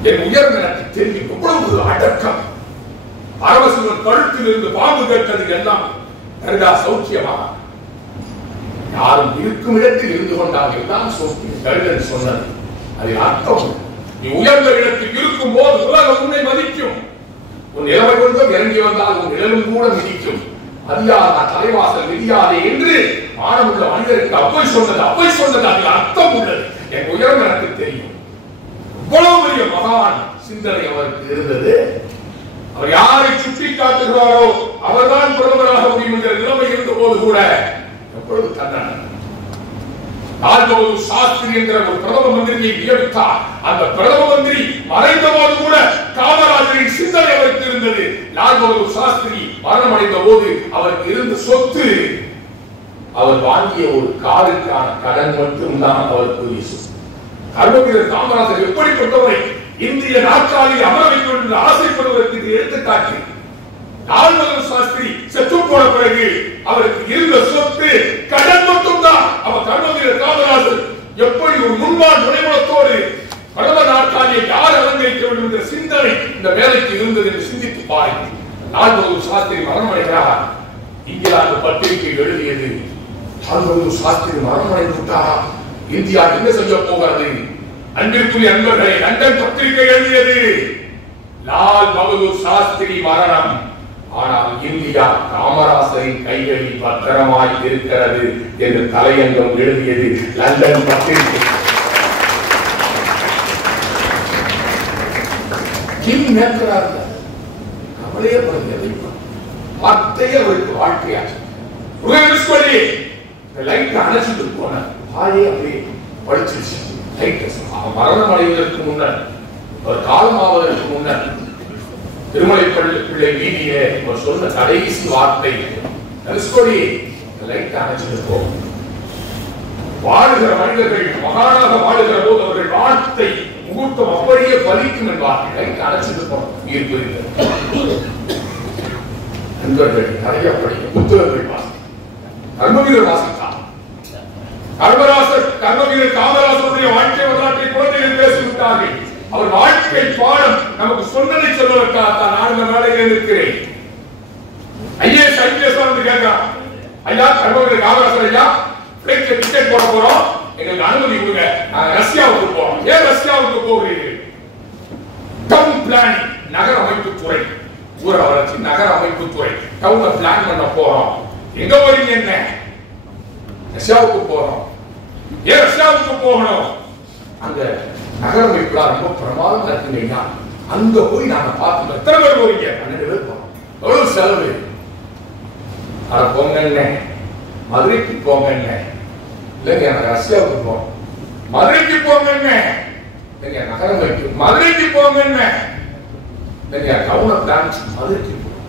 என் உயர்வு எனக்கு தெரியும் எவ்வளவு அடக்கம். அரவசுவன் கழுத்திலிருந்து பாம்பு கேட்டது எல்லாம் கருதா சௌக்கியமா? யாரும் இருக்கும் இடத்தில் இருந்து கொண்டால் எல்லாம் சௌக்கியம். கருதன் சொன்னது அதில் அர்த்தம். நீ உயர்ந்த இடத்தில் இருக்கும் போது உலகம் உன்னை மதிக்கும். உன் நிலைமை கொஞ்சம் இறங்கி வந்தால் உன் நிழலும் கூட மிதிக்கும். அதிகாரா தலைவாசல் விதியாதே என்று மானமுள்ள மனிதருக்கு அவ்வை சொன்னது அதில் அர்த்தம் உள்ளது. என் உயர்வு எனக்கு தெரியும். இவ்வளவு பெரிய மகான் சிந்தனை அவருக்கு இருந்தது. அவர் யாரை சுட்டி காட்டுகிறாரோ அவர்தான் பிரதமராக முடியும் என்ற நிலைமை இருந்த போது கூட எப்பொழுது தந்தார். லால்பகதூர் சாஸ்திரி என்கிற ஒரு பிரதம மந்திரியை நியமித்தார். அந்த பிரதம மந்திரி மறைந்த போது கூட காமராஜரின் சிந்தனை அவருக்கு இருந்தது. லால்பகதூர் சாஸ்திரி மரணமடைந்த போது அவருக்கு இருந்த சொத்து அவர் வாங்கிய ஒரு காருக்கான கடன் மட்டும்தான் அவருக்கு சொத்து. கர்மவீரர் காமராஜர் எப்படிப்பட்டவரை இந்திய நாற்காலில் அமர வேண்டும் என்று ஆசைப்படுவதற்கு எடுத்துக்காட்டு. லால்பகதூர் சாஸ்திரி செத்து போன பிறகு அவருக்கு இருந்த சொத்து கடன் மட்டும்தான். அவர் கர்மவீரர் காமராஜர் எப்படி ஒரு முன்பால் நுழைவுலத்தோடு பிரதம நாற்காலியை யார் அலங்கரிக்க வேண்டும் என்ற சிந்தனை இந்த வேலைக்கு இருந்தது என்று சிந்தித்து பாருங்கள். லால்பகதூர் சாஸ்திரி மரணமடைகிறார். இங்கிலாந்து பத்திரிகை எழுதியது, லால்பகதூர் சாஸ்திரி மரணமடைந்து விட்டாரா, இந்தியா என்ன செய்ய போகிறது? அன்பிற்குரிய அன்பர்களே, லண்டன் பத்திரிகை எழுதியது லால் பகதூர் சாஸ்திரி மரணம், ஆனால் இந்தியா காமராசரின் கைகளில் பத்திரமாய் இருக்கிறது என்று தலையங்கம் எழுதியது லண்டன் பத்திரிகை. வார்த்தையே அவருக்கு வாழ்க்கையாச்சு. அணைச்சிட்டு போன பாயே அப்படியே படிச்சிருச்சு. மரணம் அடைவதற்கு முன்னர், ஒரு காலமாவதற்கு முன்னர் திருமலை பிள்ளை வீதியிலே அவர் சொன்ன கடைசி வார்த்தை அணைச்சிட்டு போகும். வாழுகிற மனிதர்கள் மகானாக வாழுகிற போது அவர்கள் வார்த்தை முகூர்த்தம் அப்படியே பலிக்கும் என்பார்கள். அணைச்சிட்டு போகும். நண்பர்கள் நிறைய படிக்க புத்தகங்கள் வாசி, கர்மவீரர் வாசித்தார். கர்மவீரர் காமராசருடைய வாழ்க்கை வரலாற்றை குழந்தைகள் பேசிவிட்டார்கள். அவர் வாழ்க்கை பாடம் நமக்கு சொன்னதை சொல்வதற்காகத்தான் நான் இந்த மேடையில் இருக்கிறேன். ஐஏஎஸ் ஐபிஎஸ் வந்து கேட்கிறான், ஐயா கர்மவீரர் காமராசர் ஐயா பிளைட்ல டிக்கெட் போட போறோம், எங்களுக்கு அனுமதி கொடுங்க, நாங்க ரஷ்யாவுக்கு போறோம். ஏன் ரஷ்யாவுக்கு போகிறீர்கள்? டவுன் பிளானிங், நகர அமைப்பு துறை, ஊர வளர்ச்சி நகர அமைப்பு துறை, டவுனை பிளான் பண்ண போறோம். எங்க போறீங்க? என்ன ரஷ்யாவுக்கு போறோம். ஏன் ரஷ்யாவுக்கு போகணும்? அந்த நகர அமைப்புல ரொம்ப பிரமாதம் இருக்குங்க, அங்க போய் நாங்க பார்த்து. எத்தனை பேர் போறீங்க? 12 பேர் போறோம். எவ்வளவு செலவு? அட போங்க, மதுரைக்கு போங்க. இல்லைங்க எனக்கு ரஷ்யாவுக்கு போறோம். மதுரைக்கு போங்க. இல்லைங்க நகர அமைப்பு மதுரைக்கு போங்க. இல்லைங்க டவுனை பிளான் மதுரைக்கு போறோம்.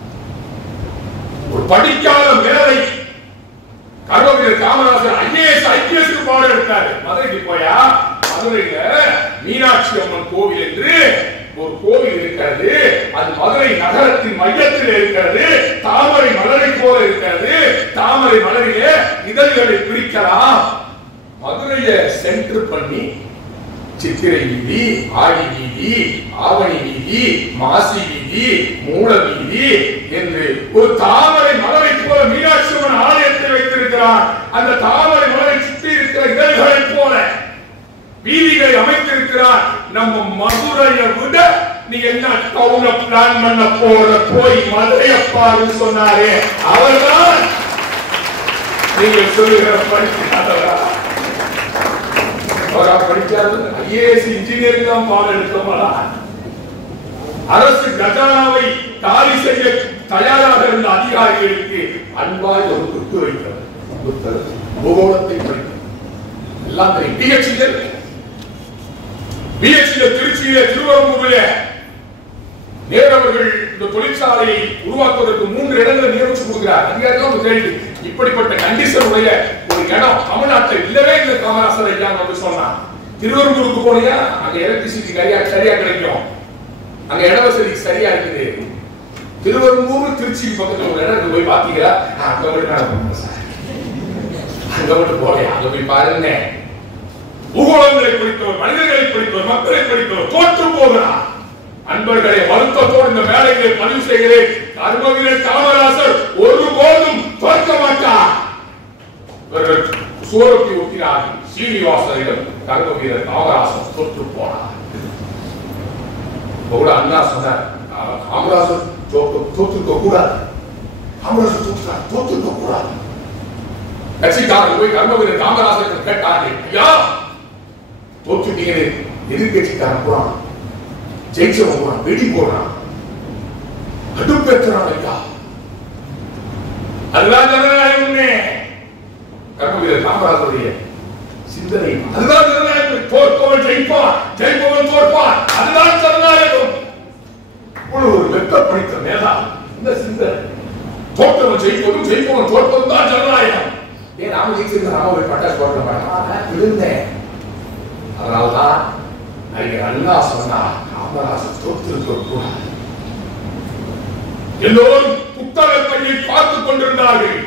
ஒரு படிக்காத மேலை கர்மவீரர் காமராஜர் ஐஏஎஸ் ஐபிஎஸ் பாடம் எடுத்தாரு. மதுரைக்கு போயா? மதுரையில மீனாட்சி அம்மன் கோவில் என்று ஒரு கோவில் இருக்கிறது. அது மதுரை நகரத்தின் மையத்தில் இருக்கிறது. தாமரை மலரை போல இருக்கிறது. தாமரை மலரிலே இதழ்களை பிரிக்கலாம். மதுரையை சென்டர் பண்ணி சித்திரை வீதி, ஆடி வீதி, ஆவணி வீதி, மாசி வீதி, மூல வீதி என்று ஒரு தாமரை மலரை போல மீனாட்சி அம்மன் ஆலயத்தை வைத்திருக்கிறார். அந்த தாமரை மலரை சுற்றி இருக்கிற இதழ்களை போல வீதிகளை அமைத்திருக்கிறார். நம்ம மதுரையை விட நீ என்ன டவுனை பிளான் பண்ண போற, போய் மதுரையை பாரு சொன்னாரே அவர்தான் நீங்கள் சொல்லுகிற படிக்காதவரா? அவரா படிக்காது? ஐஏஎஸ் இன்ஜினியரிங் தான் பாடம் எடுத்தோம்னா அரசு கஜானாவை காலி செய்ய தயாராக இருந்த அதிகாரிகளுக்கு அன்பாய் ஒரு குத்து வைத்தவர். பூகோளத்தை படித்தவர் எல்லாம் தெரியும். பிஎச்டி திருச்சியிலே திருவரம்பூரிலே நேரவர்கள் இந்த தொழிற்சாலையை உருவாக்குவதற்கு 3 இடங்களை நியமிச்சு கொடுக்கிறார். அதிகாரிகள் கேள்வி, இப்படிப்பட்ட கண்டிஷன் உடைய ஒரு இடம் தமிழ்நாட்டில் இல்லவே இல்லை காமராசர் ஐயா வந்து சொன்னா. திருவரம்பூருக்கு போனியா அங்க எலக்ட்ரிசிட்டி சரியா கிடைக்கும், அங்க இட வசதி சரியா இருக்குது. திருவரம்பூர் திருச்சி பக்கத்துல ஒரு இடத்துக்கு போய் பாத்தீங்களா? அங்க மட்டும் போலையா? அங்க போய் பாருங்க. பூகோளங்களை படித்தவர், மனிதர்களை படித்தவர், மக்களை படித்தவர் தோற்று போகிறார். அன்பர்களை வருத்தத்தோடு இந்த மேடைகளை பதிவு செய்கிறேன். கர்மவீரர் காமராசர் ஒருபோதும் தோற்க மாட்டார். இவர்கள் சூரத்தை ஒட்டினார்கள். சீனிவாசனிடம் கர்மவீரர் காமராசர் தோற்று போனார். கூட அண்ணா சொன்னார், காமராசர் தோற்றுக்க கூடாது, காமராசர் தோற்றுக்க கூடாது. கட்சிக்காரர்கள் போய் கர்மவீரர் காமராசர் கேட்டார்கள், ஐயா தோற்றுட்டீங்க, எதிர்கட்சிக்காரன் போறான், ஜெயிச்சவன் போறான், வெடி போடுறான், கடுப்பேற்றுறான் ஐயா, அதுதான் ஜனநாயகம். கர்மவீரர் காமராஜருடைய சிந்தனை அதுதான் ஜனநாயகம். தோற்பவன் ஜெயிப்பான், ஜெயிப்பவன் தோற்பான், அதுதான் ஜனநாயகம். ஒரு வெட்ட படித்த மேதா இந்த சிந்தனை, தோற்றவன் ஜெயிப்பதும் ஜெயிப்பவன் தோற்பதும் தான் ஜனநாயகம். ஏன் நாம ஜெயிச்சிருந்த நாம போய் பட்டாசு போட மாட்டேன் விழுந்தேன். அதனால்தான் அறிஞர் அண்ணா சொன்னார், காமராசர் தோற்றிருக்க கூடாது. எல்லோரும் புத்தக பையை பார்த்துக் கொண்டிருந்தார்கள்.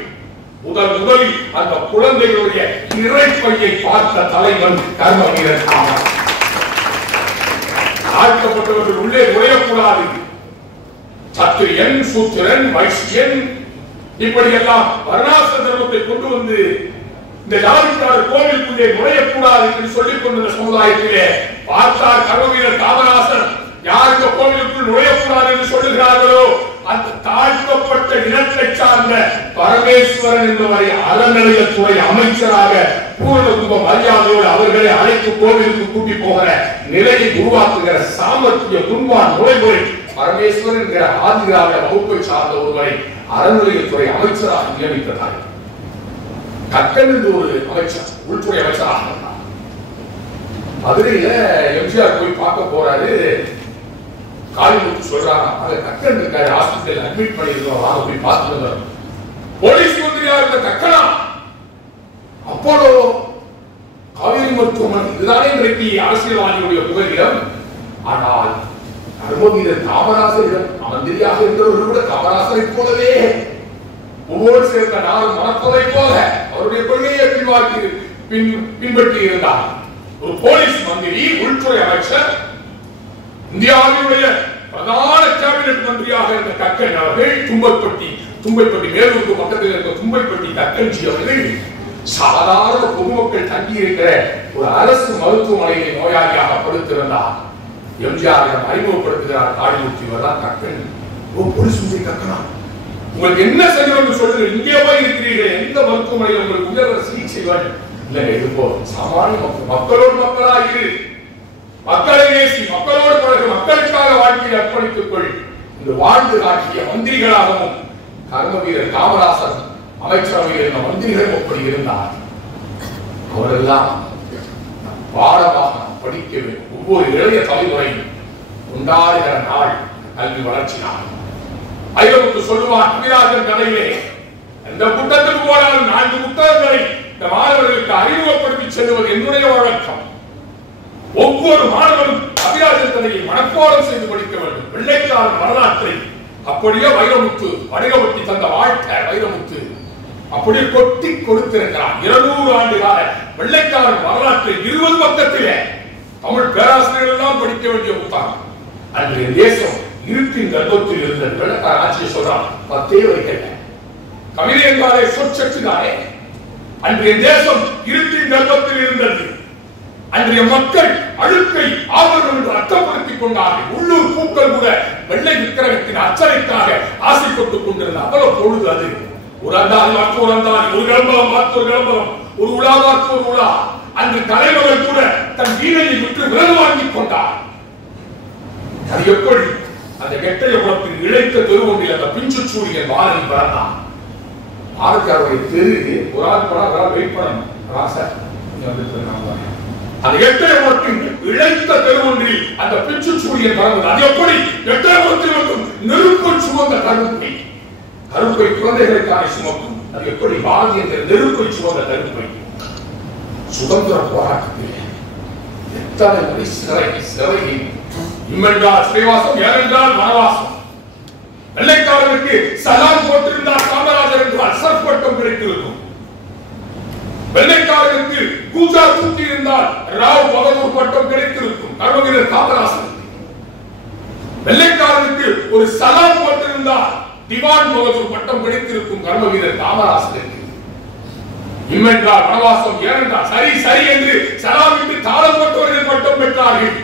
முதலில் அந்த குழந்தைகளுடைய இறைப்பையை பார்த்த தலைவன் கர்மவீரர் காமராசர். தாழ்த்தப்பட்டவர்கள் உள்ளே நுழையக்கூடாது. சத்திரியன், சூத்திரன், வைசியன் இப்படியெல்லாம் வர்ணாசிர தர்மத்தை கொண்டு வந்து இந்த ஜாதிக்காரர் கோவிலுக்குள்ளே நுழையக்கூடாது என்று சொல்லிக் கொண்டிருந்த சமுதாயத்திலே பார்த்தார் கர்மவீரர் காமராசர். யார் இந்த கோவிலுக்குள் நுழையக்கூடாது என்று சொல்லுகிறார்களோ அந்த தாழ்த்தப்பட்ட இனத்தை சார்ந்த பரமேஸ்வரன் என்பவரை அறநிலையத்துறை அமைச்சராக பூர்ண கும்ப மரியாதையோடு அவர்களை அழைத்து கோவிலுக்கு கூட்டி போகிற நிலையை உருவாக்குகிற சாமர்த்திய குன்பான் நுழைமுறை பரமேஸ்வரன் என்கிற ஆதிராவிட வகுப்பை சார்ந்த ஒருவரை அறநிலையத்துறை அமைச்சராக நியமித்தார். கக்கன் என்று ஒரு அமைச்சர், உள்துறை அமைச்சராக இருந்தார். மதுரையில எம்ஜிஆர் போய் பார்க்க போறாரு. காளிமுத்து சொல்றாங்க, அங்க கக்கன் இருக்காரு, ஹாஸ்பிட்டல் அட்மிட் பண்ணிருக்கோம், வாங்க போய் பார்த்துட்டு வரோம். போலீஸ் மந்திரியா இருந்த கக்கனா அப்போலோ காவேரி மருத்துவமனை இதுதானே இன்றைக்கு அரசியல்வாதிகளுடைய புகலிடம். ஆனால் கர்மவீரர் காமராசரிடம் மந்திரியாக இருந்தவர்கள் கூட காமராசரை போலவே ஒவ்வொரு சேர்ந்த நாளும் மனப்பதை போல அவருடைய கொள்கையை பின்பற்றி இருந்தார். ஒரு போலீஸ் மந்திரி, உள்துறை அமைச்சர், இந்தியாவினுடைய பிரதான கேபினட் மந்திரியாக இருந்த கக்கன் அவர்கள் தும்பைப்பட்டி மேலூருக்கு பக்கத்தில் இருக்க தும்பைப்பட்டி கக்கன்ஜி அவர்கள் சாதாரண பொதுமக்கள் தங்கி இருக்கிற ஒரு அரசு மருத்துவமனையில் நோயாளியாக படுத்திருந்தார். எம்ஜிஆர் அறிமுகப்படுத்துகிறார் காளிமுத்து, இவர்தான் கக்கன். போலீஸ் மந்திரி கக்கனா, உங்களுக்கு என்ன செய்யணும் சொல்லுங்க, இங்கே போய் இருக்கிறீர்கள், எந்த மருத்துவமனையில் உங்களுக்கு உயர்ந்த சிகிச்சை வேண்டும்? இல்லை, இது போ சாமானிய மக்களோடு மக்களா இரு, மக்களை நேசி, மக்களோடு பழகு, மக்களுக்காக வாழ்க்கையை அர்ப்பணித்துக் கொள் என்று வாழ்ந்து காட்டிய மந்திரிகளாகவும் கர்மவீரர் காமராசர் அமைச்சரவையில் இருந்த மந்திரிகள் அப்படி இருந்தார். அவரெல்லாம் பாடமாக படிக்க வேண்டும். ஒவ்வொரு இளைய தலைமுறையும் கொண்டாடுகிற நாள் கல்வி வளர்ச்சி நாள். ஐரோப்புக்கு சொல்லுவார் கவிராஜன் கதையிலே, எந்த புத்தகத்துக்கு போனாலும் 4 புத்தகங்களை இந்த மாணவர்களுக்கு அறிமுகப்படுத்தி செல்வது என்னுடைய வழக்கம். ஒவ்வொரு மாணவரும் கவிராஜன் கதையை மனப்பாடம் செய்து படிக்க வேண்டும். வெள்ளைக்காரன் வரலாற்றை அப்படியே வைரமுத்து வணிகவட்டி தந்த வாழ்க்கை வைரமுத்து அப்படியே கொட்டி கொடுத்திருக்கிறார். 200 ஆண்டு கால வெள்ளைக்காரன் வரலாற்றை 20 பக்கத்திலே தமிழ் பேராசிரியர்கள் எல்லாம் படிக்க வேண்டிய புத்தகம். அன்றைய தேசம் இருட்டின் கர்ப்பத்தில் இருந்த வெள்ளக்கார ஆட்சியை சொல்றான் 10 வரைக்கும் கவிதை என்றாலே சொற்சக்திதானே. அன்றைய தேசம் இருட்டின் கர்ப்பத்தில் இருந்தது. அன்றைய மக்கள் அழுக்கை ஆபரணம் என்று அர்த்தப்படுத்திக் கொண்டார்கள். உள்ளூர் பூக்கள் கூட வெள்ளை விக்கிரகத்தின் அச்சனைக்காக ஆசைப்பட்டுக் கொண்டிருந்த அவ்வளவு பொழுது அது. ஒரு அந்தாதி மற்றொரு அந்தாதி, ஒரு கிளம்பலம் மற்றொரு கிளம்பலம், ஒரு உலா மற்றொரு உலா. அன்று தலைவர்கள் கூட தன் வீணையை விட்டு விரல் வாங்கிக் கொண்டார். அது எப்படி அந்த கெட்டைய குளத்தின் இழைத்த தெரு ஒன்றில் அந்த பிஞ்சு சூரியன் வானில் பிறந்தான். பாரதியாருடைய தெரு ஒரு ஆள் போனா வெயிட் பண்ணணும் சார், அந்த எட்டய குளத்தின் இழைத்த தெரு ஒன்றில் அந்த பிஞ்சு சூரியன் பிறந்தது. அது எப்படி எட்டய குளத்தில் மட்டும் நெருப்பை சுமந்த கருப்பை குழந்தைகளுக்கான சுமக்கும். அது எப்படி பாரதிய நெருப்பை சுமந்த கருப்பை சுதந்திர போராட்டத்தில் எத்தனை மணி சிறை இம்மென்றால் ஸ்ரீவாசம், ஏனென்றால் வனவாசம். வெள்ளைக்காரருக்கு சலாம் போட்டிருந்தால் காமராஜர் என்றால் சற்பட்டம் கிடைத்திருக்கும். வெள்ளைக்காரருக்கு அவருக்கு கூஜா தூக்கி இருந்தால் ராவ் பகதூர் பட்டம் கிடைத்திருக்கும் கர்மவீரர் காமராசர். வெள்ளைக்காரனுக்கு ஒரு சலாம் போட்டிருந்தால் திவான் பகதூர் பட்டம் கிடைத்திருக்கும் கர்மவீரர் காமராசருக்கு. இம்மென்றால் வனவாசம், ஏனென்றால் சரி சரி என்று சலாமிட்டு தாளம் போட்டவர்கள் பட்டம் பெற்றார்கள்.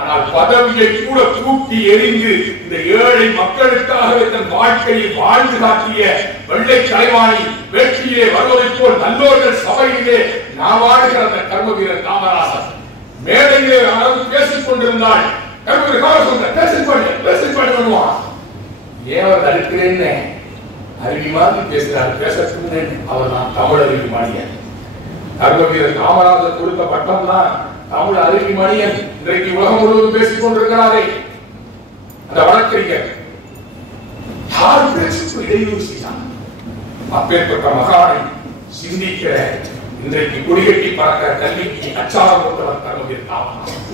ஆனால் பதவியை கூட தூக்கி எறிந்து இந்த ஏழை மக்களுக்காகவே தன் வாழ்க்கையை வாழ்ந்து காட்டிய வெள்ளை கலைவாணி வெற்றியே வருவதை போல் நல்லோர்கள் சபையிலே நான் வாழ்கிற அந்த கர்மவீரர் காமராசர் மேடையிலே பேசிக் கொண்டிருந்தால் கர்மவீரர் காமராசர் பேசி பண்ணுவான். ஏன் அவர் தடுக்கிறேன்னு அறிவி மாதிரி பேசுறாரு. பேச அவர் நான் தமிழ் அறிவி மணியன். கர்மவீரர் காமராஜர் கொடுத்த பட்டம் தான் தமிழ் அறிவி மணியன். இன்றைக்கு உலகம் முழுவதும் பேசிக் கொண்டிருக்கிறாரே அந்த வழக்கறிஞர் யார் பேச்சுக்கு இடையூறு செய்தார்? அப்பேற்பட்ட மகானை சிந்திக்கிற இன்றைக்கு குடிகட்டி பறக்க கல்விக்கு அச்சாரம் கொண்டவர் கர்மவீரர் காமராஜர்.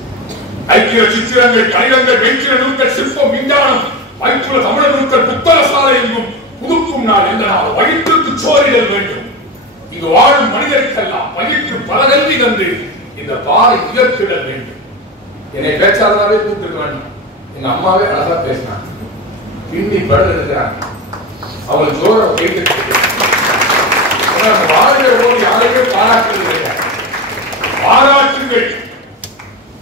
ஐக்கிய சித்திரங்கள், கணிதங்கள், வெற்றிட நூல்கள், சிற்பம், விஞ்ஞானம், வைத்துள்ள தமிழர் நூல்கள் புத்தக சாலை என்றும் புதுக்கும் நாள் என்ற நாள் வயிற்றுக்கு சோறிடல் வேண்டும். இங்கு வாழும் மனிதருக்கெல்லாம் வயிற்று பல கல்வி தந்து இந்த பாறை உயர்த்திடல் வேண்டும். என்னை பேச்சாளராகவே கூப்பிட்டு வேண்டும். எங்க அம்மாவே அழகா பேசினாங்க. பின்னி படம் இருக்கிறாங்க. அவள் ஜோர கேட்டு வாழ்கிற போது யாரையுமே பாராட்டுவதில்லை. பாராட்டுங்கள்,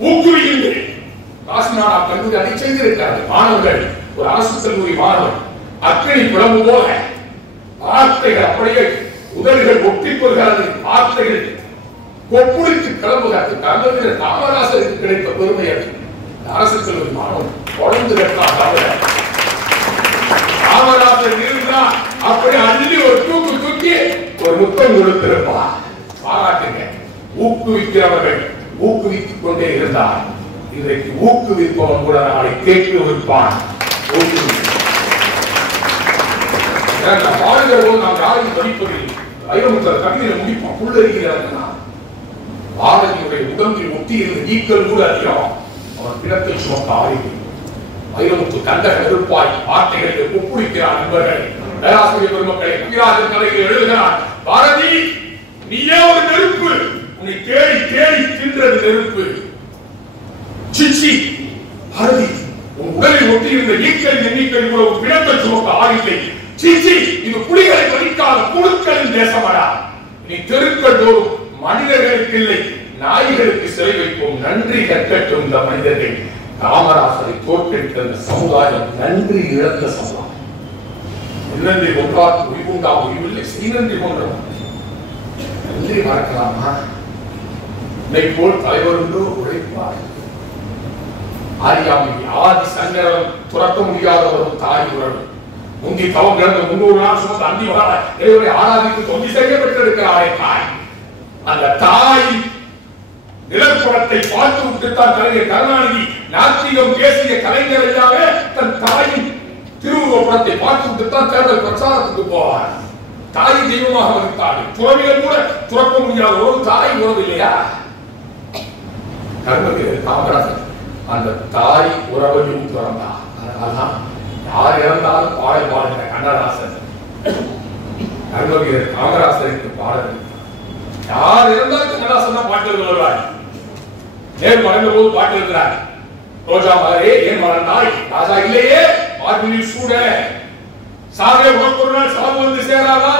ஊக்குவியுங்கள். காசிநாடா கல்லூரி அதை செய்திருக்கிறார்கள். மாணவர்கள், ஒரு அரசு கல்லூரி மாணவர் அக்கினி பிளம்பு போல வார்த்தைகள் அப்படியே உதடுகள் ஒட்டிக்கொள்கிறது. வார்த்தைகள் கொப்புளித்து கிளம்புகிறது. கர்மவீரர் காமராசருக்கு கிடைத்த பெருமை அது. அரசு கல்லூரி மாணவன் தொடர்ந்து காமராசர் இருந்தால் அப்படி அள்ளி ஒரு தூக்கி ஒரு முத்தம் கொடுத்திருப்பார். பாராட்டுங்க. ஊக்குவிக்கிறவர்கள் ஊக்குவித்துக் கொண்டே இருந்தார். இன்றைக்கு ஊக்குவிப்பவன் கூட நாளை கேட்டு வைப்பான். நாம் யாரையும் படிப்பதில்லை. வைரமுத்தர் கவிதையை முடிப்போம். புள்ளறிகிறார். பாரதியுடைய உடம்பில் ஒட்டி இருந்த ஈக்கள் கூட அதிகம். அவன் பிணத்தை சுமக்க ஆரம்பி. வைரமுத்து கண்ட கருப்பாய் வார்த்தைகளை ஒப்புவிக்கிறார். நண்பர்கள், பேராசிரியர் பெருமக்களை, கவிராஜர் கலையில் எழுதுகிறார். பாரதி, நீயே ஒரு நெருப்பு, உன்னை தேடி தேடி தின்றது நெருப்பு. சிச்சி பாரதி, உன் உடலில் ஒட்டி இருந்த ஈக்களின் எண்ணிக்கை கூட ஒரு பிணத்தை சுமக்க ஆரம்பி. சிச்சி, இது புலிகளை மதிக்காத புழுக்களின் தேசமடா. நீ தெருக்கள் தோறும் மனிதர்களுக்கு இல்லை நாய்களுக்கு சிறை வைப்போம். நன்றி கற்கட்டும் இந்த மனிதர்கள். காமராசரை தோற்கடித்த அந்த சமுதாயம் நன்றி இழந்த சமுதாயம். நன்றி ஒன்றால் உய்வுண்டா உய்வில்லை, செய்நன்றி கொண்டவன். நன்றி மறக்கலாமா? என்னை போல் தலைவர் உண்டோ உழைப்பார். ஆரியாமி ஆதி சங்கரம் துரத்த முடியாதவரும் தாய் உறவு. முந்தி தவம் கிடந்த 300 நாள் சுமந்த அந்தி மகான இறைவனை ஆராதித்து தொந்தி செய்ய பெற்றிருக்கிறாரே தாய். அந்த தாய் நிலப்புறத்தை பார்த்து விட்டுத்தான் கலைஞர் கருணாநிதி நாத்திகம் பேசிய கலைஞர் ஐயாவே தன் தாயின் திருவுருவப்படத்தை பார்த்து விட்டுத்தான் தேர்தல் பிரச்சாரத்துக்கு போவார். தாய் தெய்வமாக இருந்தார்கள். துறவிகள் கூட துறக்க முடியாத ஒரு தாய் உறவு இல்லையா? கர்மவீரர் காமராஜர் அந்த தாய் உறவையும் துறந்தார். அதனால்தான் யார் இறந்தாலும் பாடல் பாடுகிற கண்ணதாசன் கர்மவீரர் காமராசருக்கு பாடல். யார் இருந்தாலும் கண்ணதாசன் தான் பாட்டு எழுதுவார். நேர் மறைந்த போது பாட்டு எழுதுகிறார். ரோஜா மலரே ஏன் மலர்ந்தாய், ராஜா இல்லையே மார்பினில் சூட, சாகே உனக்கு ஒரு நாள் சாவு வந்து சேராதா,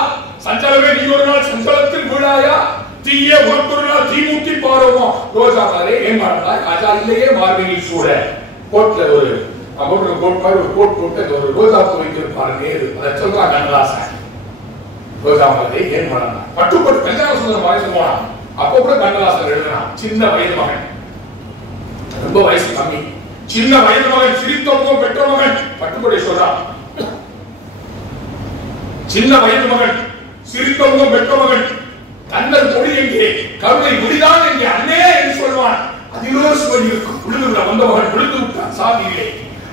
சஞ்சலமே நீ ஒரு நாள் சஞ்சலத்தில் விழாயா, தீயே உனக்கு ஒரு நாள் தீமூட்டி பாருவோம். ரோஜா மலரே ஏன் மலர்ந்தாய், ராஜா இல்லையே மார்பினில் சூட. கோட்ல ஒரு கோட் போட்டு ஒரு ரோஜா பூ வைத்திருப்பாரு நேரு. அதை சொல்றா கண்ணதாசன். ரோஜா மலரே ஏன் மலர்ந்தாய். பட்டுப்பட்டு கல்யாண சுந்தரம் வயசு போனான். அப்போ கூட கண்ணதாசன் எழுதினான். சின்ன வயது மகன், ரொம்ப வயசு கம்மி, சின்ன வயது மகன், சிரித்தவங்க பெற்ற மகன். பட்டுக்கொடை சொல்றான். சின்ன வயது மகன், சிரித்தவங்க பெற்ற மகன், தன்னல் கொடி எங்கே, கருணை முடிதான் எங்கே அண்ணே என்று சொல்வான். அதிலோ சுவை இருக்கும். விழுதுள்ள வந்த மகன் விழுந்து விட்டான் சாதியிலே.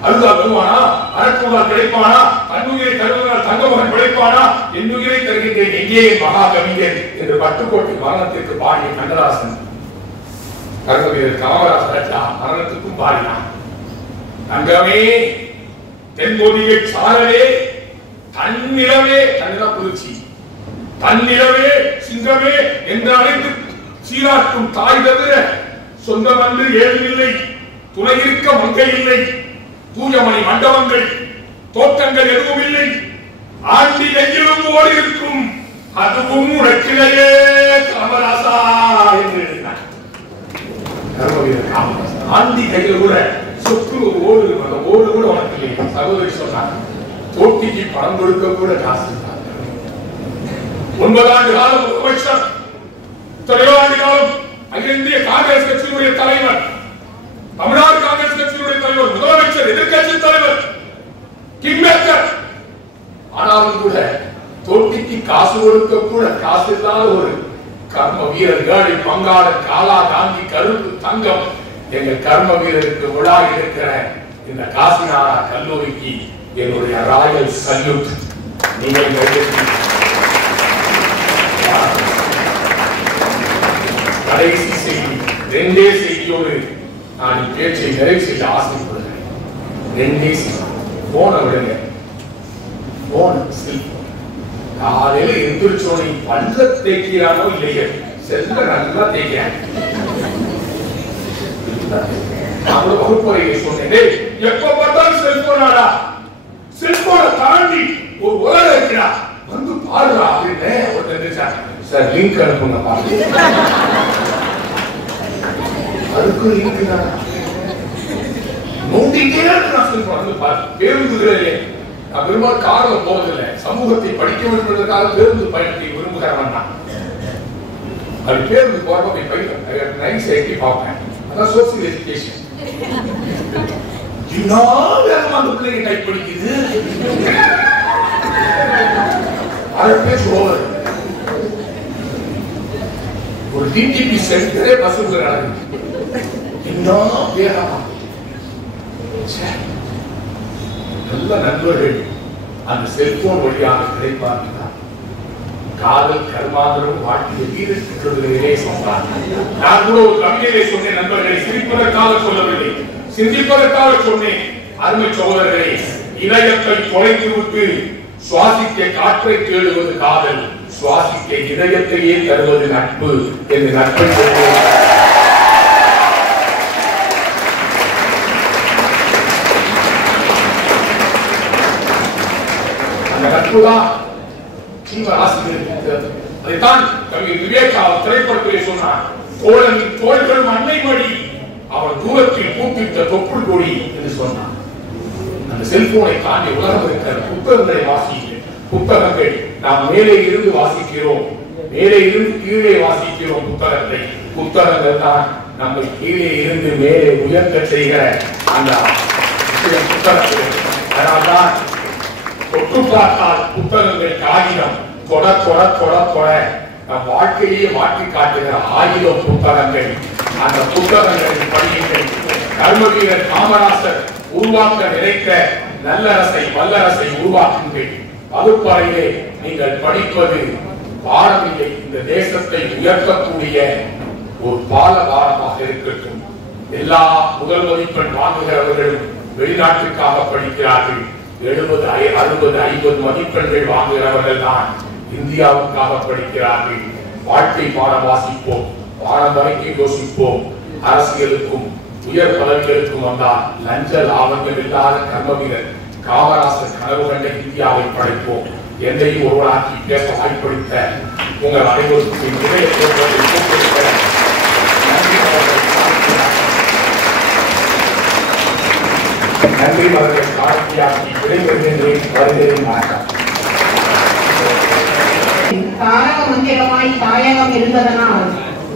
அழுதா வருவானா, அரக்குவதால் கிடைப்பானா, தன்னுயிரை தருவதால் தங்க மகன் பிழைப்பானா, என்னுயிரை தருகின்றேன் எங்கே என் மகா கவிஞர் என்று பட்டுக்கோட்டை மரணத்திற்கு பாடிய கண்ணதாசன் கர்மவீரர் காமராசர் மரணத்துக்கும் பாடினான். தங்கமே தென்பொதிகை சாரலே தன்னிலவே, தன்னில புதுச்சி, தன்னிலவே சிங்கமே என்று அழைத்து சீராட்டும் தாய் தவிர சொந்தமன்று ஏதும் இல்லை, துணை இருக்க மங்கை இல்லை, தூயமணி மண்டபங்கள் தோட்டங்கள் எதுவும் இல்லை, ஆண்டி நெஞ்சிலும் ஓடி இருக்கும் அதுவும் உனக்கிலேயே காமராசா என்று எழுதினார். ஆண்டி கையில் கூட சொத்து ஓடு, அந்த ஓடு கூட உனக்கு இல்லை. சகோதரி சொன்னார், போட்டிக்கு பணம் கொடுக்க கூட காசு. 9 ஆண்டு காலம் முதலமைச்சர், 3 ஆண்டு காலம் அகில இந்திய காங்கிரஸ் கட்சியினுடைய தலைவர், தமிழ்நாடு காங்கிரஸ் கட்சியினுடைய தலைவர், முதலமைச்சர், எதிர்கட்சி தலைவர், கிங் மேக்கர். ஆனாலும் கூட போட்டிக்கு காசு கொடுக்க கூட காசு இல்லாத ஒரு கர்ம வீரர்கள் பங்காளர் காலா காந்தி கருப்பு தங்கம் எங்கள் கர்ம வீரருக்கு விழா இருக்கிற இந்த காசிநாடா கல்லூரிக்கு என்னுடைய ராயல் சல்யூட். நீங்கள் கடைசி செய்தி, 2 செய்தியோடு நான் பேச்சை நிறைவு செய்ய ஆசைப்படுகிறேன். 2 செய்தி. போன விடுங்க, போன் செல்போன். காலையில எந்திரிச்சோட பல்ல தேய்க்கிறானோ இல்லையே, செல்ல நல்லா தேய்க்கிறான். வகுப்பறையை சொன்னேன், எப்ப பார்த்தாலும் செல்போனாடா, செல்போனை தாண்டி ஒரு உலகம் இருக்கிறா, வந்து பாருடா அப்படின்னு ஒரு சார் லிங்க் அனுப்புங்க பாருங்க. அதுக்கு லிங்க் நோண்டிட்டே நான் செல்போன் வந்து பாரு. பேருந்துகளே நான் பெரும்பாலும் கார்ல போவதில்லை, சமூகத்தை படிக்க வேண்டும் என்பதற்காக பேருந்து பயணத்தை விரும்புகிறவன் நான். அது பேருந்து போறப்ப போய் படிப்பேன், நைஸ் எட்டி பார்ப்பேன். அதான் சோசியல் எஜுகேஷன். அந்த பிள்ளைங்க டைப் படிக்குது, அதை பேச ஓவர். ஒரு டிடிபி சென்டரே பஸ் நடக்குது, இன்னும் வேகமா. நல்ல நண்பர்கள் அந்த செல்போன் வழியாக கிடைப்பார்கள். காதல் கர்மாந்திரம் வாழ்க்கையை வீரர்களே சொன்னார். நான் கூட ஒரு கவிதையை சொன்னேன், நண்பர்களை சிரிப்பதற்காக சொல்லவில்லை, சிந்திப்பதற்காக சொன்னேன். அருமை சகோதரர்களே, இதயத்தை தொலைத்து விட்டு சுவாசிக்க காற்றை தேடுவது காதல், சுவாசிக்க இதயத்தையே தருவது நட்பு என்று நட்பை நட்புதான் அதைத்தான் கவிஞர் விவேகா திரைப்படத்திலே சொன்னார். தோழனின் தோள்கள் அன்னை மடி, அவன் தூரத்தில் கூப்பிட்ட தொப்புள் கொடி என்று சொன்னார். அந்த செல்போனை தாண்டி உலகம் இருக்கிற புத்தகங்களை வாசிக்கிறேன். புத்தகங்கள் நாம் மேலே இருந்து வாசிக்கிறோம், மேலே இருந்து கீழே வாசிக்கிறோம் புத்தகத்தை. புத்தகங்கள் தான் நம்மை கீழே இருந்து மேலே உயர்த்த செய்கிற அந்த புத்தகங்கள். அதனால்தான் தொட்டு பார்த்தால் புத்தகங்கள் காகிதம், தொட தொட தொட தொட நம் வாழ்க்கையே மாற்றி காட்டுகிற 1000 புத்தகங்கள். அந்த புத்தகங்களின் படியுங்கள். கர்ம வீரர் காமராசர் உருவாக்க நினைத்த நல்லரசை வல்லரசை உருவாக்குங்கள். வகுப்பறையிலே நீங்கள் படிப்பது பாடமில்லை, இந்த தேசத்தை உயர்த்தக்கூடிய ஒரு பாலபாரமாக இருக்கட்டும். எல்லா முதல் மதிப்பெண் வாங்குகிறவர்களும் வெளிநாட்டுக்காக படிக்கிறார்கள். 70, 60, 50 மதிப்பெண்கள் வாங்குகிறவர்கள் தான் இந்தியாவுக்காக படிக்கிறார்கள். வாழ்க்கை பாடம் வாசிப்போம், பாடம் வரைக்கும் யோசிப்போம். அரசியலுக்கும் உயர் பதவிகளுக்கும் வந்தால் லஞ்ச லாபங்கள் இல்லாத கர்ம வீரர் காமராசர் கனவு கண்ட இந்தியாவை படைப்போம். என்னையும் ஒருவராக்கி பேச வாய்ப்பளித்த உங்கள் அனைவருக்கும் நன்றி. அவர்கள் காட்சியாக்கி விடைபெறுகின்றேன். வருகிறேன். வணக்கம். தாரக மந்திரமாய் தாயகம் இருந்ததனால்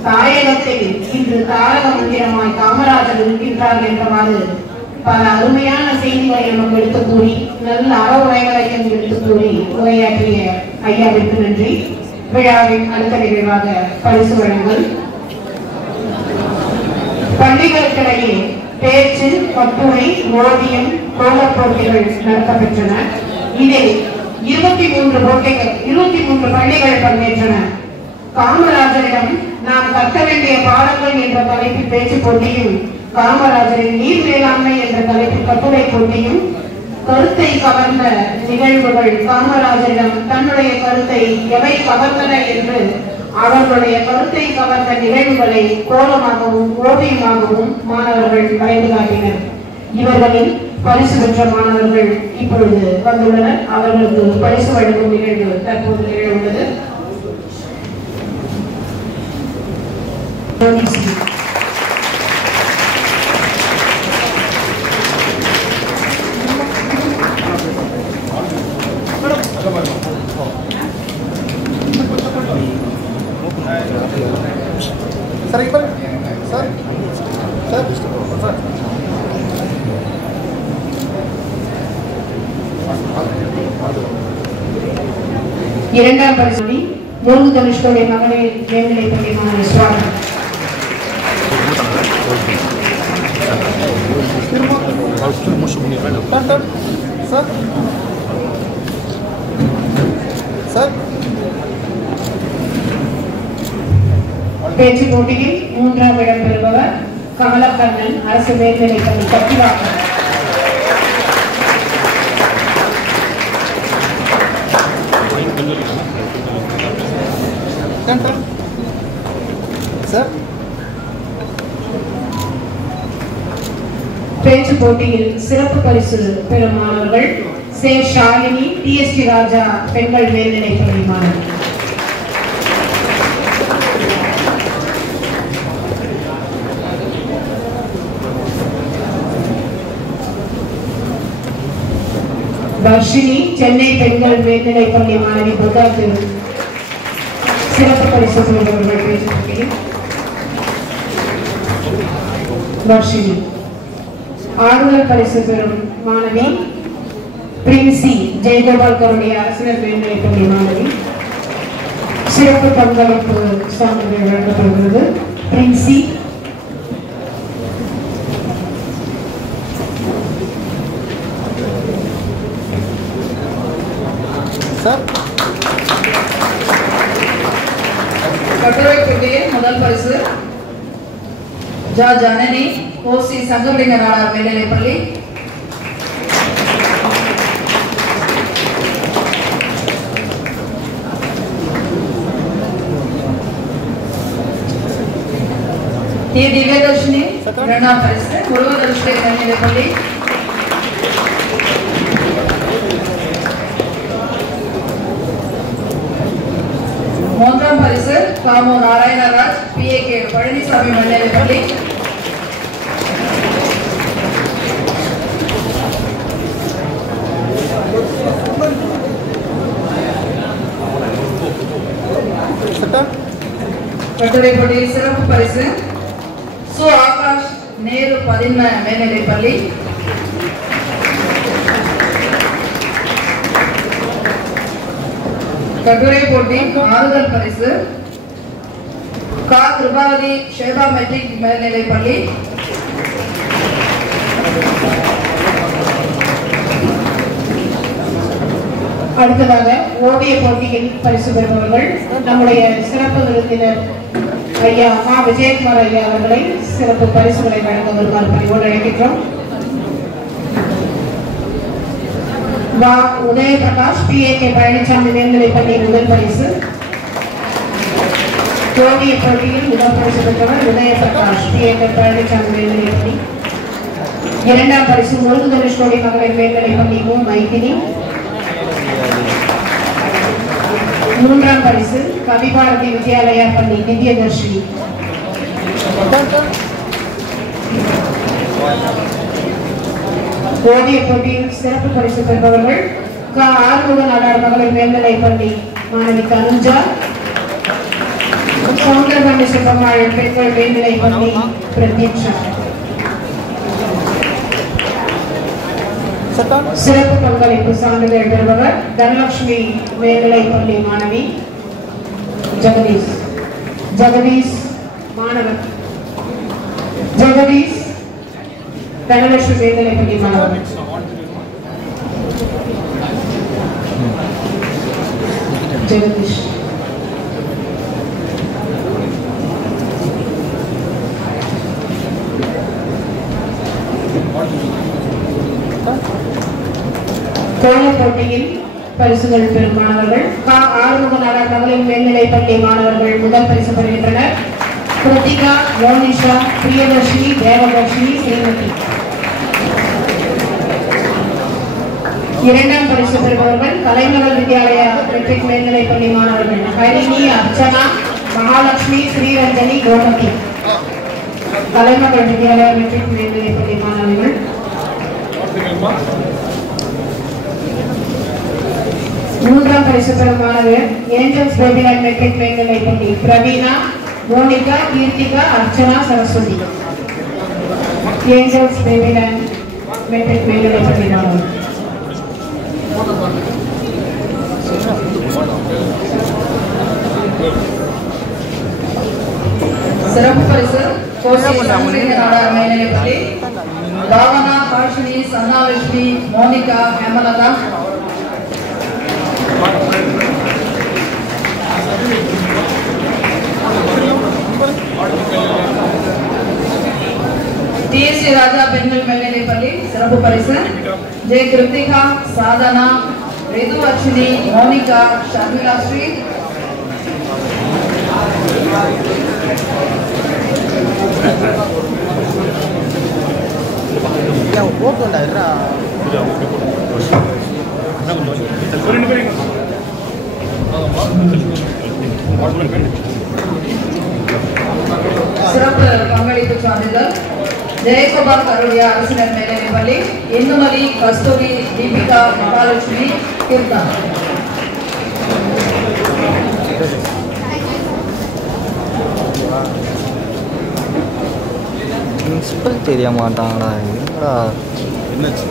தாயகத்தில் இன்று தாரக மந்திரமாய் காமராஜர் இருக்கின்றார் என்றவாறு பல அருமையான செய்திகளை நமக்கு எடுத்து கூறி, நல்ல அற உரைகளையும் எடுத்து கூறி உரையாற்றிய ஐயாவிற்கு நன்றி. விழாவின் அடுத்த நிகழ்வாக பரிசு வழங்கல். பள்ளிகளுக்கிடையே பேச்சு, கட்டுரை, ஓவியம், கோலப் போட்டிகள் நடத்தப்பெற்றன. இதில் 23 பள்ளிகள் பங்கேற்றன. காமராஜரிடம் நாம் கற்க வேண்டிய பாடங்கள் என்ற தலைப்பில் பேச்சு போட்டியும், காமராஜரின் நீர் மேலாண்மை என்ற தலைப்பில் கட்டுரை போட்டியும், கருத்தை கவர்ந்த நிகழ்வுகள், காமராஜரிடம் தன்னுடைய கருத்தை எவை கவர்ந்தன என்று அவர்களுடைய கருத்தை கவர்ந்த நிகழ்வுகளை கோலமாகவும் ஓவியமாகவும் மாணவர்கள் வரைந்து காட்டினர். இவர்களில் பரிசு பெற்ற மாணவர்கள் இப்பொழுது வந்துள்ளனர். அவர்களுக்கு பரிசு வழங்கும் நிகழ்வு தற்போது நிகழ்வுள்ளது. இரண்டாம் பரிசு முருகு தனுஷ்கோடைய மகளிர் மேல்நிலைப்பள்ளி மாணவி சுவாமி. பேச்சு போட்டியில் 3ஆம் இடம் பெறுபவர் கமலக்கண்ணன், அரசு மேல்நிலைப்பள்ளி கட்டிவாக்கம். பேச்சு போட்டியில் சிறப்பு பரிசு பெறும் மாணவர்கள் சே ஷாலினி, டிஎஸ்டி ராஜா பெண்கள் மேல்நிலைப்பள்ளி மாணவி. தர்ஷினி, சென்னை பெண்கள் மேல்நிலைப்பள்ளி மாணவி புத்தாத்து சிறப்பு பரிசு பெறுபவர்கள் பேச்சு போட்டியில். தர்ஷினி. ஆறுதல் பரிசு பெறும் மாணவி பிரின்சி, ஜெயகோபால் கருடைய அரசினர் மேல்நிலைப்பள்ளி மாணவி. சிறப்பு பங்களிப்பு சான்றிதழ் வழங்கப்படுகிறது. பிரின்சி. கட்டுரை போட்டியில் முதல் பரிசு ஜா ஜனனி, ஓசி சங்கமலிங்க நாடார் மேல்நிலைப்பள்ளி. டி திவ்யதர்ஷினி, இரண்டாம் பரிசு முருகதர்ஷினி மேல்நிலைப்பள்ளி. மூன்றாம் பரிசு காமு நாராயணராஜ், PAK பழனிசாமி மேல்நிலைப்பள்ளி. கட்டுரை போட்டியில் சிறப்பு பரிசு சு ஆகாஷ், நேரு 11 மேல்நிலைப்பள்ளி. கட்டுரை போட்டி ஆறுதல் பரிசு கா கிருபாவதி, ஷேபா மெட்ரிக் மேல்நிலைப்பள்ளி. அடுத்ததாக ஓவிய போட்டியில் பரிசு பெறுபவர்கள் நம்முடைய சிறப்பு விருந்தினர் ஐயா மா விஜயகுமார் ஐயா அவர்களை சிறப்பு பரிசுகளை வழங்க வருமாறு பணிவோடு அழைக்கின்றோம். வா உதயபிரகாஷ், PAK பழனிசாமி மேல்நிலைப்பள்ளி முதல் பரிசு. ஓவிய போட்டியில் முதல் பரிசு பெற்றவர் உதயபிரகாஷ், PAK பழனிசாமி மேல்நிலைப்பள்ளி. இரண்டாம் பரிசு முருகு தனுஷ்கோடி மகளிர் மேல்நிலைப்பள்ளி மு மைதினி. மூன்றாம் பரிசு கவிபாரதி வித்யாலயா பள்ளி திவ்யதர்ஷினி. ஓவிய போட்டியில் சிறப்பு பரிசு பெறுபவர்கள் க ஆறுமுக நாடார் மகளிர் மேல்நிலைப்பள்ளி மாணவி தனுஜா, சௌந்தரபாண்டி சுப்பம்மாள் பெண்கள் மேல்நிலைப்பள்ளி பிரதீட்சா. சிறப்பு பங்களிப்பு சான்றிதழ் பெறுபவர் தனலட்சுமி மேல்நிலைப்பள்ளி மாணவி ஜெகதீஷ். ஜெகதீஷ் மாணவர் ஜெகதீஷ் தனலட்சுமி மேல்நிலைப்பள்ளி மாணவர். ஜெகதீஷ். கோல போட்டியில் பரிசுகள் பெறும் மாணவர்கள். ஆறுமுக நாடார் மகளிர் மேல்நிலைப்பள்ளி மாணவர்கள் முதல் பரிசு பெறுகின்றனர். கிருத்திகா, யோனிஷா, பிரியதர்ஷினி, தேவதர்ஷினி, ஸ்ரீமதி. இரண்டாம் பரிசு பெறுபவர்கள் கலைமகள் வித்யாலயா மெட்ரிக் மேல்நிலைப்பள்ளி மாணவர்கள் ஹரிணி, அர்ச்சனா, மகாலட்சுமி, ஸ்ரீரஞ்சனி, கோமதி. கலைமகள் வித்யாலயா மெட்ரிக் மேல்நிலைப்பள்ளி மாணவர்கள். மூன்றாம் பரிசு பெறும் மாணவர் ஏஞ்சல்ஸ் பேபிலாண்ட் மெட்ரிக் மேல்நிலைப்பள்ளி Praveena, Monika, Keerthika, Archana, Saraswathi. Angels Babyland matric மேல்நிலைப்பள்ளி மாணவர். சிறப்பு பரிசு மேல்நிலைப்பள்ளி பாவனா, காஷினி, சன்னாலட்சுமி, மோனிகா, ஹேமலதா. TSC ராஜா பெண்கள் மேல்நிலைப்பள்ளி சிறப்பு பரிசு ஜெய கிருத்திகா, சாதனா, ரிது அர்ச்சினி, மோனிகா, ஷர்மிளா ஸ்ரீ. சிறப்பு பங்களிப்பு சான்றிதழ் ஜெயகோபால் கருடியா அரசினர் மேல்நிலைப்பள்ளி இந்துமதி, கஸ்தூரி, தீபிகா, மகாலட்சுமி, கீர்த்தன். பிரின்சிபல் தெரிய மாட்டாங்களா? என்னாச்சு?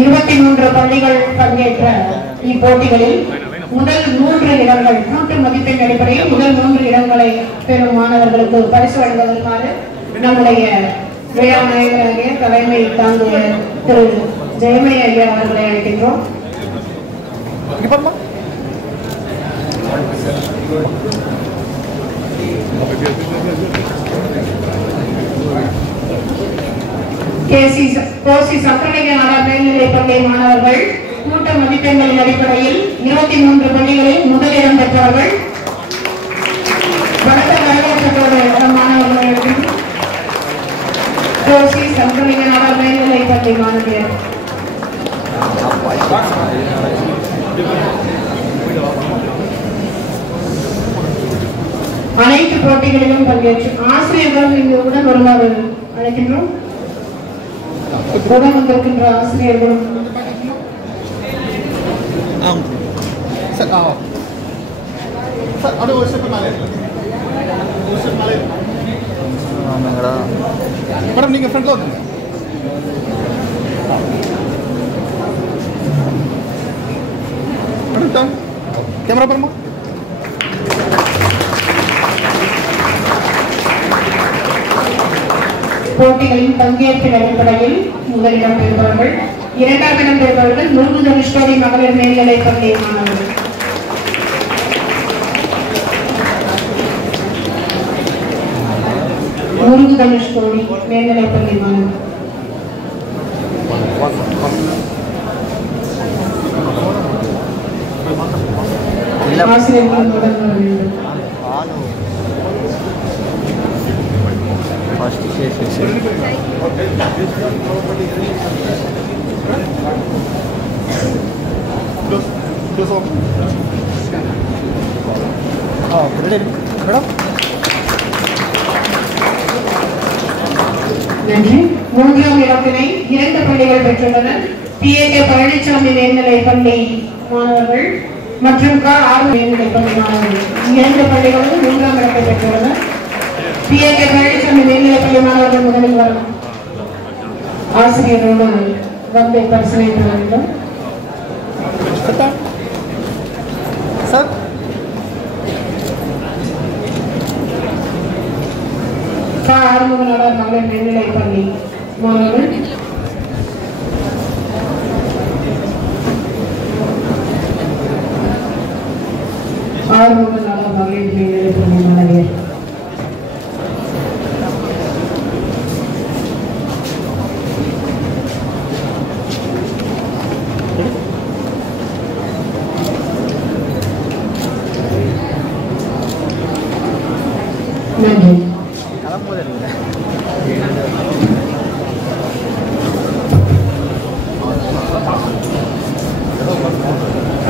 இருபத்தி 3 பள்ளிகள் பங்கேற்ற இப்போட்டிகளில் முதல் 3 இடங்கள் கூட்டு மதிப்பெண் அடிப்படையில் முதல் 3 இடங்களை பெறும் மாணவர்களுக்கு பரிசு வழங்குவதற்காக நம்முடைய விழா நாயகராகிய தலைமை தாங்கிய திரு ஜெயமணி ஐயா அவர்களை அழைக்கின்றோம். கோசி சக்கரலிங்க நாடார் மேல்நிலைப்பள்ளி மாணவர்கள் கூட்ட மதிப்பெண்களின் அடிப்படையில் 23 பள்ளிகளில் முதலிடம் பெற்றவர்கள். பலத்த வரவேற்போடு மாணவர்கள் கோசி சக்கரலிங்க நாடார் மேல்நிலைப்பள்ளி மாணவியர். அனைத்து போட்டிகளிலும் பங்கேற்று ஆசிரியர்கள் இங்குடன் வருமாறு அழைக்கின்றோம். உடன் வந்திருக்கின்ற ஆசிரியர்களும் மேடம் நீங்க ஃப்ரண்ட்ல வந்துங்க. மேடம் கேமரா பாருமா. போட்டிகளின் பங்கேற்பின் அடிப்படையில் முதலிடம் பெறுபவர்கள், இரண்டாம் இடம் பெறுபவர்கள் முருகு தனுஷ்கோடி மகளிர் மேல்நிலைப்பள்ளி மாணவர்கள். முருகு தனுஷ்கோடி மேல்நிலைப்பள்ளி மாணவர்கள். ஆசிரியர்கள் உடன் வர வேண்டும். நன்றி. மூன்றாம் இடத்தினை 2 பள்ளிகள் பெற்றுள்ளனர். PAK பழனிசாமி மேல்நிலைப்பள்ளி மாணவர்கள் மற்றும் ஆறு மேல்நிலைப்பள்ளி மாணவர்கள் 2 பள்ளிகளும் 3ஆம் இடத்தை பெற்றுள்ளனர். PAK பழனிசாமி மேல்நிலைப்பள்ளி மாணவர்கள் முதலில் வரலாம். ஆசிரியரோடு வந்து பரிசீலனை பெற வேண்டும். சார் ஆறுமுக நாடார் மகளிர் மேல்நிலைப்பள்ளி மாணவர்கள் ஆறுமுக நாடார் மகளிர் மேல்நிலைப்பள்ளி மாணவியர்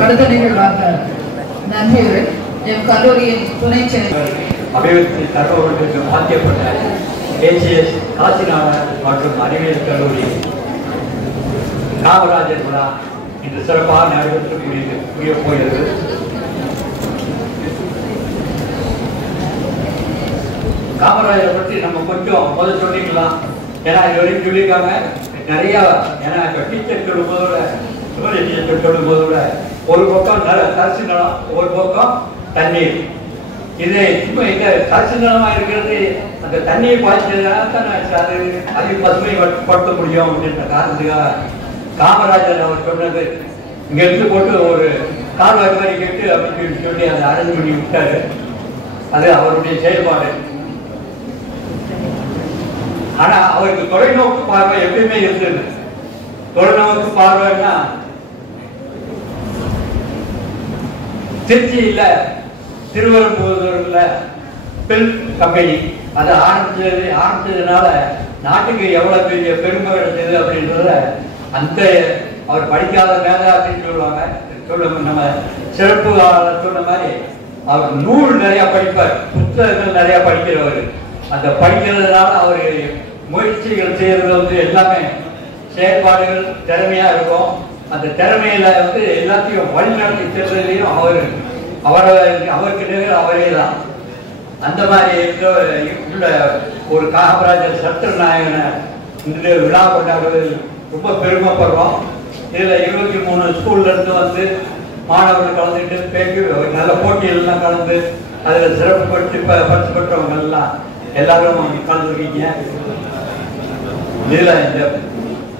அடுத்த நிகழ்வாக நன்றியுரை எம் கல்லூரியின் துணை செயலர் அபிவிருத்தி தகவல்களுக்கு மாற்றியப்பட்ட ஏசிஎஸ் காசிநாதன் மற்றும் அறிவியல் கல்லூரி காமராஜர் விழா இன்று சிறப்பாக நடைபெற்று முடிய போகிறது. காமராஜரை பற்றி நம்ம கொஞ்சம் முதல் சொல்லிக்கலாம். ஏன்னா இது வரைக்கும் சொல்லியிருக்காங்க நிறைய. ஏன்னா இப்போ டீச்சர் சொல்லும் போதோட டீச்சர் சொல்லும் போதோட ஒரு பக்கம் தரிசு நிலம், ஒரு பக்கம் தண்ணீர். இது சும்மா இந்த தரிசு நிலமாக இருக்கிறது அந்த தண்ணியை பாய்ச்சதுனால தான் அது அதிக பசுமைப்படுத்த முடியும் அப்படின்ற காரணத்துக்காக காமராஜர் அவர் சொன்னது இங்க இருந்து போட்டு ஒரு கால்வாய் மாதிரி கேட்டு அப்படின்னு சொல்லி அதை அரேஞ்ச் பண்ணி விட்டாரு. அது அவருடைய செயல்பாடு. ஆனா அவருக்கு தொலைநோக்கு பார்வை எப்பயுமே இருந்தது. தொலைநோக்கு பார்வைன்னா திருச்சியில திருவரம்பூர்ல பெல் கம்பெனி அதை ஆரம்பிச்சதுனால நாட்டுக்கு எவ்வளவு பெரிய பெருமை கிடைச்சது அப்படின்றத அந்த அவர் படிக்காத மேதாவின்னு சொல்லுவாங்க. நம்ம சிறப்பு சொன்ன மாதிரி அவர் நூல் நிறைய படிப்பார், புத்தகங்கள் நிறைய படிக்கிறவர். அந்த படிக்கிறதுனால அவர் முயற்சிகள் செய்யறது எல்லாமே செயல்பாடுகள் திறமையா இருக்கும். அந்த திறமையில எல்லாத்தையும் வழிநடத்தி செல்வதிலையும் அவருக்கு நிகழ் அவரே தான். அந்த மாதிரி உள்ள ஒரு காமராஜர் சத்திரநாயகனை இந்த விழா கொண்டாடுவதில் ரொம்ப பெருமைப்படுறோம். இதுல 23 ஸ்கூல்ல இருந்து மாணவர்கள் கலந்துட்டு பேசி நல்ல போட்டியெல்லாம் கலந்து அதுல சிறப்பு பரிசு பெற்றவங்க எல்லாம் எல்லாரும் கலந்துருக்கீங்க. இதுல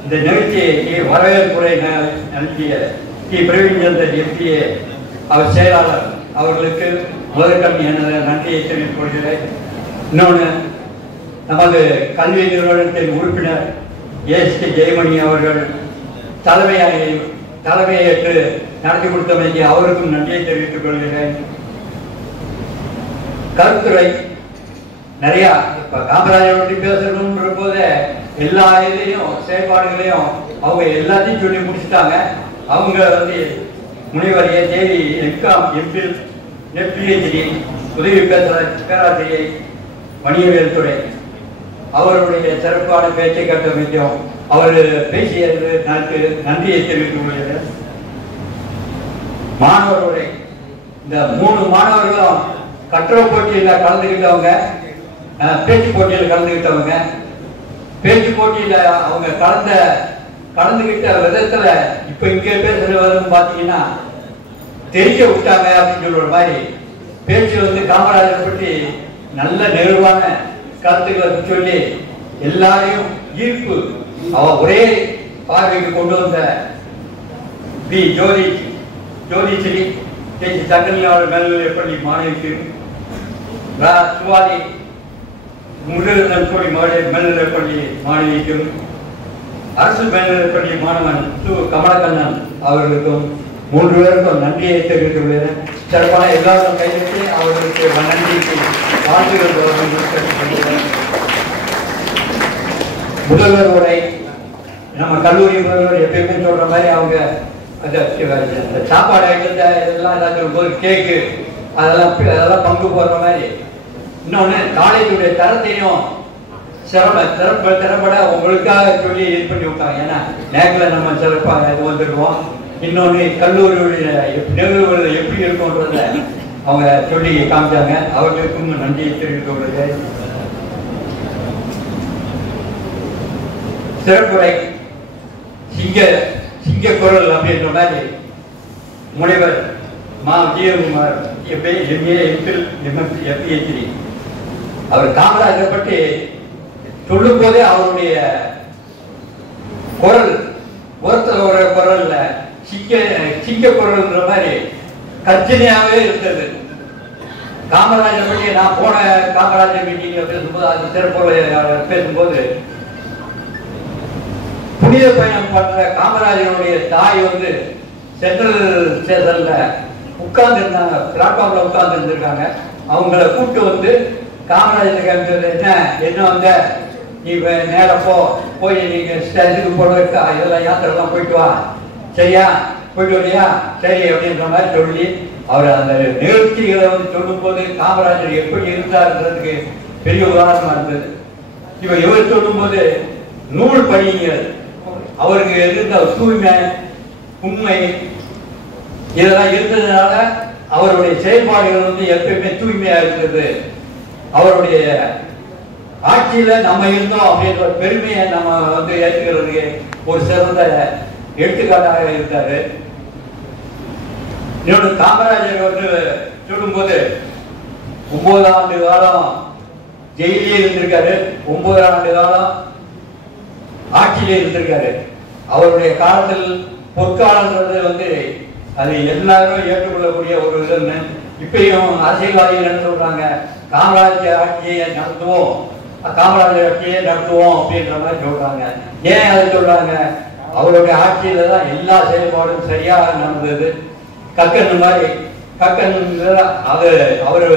இந்த நிகழ்ச்சியை வரவேற்புரை நடத்திய பிரவீன் சந்திரன் எம்பிஏ அவர் செயலாளர் அவர்களுக்கு முதற்கண் எனது நன்றியை தெரிவித்துக் கொள்கிறேன். இன்னொன்று நமது கல்வி நிறுவனத்தின் உறுப்பினர் ஏஎஸ்டி ஜெயமணி அவர்கள் தலைமையேற்று நடத்தி கொடுத்தமைக்கு அவருக்கும் நன்றியை தெரிவித்துக் கொள்கிறேன். கருத்துரை நிறைய இப்ப காமராஜர் பற்றி பேசணும்ன்ற போது எல்லா இதுலையும் செயல்பாடுகளையும் அவங்க எல்லாத்தையும் சொல்லி முடிச்சுட்டாங்க. அவங்க முனைவர் தேவி எம்காம் எம்பில் பிஹெச்டி உதவி பேராசிரியை வணிகவியல் துறை அவருடைய சிறப்பான பேச்சை கட்டமைக்கும் அவர் பேசியது நன்றியை தெரிவித்துக் கொள்கிறேன். மாணவர்களுடைய இந்த 3 மாணவர்களும் கற்றல் போட்டியில் கலந்துக்கிட்டவங்க, பேச்சு போட்டியில் கலந்துக்கிட்டவங்க. பேச்சு போட்டியில அவங்க கலந்துகிட்ட விதத்துல இப்ப இங்க பேசுறவரும் பாத்தீங்கன்னா தெரிக்க விட்டாங்க அப்படின்னு சொல்ற மாதிரி பேச்சு காமராஜர் பற்றி நல்ல நெருவான கருத்துக்களை சொல்லி எல்லாரையும் ஈர்ப்பு ஒரே பார்வைக்கு கொண்டு வந்த பி ஜோதிஸ்ரீ சங்கநிலையாளர் மேல்நிலைப்பள்ளி மாணவிக்கு, சுவாதி முருகன் மேல்நிலைப்பள்ளி மாணவிக்கும், அரசு மேல்நிலைப்பள்ளி மாணவன் கமலக்கண்ணன் அவர்களுக்கும் 3 பேருக்கும் நன்றியை தெரிவித்துக் கொள்கிறேன். சிறப்பான எல்லாரும் கைவிட்டு அவர்களுக்கு நன்றிக்கு வாழ்த்துக்கள். முதல்வர் உரை நம்ம கல்லூரி முதல்வர் எப்பயுமே சொல்ற மாதிரி அவங்க அந்த சாப்பாடு ஐட்டத்தை இதெல்லாம் எல்லாத்தையும் போது கேக்கு அதெல்லாம் பங்கு போடுற மாதிரி. இன்னொன்னு காலேஜுடைய தரத்தையும் திறம்பட உங்களுக்காக சொல்லி இது பண்ணி விட்டாங்க. ஏன்னா நேக்கில் நம்ம சிறப்பாக இது வந்துருக்கோம். இன்னொன்று கல்லூரியுடைய நிகழ்வுகள் எப்படி இருக்கும்ன்றத அவங்க சொல்லி காமிச்சாங்க. அவர்களுக்கும் நன்றியை தெரிவித்துக் கொள்கிறேன். சிறப்புரை சிங்க குரல் அப்படின்ற மாதிரி முனைவர் ஜீவகுமார் எம்பிஹெச்டி அவர் காமராஜரை பற்றி சொல்லும் போதே அவருடைய குரல் ஒரு குரல்ல சிங்க குரல்ன்ற மாதிரி கர்ஜனையாகவே இருந்தது. காமராஜர் பற்றி நான் போன காமராஜர் மீட்டிங்ல பேசும்போது அது சிறப்பு பேசும்போது புனித பயணம் பண்ற காமராஜருடைய தாய் சென்ட்ரல் ஸ்டேஷன்ல உட்கார்ந்து இருந்தாங்க, பிளாட்ஃபார்ம்ல உட்கார்ந்து இருந்திருக்காங்க. அவங்கள கூப்பிட்டு காமராஜர் என்ன நீ நேரம் போய் நீங்க ஸ்டேஷனுக்கு போடுவா இதெல்லாம் யாத்திரெல்லாம் போயிட்டு வா, சரியா போயிட்டு வரையா சரி அப்படின்ற மாதிரி சொல்லி அவர் அந்த நிகழ்ச்சிகளை வந்து சொல்லும் போது காமராஜர் எப்படி இருந்தார்ன்றதுக்கு பெரிய உதாரணமா இருந்தது. இவர் சொல்லும் போது நூல் பணிகள் அவருக்கு இருந்த தூய்மை உண்மை இதெல்லாம் இருந்ததுனால அவருடைய செயல்பாடுகள் வந்து எப்பயுமே தூய்மையா இருக்கிறது. அவருடைய ஆட்சியில நம்ம இருந்தோம் அப்படின்ற பெருமையை நம்ம வந்து ஏற்றுக்கிறதுக்கு ஒரு சிறந்த எடுத்துக்காட்டாக இருந்தாரு. இன்னொன்று காமராஜர் வந்து சொல்லும்போது 9 ஆண்டு காலம் ஜெயிலே இருந்திருக்காரு, 9 ஆண்டு காலம் ஆட்சியிலே இருந்திருக்காரு. அவருடைய காலத்தில் பொற்காலன்றது வந்து அது எல்லாரும் ஏற்றுக்கொள்ளக்கூடிய ஒரு இதுன்னு இப்பயும் அரசியல்வாதிகள் என்ன சொல்றாங்க, காமராஜர் ஆட்சியை நடத்துவோம், காமராஜர் ஆட்சியை நடத்துவோம் அப்படின்ற மாதிரி சொல்றாங்க. ஏன் அதை சொல்றாங்க? அவருடைய ஆட்சியில தான் எல்லா செயல்பாடும் சரியாக நடந்தது. கக்கன் மாதிரி கக்கன் அது அவர்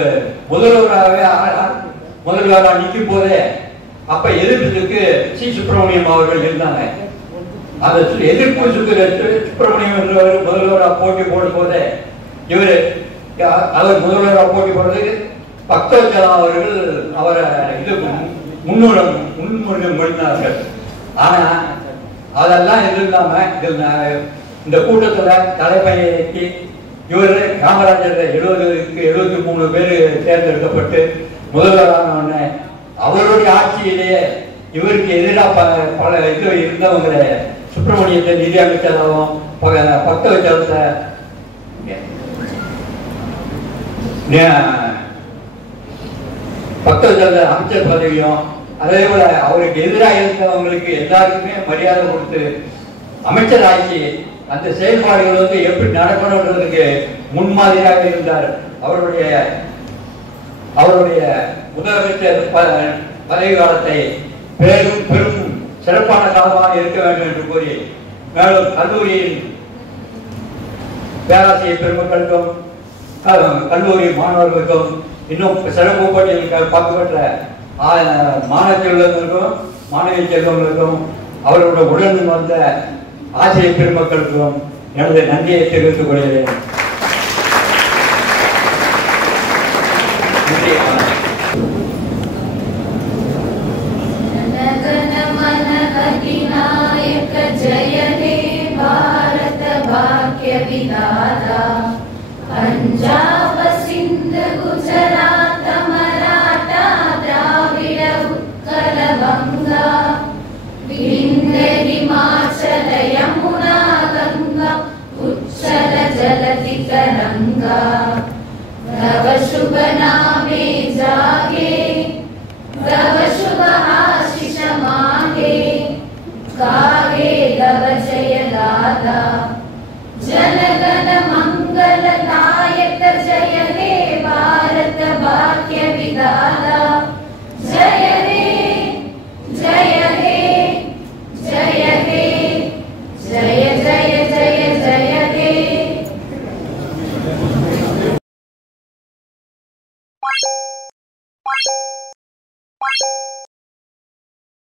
முதல்வராக நிற்கும் போதே அப்ப எதிர்ப்புக்கு சி சுப்பிரமணியம் அவர்கள் இருந்தாங்க. அந்த எதிர்ப்பு சுப்பிரமணியம் என்றவர் முதல்வராக போட்டி போடும் போதே அவர் முதல்வராக போட்டி போடுறதுக்கு பக்தவச்சலம் அவர்கள் அவரை இது முன்முறையில் மொழிந்தார்கள். ஆனா அதெல்லாம் எதுவும் இல்லாம இந்த கூட்டத்துல தலைமையேற்றி இவர் காமராஜர் 70க்கு 73 பேர் தேர்ந்தெடுக்கப்பட்டு முதல்வரான உடனே அவருடைய ஆட்சியிலேயே இவருக்கு எதிராக பல இது இருந்தவங்க சுப்பிரமணியத்தை நிதி அமைச்சராகவும் பக்தவச்சலத்தை அமைச்சர் பதவியும் அதே போல அவருக்கு எதிராக இருந்தவங்களுக்கு எல்லாருக்குமே மரியாதை கொடுத்து அமைச்சர் ஆட்சி அந்த செயல்பாடுகள் வந்து எப்படி நடக்கணுன்றதுக்கு முன்மாதிரியாக இருந்தார். அவருடைய முதலமைச்சர் பதவி காலத்தை பெரும் சிறப்பான காலமாக இருக்க வேண்டும் என்று கூறி மேலும் கல்லூரியின் பேராசிரியர் பெருமக்களுக்கும் கல்லூரி மாணவர்களுக்கும் இன்னும் சிறப்பு போட்டியில் பங்கு பெற்ற மாணவ செல்வங்களுக்கும் மாணவிய செல்வங்களுக்கும் அவர்களுடைய உடன் வந்த ஆசிரியர் பெருமக்களுக்கும் எனது நன்றியை தெரிவித்துக் கொள்கிறேன். पंजाब सिंध गुजरात मराठा द्राविड उत्कल बंगा विंध्य हिमाचल यमुना गंगा उच्चल जलधि तरंगा तव शुभ नामे जागे तव शुभ आशीष मांगे